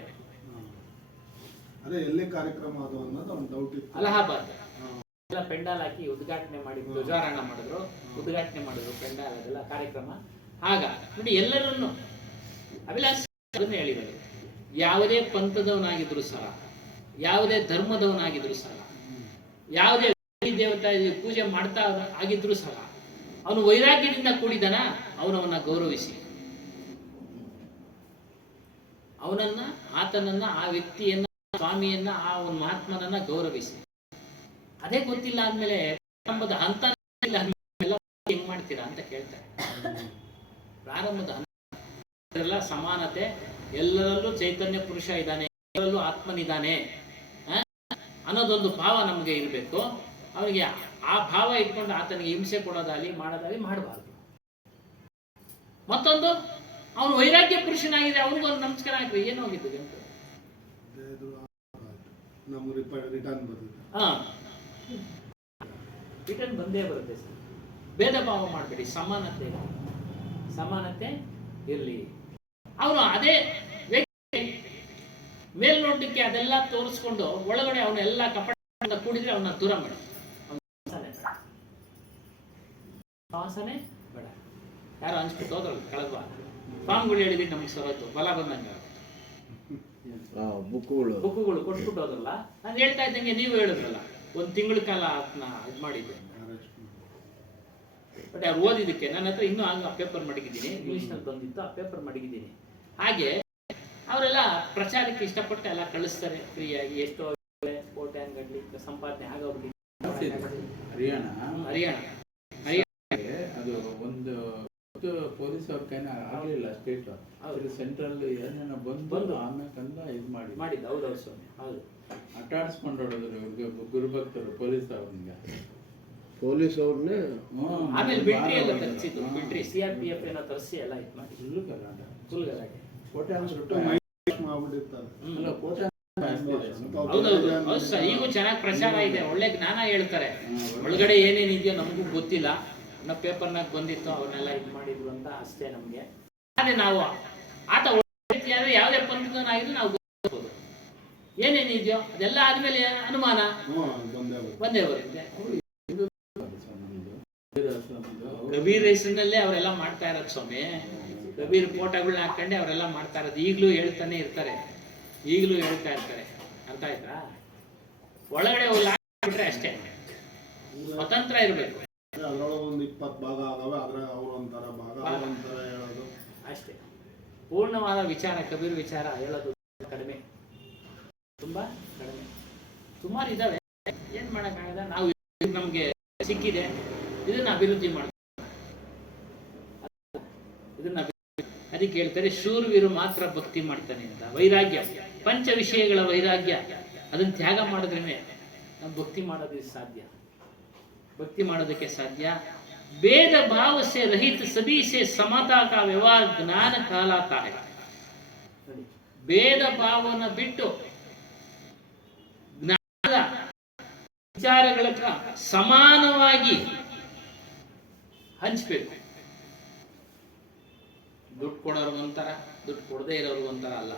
ಅದೇ ಎಲ್ಲಿ ಕಾರ್ಯಕ್ರಮ ಅದು ಅನ್ನೋದು ಒಂದು ಡೌಟ್ ಇತ್ತು. ಅಲಹಾಬಾದ್ ಎಲ್ಲ ಪೆಂಡಾಲ್ ಹಾಕಿ ಉದ್ಘಾಟನೆ ಮಾಡಿ, ಧ್ವಜಾರೋಹಣ ಮಾಡಿದ್ರು, ಉದ್ಘಾಟನೆ ಮಾಡಿದ್ರು ಪೆಂಡಾಲ್ ಅದೆಲ್ಲ ಕಾರ್ಯಕ್ರಮ. ಆಗ ನೋಡಿ ಎಲ್ಲರನ್ನು ಅಭಿಲಾಷ ಹೇಳಿದರು, ಯಾವುದೇ ಪಂಥದವನಾಗಿದ್ರು ಸಹ, ಯಾವುದೇ ಧರ್ಮದವನಾಗಿದ್ರು ಸಹ, ಯಾವುದೇ ದೇವತಾ ಪೂಜೆ ಮಾಡ್ತಾ ಆಗಿದ್ರು ಸಹ, ಅವನು ವೈರಾಗ್ಯದಿಂದ ಕೂಡಿದನ, ಅವನವನ್ನ ಗೌರವಿಸಿ, ಅವನನ್ನ, ಆತನನ್ನ, ಆ ವ್ಯಕ್ತಿಯನ್ನ, ಸ್ವಾಮಿಯನ್ನ, ಆ ಒಂದು ಮಹಾತ್ಮನನ್ನ ಗೌರವಿಸಿ. ಅದೇ ಗೊತ್ತಿಲ್ಲ ಅಂದ್ಮೇಲೆ ಪ್ರಾರಂಭದ ಹಂತ ಹೆಂಗ್ ಮಾಡ್ತೀರಾ ಅಂತ ಕೇಳ್ತಾರೆ. ಪ್ರಾರಂಭದ ಹಂತ ಸಮಾನತೆ, ಎಲ್ಲರಲ್ಲೂ ಚೈತನ್ಯ ಪುರುಷ ಇದ್ದಾನೆ, ಎಲ್ಲರಲ್ಲೂ ಆತ್ಮನಿದ್ದಾನೆ ಅನ್ನೋದೊಂದು ಭಾವ ನಮಗೆ ಇರಬೇಕು. ಅವನಿಗೆ ಆ ಭಾವ ಇಟ್ಕೊಂಡು ಆತನಿಗೆ ಹಿಂಸೆ ಕೊಡೋದಾಗಲಿ ಮಾಡೋದಾಗಲಿ ಮಾಡಬಾರ್ದು. ಮತ್ತೊಂದು, ಅವನು ವೈರಾಗ್ಯ ಪುರುಷನಾಗಿದೆ, ಅವನಿಗೊಂದು ನಮಸ್ಕಾರ ಹಾಕ್ರಿ, ಏನೋಗಿದ್ದು ಗಂಟು ರಿಟರ್ನ್ ಬಂದೇ ಬರುತ್ತೆ ಸರ್. ಭೇದ ಭಾವ ಮಾಡಬೇಡಿ, ಸಮಾನತೆ ಇರಲಿ. ಅವನು ಅದೇ ವ್ಯಕ್ತಿ ಮೇಲ್ನೋಟಕ್ಕೆ ಅದೆಲ್ಲ ತೋರಿಸ್ಕೊಂಡು ಒಳಗಡೆ ಅವನ್ನೆಲ್ಲ ಕಪಟ ಕೂಡಿದ್ರೆ ಅವನ್ನ ದೂರ ಮಾಡಿ. ವಾಸನೆ ಬೇಡ. ಯಾರು ಅನ್ಸ್ಬಿಟ್ಟು ಹೋದ್ರಲ್ಲ ಕಳೆದ ಫಾರ್ಮ್ಗಳು ಹೇಳಿದ್ವಿ, ನಮ್ಗೆ ಸರೋತು ಬಲ ಬಂದಂಗ ಬುಕ್ಕುಗಳು ಕೊಟ್ಬಿಟ್ಟು ಹೋದ್ರಲ್ಲ. ನಾನು ಹೇಳ್ತಾ ಇದ್ದಂಗೆ ನೀವು ಹೇಳಿದ್ರಲ್ಲ, ಒಂದು ತಿಂಗಳ ಕಾಲ ಅದನ್ನ ಇದು ಮಾಡಿದ್ದೆ. ಬಟ್ ಅವ್ರು ಓದಿದ್ದಕ್ಕೆ ನನ್ನ ಹತ್ರ ಇನ್ನೂ ಆಗ ಪೇಪರ್ ಮಡಗಿದ್ದೀನಿ, ಇಂಗ್ಲೀಷ್ನಲ್ಲಿ ಬಂದಿತ್ತು, ಆ ಪೇಪರ್ ಮಡಗಿದ್ದೀನಿ. ಹಾಗೆ ಅವರೆಲ್ಲ ಪ್ರಚಾರಕ್ಕೆ ಇಷ್ಟಪಟ್ಟು ಎಲ್ಲ ಕಳಿಸ್ತಾರೆ ಫ್ರೀಯಾಗಿ. ಎಷ್ಟೋ ಕೋಟ್ಯಾನ್ಗಡ್ಲಿ ಸಂಪಾದನೆ ಆಗೋಗ್ಬಿಟ್ಟು ಹರಿಯಾಣ ಅದು ಒಂದು ಪೊಲೀಸ್ ಅವ್ರ ಕೈನ ಆಗಲಿಲ್ಲ, ಸ್ಟೇಟ್ ಸೆಂಟ್ರಲ್ ಏನೇನೋ ಬಂದು ಆಮೇಲೆ ಇದು ಮಾಡಿದ್ದು. ಹೌದೌದು ಸ್ವಾಮಿ, ಹೌದು. ಅಟ್ಟಾಡಿಸ್ಕೊಂಡು ಹೊಡೋದ್ರು ಇವ್ರಿಗೆ ಗುರುಭಕ್ತರು ಪೊಲೀಸ್ ಅವ್ರನ್ನೇ. ಆಮೇಲೆ ಬಿಟ್ರಿ ಎಲ್ಲ ತರಿಸಿದ್ರು, ಬಿಟ್ರಿ CRPF ಏನೋ ತರಿಸಿ ಎಲ್ಲ ಇದು ಮಾಡಿ ಫುಲ್ ಗಲಾಟೆ. ಹೌದೌದು, ಈಗೂ ಚೆನ್ನಾಗಿ ಪ್ರಚಾರ ಇದೆ, ಒಳ್ಳೆ ಜ್ಞಾನ ಹೇಳ್ತಾರೆ. ಒಳಗಡೆ ಏನೇನಿದೆಯೋ ನಮಗೂ ಗೊತ್ತಿಲ್ಲ, ನಾವು ಪೇಪರ್ನಾಗ ಬಂದಿತ್ತು, ಅವನ್ನೆಲ್ಲ ಇದು ಮಾಡಿದ್ರು ಅಂತ ಅಷ್ಟೇ ನಮ್ಗೆ. ಅದೇ ನಾವು ಆತ ಒಳ್ಳೆ ಯಾವುದೇ ಪಂಥದವನಾಗಿದ್ರು ನಾವು ಗೊತ್ತಿರ್ಬೋದು, ಏನೇನಿದೆಯೋ ಅದೆಲ್ಲ ಆದ್ಮೇಲೆ ಅನುಮಾನ ಬಂದೇ ಬರುತ್ತೆ. ಕಬೀರ್ ಹೆಸರಿನಲ್ಲೇ ಅವರೆಲ್ಲ ಮಾಡ್ತಾ ಇರೋದು ಸ್ವಾಮಿ. ಕಬೀರ್ ಫೋಟೋಗಳನ್ನ ಹಾಕೊಂಡೆ ಅವರೆಲ್ಲ ಮಾಡ್ತಾ ಇರೋದು. ಈಗಲೂ ಹೇಳ್ತಾನೆ ಇರ್ತಾರೆ, ಈಗಲೂ ಹೇಳ್ತಾ ಇರ್ತಾರೆ. ಅರ್ಥ ಆಯ್ತಾ? ಒಳಗಡೆ ಬಿಟ್ರೆ ಅಷ್ಟೇ, ಸ್ವತಂತ್ರ ಇರಬೇಕು. ಅದ್ರೊಳಗೆ ಒಂದು 20 ಭಾಗ ಅದಾವೆ, ಆದ್ರೆ ಅವ್ರ ಒಂಥರ ಭಾಗ ಒಂಥರ ಹೇಳೋದು ಅಷ್ಟೇ. ಪೂರ್ಣವಾದ ವಿಚಾರ, ಕಬೀರ್ ವಿಚಾರ ಹೇಳೋದು ಕಡಿಮೆ, ತುಂಬಾ ಕಡಿಮೆ. ಸುಮಾರು ಇದಾವೆ, ಏನ್ ಮಾಡಕ್ಕಾಗಲ್ಲ. ನಾವು ನಮ್ಗೆ ಸಿಕ್ಕಿದೆ, ಇದನ್ನ ಅಭಿವೃದ್ಧಿ ಮಾಡ್ತೀವಿ. ಅದಕ್ಕೆ ಹೇಳ್ತಾರೆ ಶೂರವೀರು ಮಾತ್ರ ಭಕ್ತಿ ಮಾಡ್ತಾನೆ ಅಂತ. ವೈರಾಗ್ಯ, ಪಂಚ ವಿಷಯಗಳ ವೈರಾಗ್ಯ, ಅದನ್ನ ತ್ಯಾಗ ಮಾಡಿದ್ರೇನೆ ನಾವು ಭಕ್ತಿ ಮಾಡೋದಕ್ಕೆ ಸಾಧ್ಯ. भक्ति ಮಾಡೋದಕ್ಕೆ ಸಾಧ್ಯ. भेद भाव से रहित सभी से समता का व्यवहार ज्ञान कहलाता है. भेद ಭಾವನ ಬಿಟ್ಟು ಜ್ಞಾನದ ವಿಚಾರಗಳ ಸಮಾನವಾಗಿ ಹಂಚಬೇಕು. ದುಡ್ಡು ಕೊಡೋರು ಒಂಥರ, ದುಡ್ಡು ಕೊಡದೇ ಇರೋರು ಒಂಥರ ಅಲ್ಲ.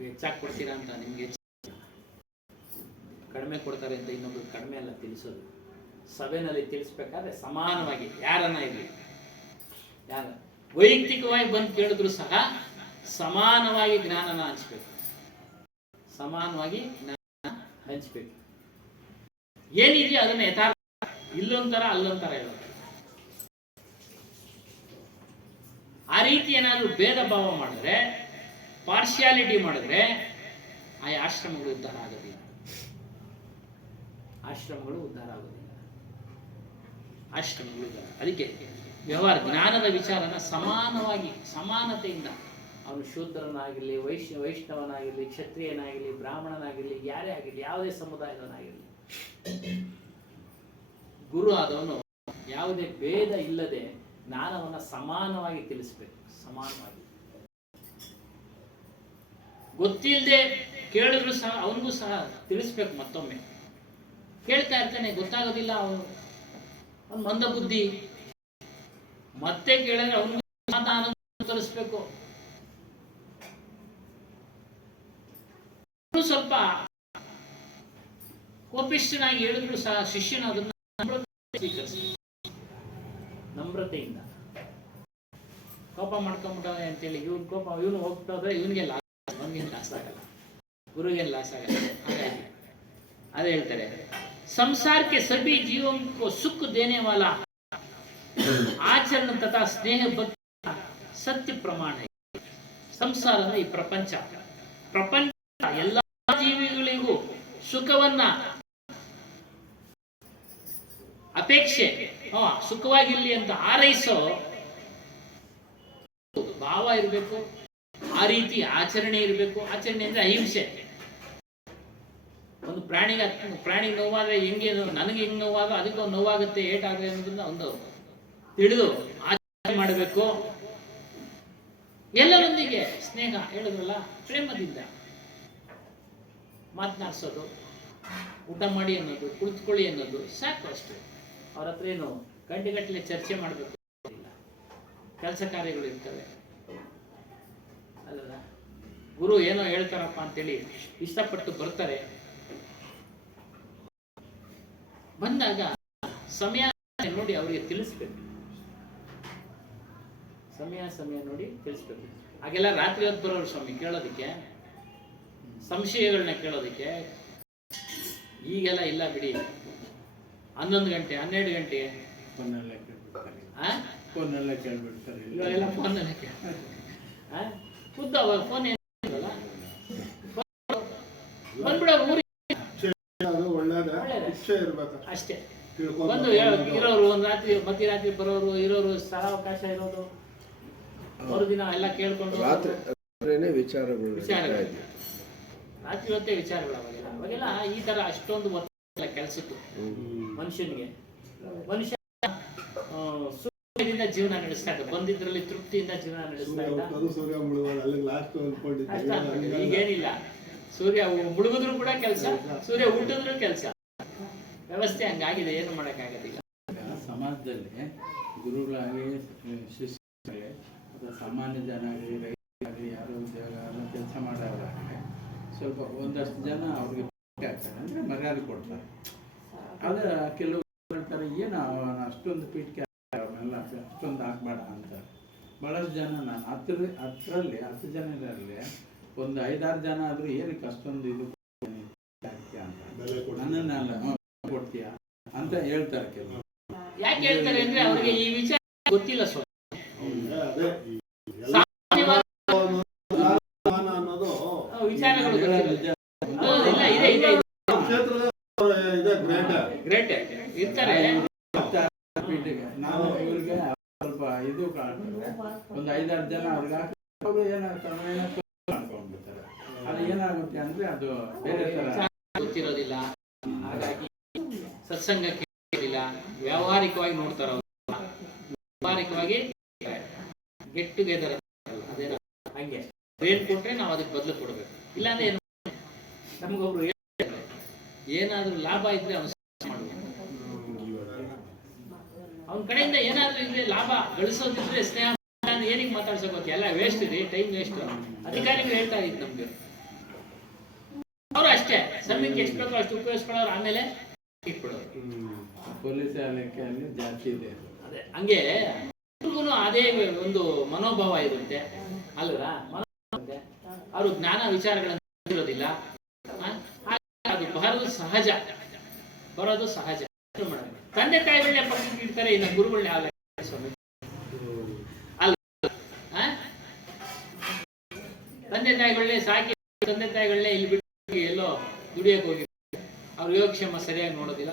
ಹೆಚ್ಚಾಗಿ ಕೊಡ್ತೀರಾ ಅಂತ ನಿಮ್ಗೆ ಕಡಿಮೆ ಕೊಡ್ತಾರೆ ಅಂತ ಇನ್ನೊಬ್ರು ಕಡಿಮೆ ಅಲ್ಲ ತಿಳಿಸೋದು. ಸಭೆಯಲ್ಲಿ ತಿಳಿಸ್ಬೇಕಾದ್ರೆ ಸಮಾನವಾಗಿ ಯಾರನ್ನ ಇರಲಿ, ಯಾರ ವೈಯಕ್ತಿಕವಾಗಿ ಬಂದು ಕೇಳಿದ್ರು ಸಹ ಸಮಾನವಾಗಿ ಜ್ಞಾನನ ಹಂಚ್ಬೇಕು, ಸಮಾನವಾಗಿ ಜ್ಞಾನ ಹಂಚ್ಬೇಕು. ಏನಿದೆಯೋ ಅದನ್ನ ಯಥಾರ್ಥ, ಇಲ್ಲೊಂಥರ ಅಲ್ಲೊಂಥರ ಹೇಳೋದು. ಆ ರೀತಿ ಏನಾದ್ರು ಭೇದ ಭಾವ ಮಾಡಿದ್ರೆ, ಪಾರ್ಶಿಯಾಲಿಟಿ ಮಾಡಿದ್ರೆ ಆ ಆಶ್ರಮಗಳು ಉದ್ಧಾರ ಆಗೋದಿಲ್ಲ. ಆಶ್ರಮಗಳು ಉದ್ಧಾರ ಆಗೋದಿಲ್ಲ. ಆಶ್ರಮಗಳು ಉದ್ಧಾರ. ಅದಕ್ಕೆ ವ್ಯವಹಾರ ಜ್ಞಾನದ ವಿಚಾರನ ಸಮಾನವಾಗಿ, ಸಮಾನತೆಯಿಂದ, ಅವನು ಶೂದ್ರನಾಗಿರಲಿ, ವೈಷ್ಣವನಾಗಿರಲಿ, ಕ್ಷತ್ರಿಯನಾಗಿರಲಿ, ಬ್ರಾಹ್ಮಣನಾಗಿರಲಿ, ಯಾರೇ ಆಗಿರಲಿ, ಯಾವುದೇ ಸಮುದಾಯದವನಾಗಿರಲಿ, ಗುರು ಆದವನು ಯಾವುದೇ ಭೇದ ಇಲ್ಲದೆ ಜ್ಞಾನವನ್ನು ಸಮಾನವಾಗಿ ತಿಳಿಸ್ಬೇಕು. ಸಮಾನವಾಗಿ ಗೊತ್ತಿಲ್ಲದೆ ಕೇಳಿದ್ರು ಸಹ ಅವನಿಗೂ ಸಹ ತಿಳಿಸ್ಬೇಕು. ಮತ್ತೊಮ್ಮೆ ಕೇಳ್ತಾ ಇರ್ತಾನೆ, ಗೊತ್ತಾಗೋದಿಲ್ಲ, ಅವನು ಮಂದ ಬುದ್ಧಿ. ಮತ್ತೆ ಕೇಳಿದ್ರೆ ಅವನಿಗೂ ಸಮಾಧಾನ ಕಲಿಸ್ಬೇಕು. ಸ್ವಲ್ಪ ಕೋಪಿಷ್ಠನಾಗಿ ಹೇಳಿದ್ರು ಸಹ ಶಿಷ್ಯನ ಅದನ್ನ ಸ್ವೀಕರಿಸ್ಬೇಕು, ನಮ್ರತೆಯಿಂದ. ಕೋಪ ಮಾಡ್ಕೊಂಡ್ಬಿಟ್ಟವೆ ಅಂತೇಳಿ ಇವನ್ ಕೋಪ ಇವನು ಹೋಗ್ತೋದ್ರೆ ಇವನಿಗೆ ಲಾಸ್, ಅವನಿಗೆ ಲಾಸ್ ಆಗಲ್ಲ, ಗುರುಗೆ ಲಾಸ್ ಆಗಲ್ಲ. ಹಾಗಾಗಿ ಅದೇ ಹೇಳ್ತಾರೆ, ಸಂಸಾರಕ್ಕೆ ಸಭಿ ಜೀವಂ ಕೋ ಸುಖ ದೇನೆ ವಾಲ ಆಚರಣ ತಥಾ ಸ್ನೇಹ ಭಕ್ತಿ ಸತ್ಯ ಪ್ರಮಾಣ. ಸಂಸಾರ ಅಂದ್ರೆ ಈ ಪ್ರಪಂಚ. ಪ್ರಪಂಚ ಎಲ್ಲ ಜೀವಿಗಳಿಗೂ ಸುಖವನ್ನ ಅಪೇಕ್ಷೆ, ಸುಖವಾಗಿರ್ಲಿ ಅಂತ ಹಾರೈಸೋ ಭಾವ ಇರಬೇಕು. ಆ ರೀತಿ ಆಚರಣೆ ಇರಬೇಕು. ಆಚರಣೆ ಅಂದ್ರೆ ಅಹಿಂಸೆ. ಒಂದು ಪ್ರಾಣಿಗೆ ನೋವಾದ್ರೆ ಹೆಂಗೆ, ನನಗೆ ಹೆಂಗೆ ನೋವಾದ್ರೆ ಅದಕ್ಕೆ ನೋವಾಗುತ್ತೆ, ಏಟಾಗುತ್ತೆ ಅನ್ನೋದನ್ನ ಒಂದು ತಿಳಿದು ಆಚರಣೆ ಮಾಡಬೇಕು. ಎಲ್ಲರೊಂದಿಗೆ ಸ್ನೇಹ, ಹೇಳಿದ್ರಲ್ಲ, ಪ್ರೇಮದಿಂದ ಮಾತನಾಡಿಸೋದು, ಊಟ ಮಾಡಿ ಅನ್ನೋದು, ಕುಳಿತುಕೊಳ್ಳಿ ಅನ್ನೋದು ಸಾಕು, ಅಷ್ಟೇ. ಅವ್ರ ಹತ್ರ ಏನು ಗಂಟೆಗಟ್ಟಲೆ ಚರ್ಚೆ ಮಾಡಬೇಕು, ಕೆಲಸ ಕಾರ್ಯಗಳು ಇರ್ತವೆ ಅಲ್ಲ. ಗುರು ಏನೋ ಹೇಳ್ತಾರಪ್ಪ ಅಂತೇಳಿ ಇಷ್ಟಪಟ್ಟು ಬರ್ತಾರೆ. ಬಂದಾಗ ಸಮಯ ನೋಡಿ ಅವರಿಗೆ ತಿಳಿಸ್ಬೇಕು. ಸಮಯ ನೋಡಿ ತಿಳಿಸ್ಬೇಕು. ಹಾಗೆಲ್ಲ ರಾತ್ರಿ ಹೊತ್ತು ಬರೋರು ಸ್ವಾಮಿ ಕೇಳೋದಕ್ಕೆ, ಸಂಶಯಗಳನ್ನ ಕೇಳೋದಕ್ಕೆ. ಈಗೆಲ್ಲ ಇಲ್ಲ ಬಿಡಿ, 11 ಗಂಟೆ 12 ಗಂಟೆ ಫೋನೆಲ್ಲ ಕೇಳ್ಬಿಡ್ತಾರೆ. ಇವಾಗೆಲ್ಲ ಫೋನಲ್ಲೇ ಖುದ್ದು ಅವಾಗ ಫೋನ್ ಏನಿಲ್ಲ, ಬಂದ್ಬಿಡೋ ಊರಿಗೆ ಅಷ್ಟೇ. ಒಂದು ಇರೋರು, ಒಂದು ರಾತ್ರಿ ಮಧ್ಯರಾತ್ರಿ ಬರೋರು, ಇರೋರು, ಸ್ಥಳಾವಕಾಶ ಇರೋದು, ಮರುದಿನ ಎಲ್ಲ ಕೇಳ್ಕೊಂಡು ವಿಚಾರಗಳು ರಾತ್ರಿ ಹೊತ್ತೇ ವಿಚಾರಗಳು. ಅವಾಗೆಲ್ಲ ಈ ತರ ಅಷ್ಟೊಂದು ಒತ್ತಡ ಕೆಲಸದ್ದು ಮನುಷ್ಯನಿಗೆ. ಮನುಷ್ಯ ಸುಖದಿಂದ ಜೀವನ ನಡೆಸ್ತಾ ಇದ್ದ, ಬಂದಿದ್ರಲ್ಲಿ ತೃಪ್ತಿಯಿಂದ ಜೀವನ ನಡೆಸ್ತಾ ಇದ್ದ. ಈಗೇನಿಲ್ಲ, ಸೂರ್ಯ ಮುಳುಗಿದ್ರು ಕೂಡ ಕೆಲಸ, ಸೂರ್ಯ ಹುಟ್ಟಿದ್ರು ಕೆಲಸ. ವ್ಯವಸ್ಥೆ ಹಂಗಾಗಿದೆ, ಏನು ಮಾಡೋಕ್ಕಾಗೋದಿಲ್ಲ. ಸಮಾಜದಲ್ಲಿ ಗುರುಗಳಾಗಿ, ಶಿಷ್ಯರಾಗಿ, ಅಥವಾ ಸಾಮಾನ್ಯ ಜನ ಆಗಲಿ, ರೈತರಾಗಲಿ, ಯಾರು ಉದ್ಯೋಗ ಕೆಲಸ ಮಾಡೋರಾಗಲಿ, ಸ್ವಲ್ಪ ಒಂದಷ್ಟು ಜನ ಅವ್ರಿಗೆ ಆಗ್ತಾರೆ, ಅಂದರೆ ಮರ್ಯಾದೆ ಕೊಡ್ತಾರೆ. ಅದು ಕೆಲವು ಹೇಳ್ತಾರೆ, ಏನು ಅಷ್ಟೊಂದು ಪೀಠಕ್ಕೆ ಅವನ್ನೆಲ್ಲ ಅಷ್ಟೊಂದು ಹಾಕ್ಬೇಡ ಅಂತ. ಭಾಳಷ್ಟು ಜನ, ನಾನು 10 ಜನರಲ್ಲಿ ಒಂದು 5-6 ಜನ ಆದರೂ ಏನಕ್ಕೆ ಅಷ್ಟೊಂದು ಇದು ಅಂತ, ನನ್ನನ್ನೆಲ್ಲ ಕೊಡ್ತೀಯ ಅಂತ ಹೇಳ್ತಾರೆ ಕೆಲವು. ಯಾಕೆ ಹೇಳ್ತಾರೆ ಅಂದ್ರೆ ಅವ್ರಿಗೆ ಈ ವಿಚಾರ ಗೊತ್ತಿಲ್ಲ. ವಿಚಾರಗಳು ಗ್ರೇಟ್ ಇರ್ತಾರೆ. ನಾವು ಇವ್ರಿಗೆ ಸ್ವಲ್ಪ ಇದು ಒಂದು 5-6 ಜನ ಅವ್ರಿಗೆ ಮಾಡ್ಕೊಂಡ್ಬಿಡ್ತಾರೆ. ಅದು ಏನಾಗುತ್ತೆ ಅಂದ್ರೆ ಅದು ಬೇರೆ ತರ ಗೊತ್ತಿರೋದಿಲ್ಲ. ಹಾಗಾಗಿ ಸತ್ಸಂಗಕ್ಕೆ ವ್ಯಾವಹಾರಿಕವಾಗಿ ನೋಡ್ತಾರ. ವ್ಯಾವಹಾರಿಕವಾಗಿ ಗೆಟ್ ಟುಗೆದರ್ ಅದೇನ ಹಂಗೆ ಏನ್ ಕೊಟ್ರೆ ನಾವು ಅದಕ್ಕೆ ಬದಲು ಕೊಡ್ಬೇಕು. ಇಲ್ಲಾಂದ್ರೆ ಏನು, ನಮಗೊಬ್ರು ಏನಾದ್ರೂ ಲಾಭ ಇದ್ರೆ ಅವನು ಮಾಡ್ಬೇಕು. ಅವನ ಕಡೆಯಿಂದ ಏನಾದ್ರೂ ಇದ್ರೆ ಲಾಭ ಗಳಿಸೋದಿದ್ರೆ ಸ್ನೇಹ ಏನಿಗೆ ಮಾತಾಡ್ಸೋಕೆ ಎಲ್ಲ ವೇಸ್ಟ್ ರೀ, ಟೈಮ್ ವೇಸ್ಟ್. ಅಧಿಕಾರಿಗಳು ಹೇಳ್ತಾ ಇದ್ದು ನಮ್ಗೆ, ಅವರು ಅಷ್ಟೇ ಸಮೀಪ ಉಪಯೋಗಕ್ಕೆ ಎಷ್ಟು ಬೇಕೋ ಅಷ್ಟು ಉಪಯೋಗಿಸ್ಕೊಳ್ಳೋರು, ಆಮೇಲೆ ಇಟ್ಬಿಡೋರು. ಪೊಲೀಸ್ ಇಲಾಖೆ ಅಲ್ಲಿ ಜಾಸ್ತಿ ಇದೆ ಅದು. ಅದೇ ಹಂಗೆ ಎಲ್ರಿಗೂ ಅದೇ ಒಂದು ಮನೋಭಾವ ಇರುತ್ತೆ ಅಲ್ವಾ? ಅವರು ಜ್ಞಾನ ವಿಚಾರಗಳನ್ನು ಇರೋದಿಲ್ಲ. ಅದು ಬರೋದು ಸಹಜ, ಬರೋದು ಸಹಜ. ತಂದೆ ತಾಯಿಗಳನ್ನೇ ಪಕ್ಕಕ್ಕೆ ಇಡ್ತಾರೆ, ಇನ್ನು ಗುರುಗಳನ್ನ ಯಾವ ಸ್ವಾಮಿ ಅಲ್ಲ? ತಂದೆ ತಾಯಿಗಳನ್ನೇ ಸಾಕಿ, ತಂದೆ ತಾಯಿಗಳನ್ನೇ ಇಲ್ಲಿ ಬಿಟ್ಟು ಎಲ್ಲೋ ದುಡಿಯಕ್ಕೆ ಹೋಗಿ ಅವ್ರ ಯೋಗಕ್ಷೇಮ ಸರಿಯಾಗಿ ನೋಡೋದಿಲ್ಲ.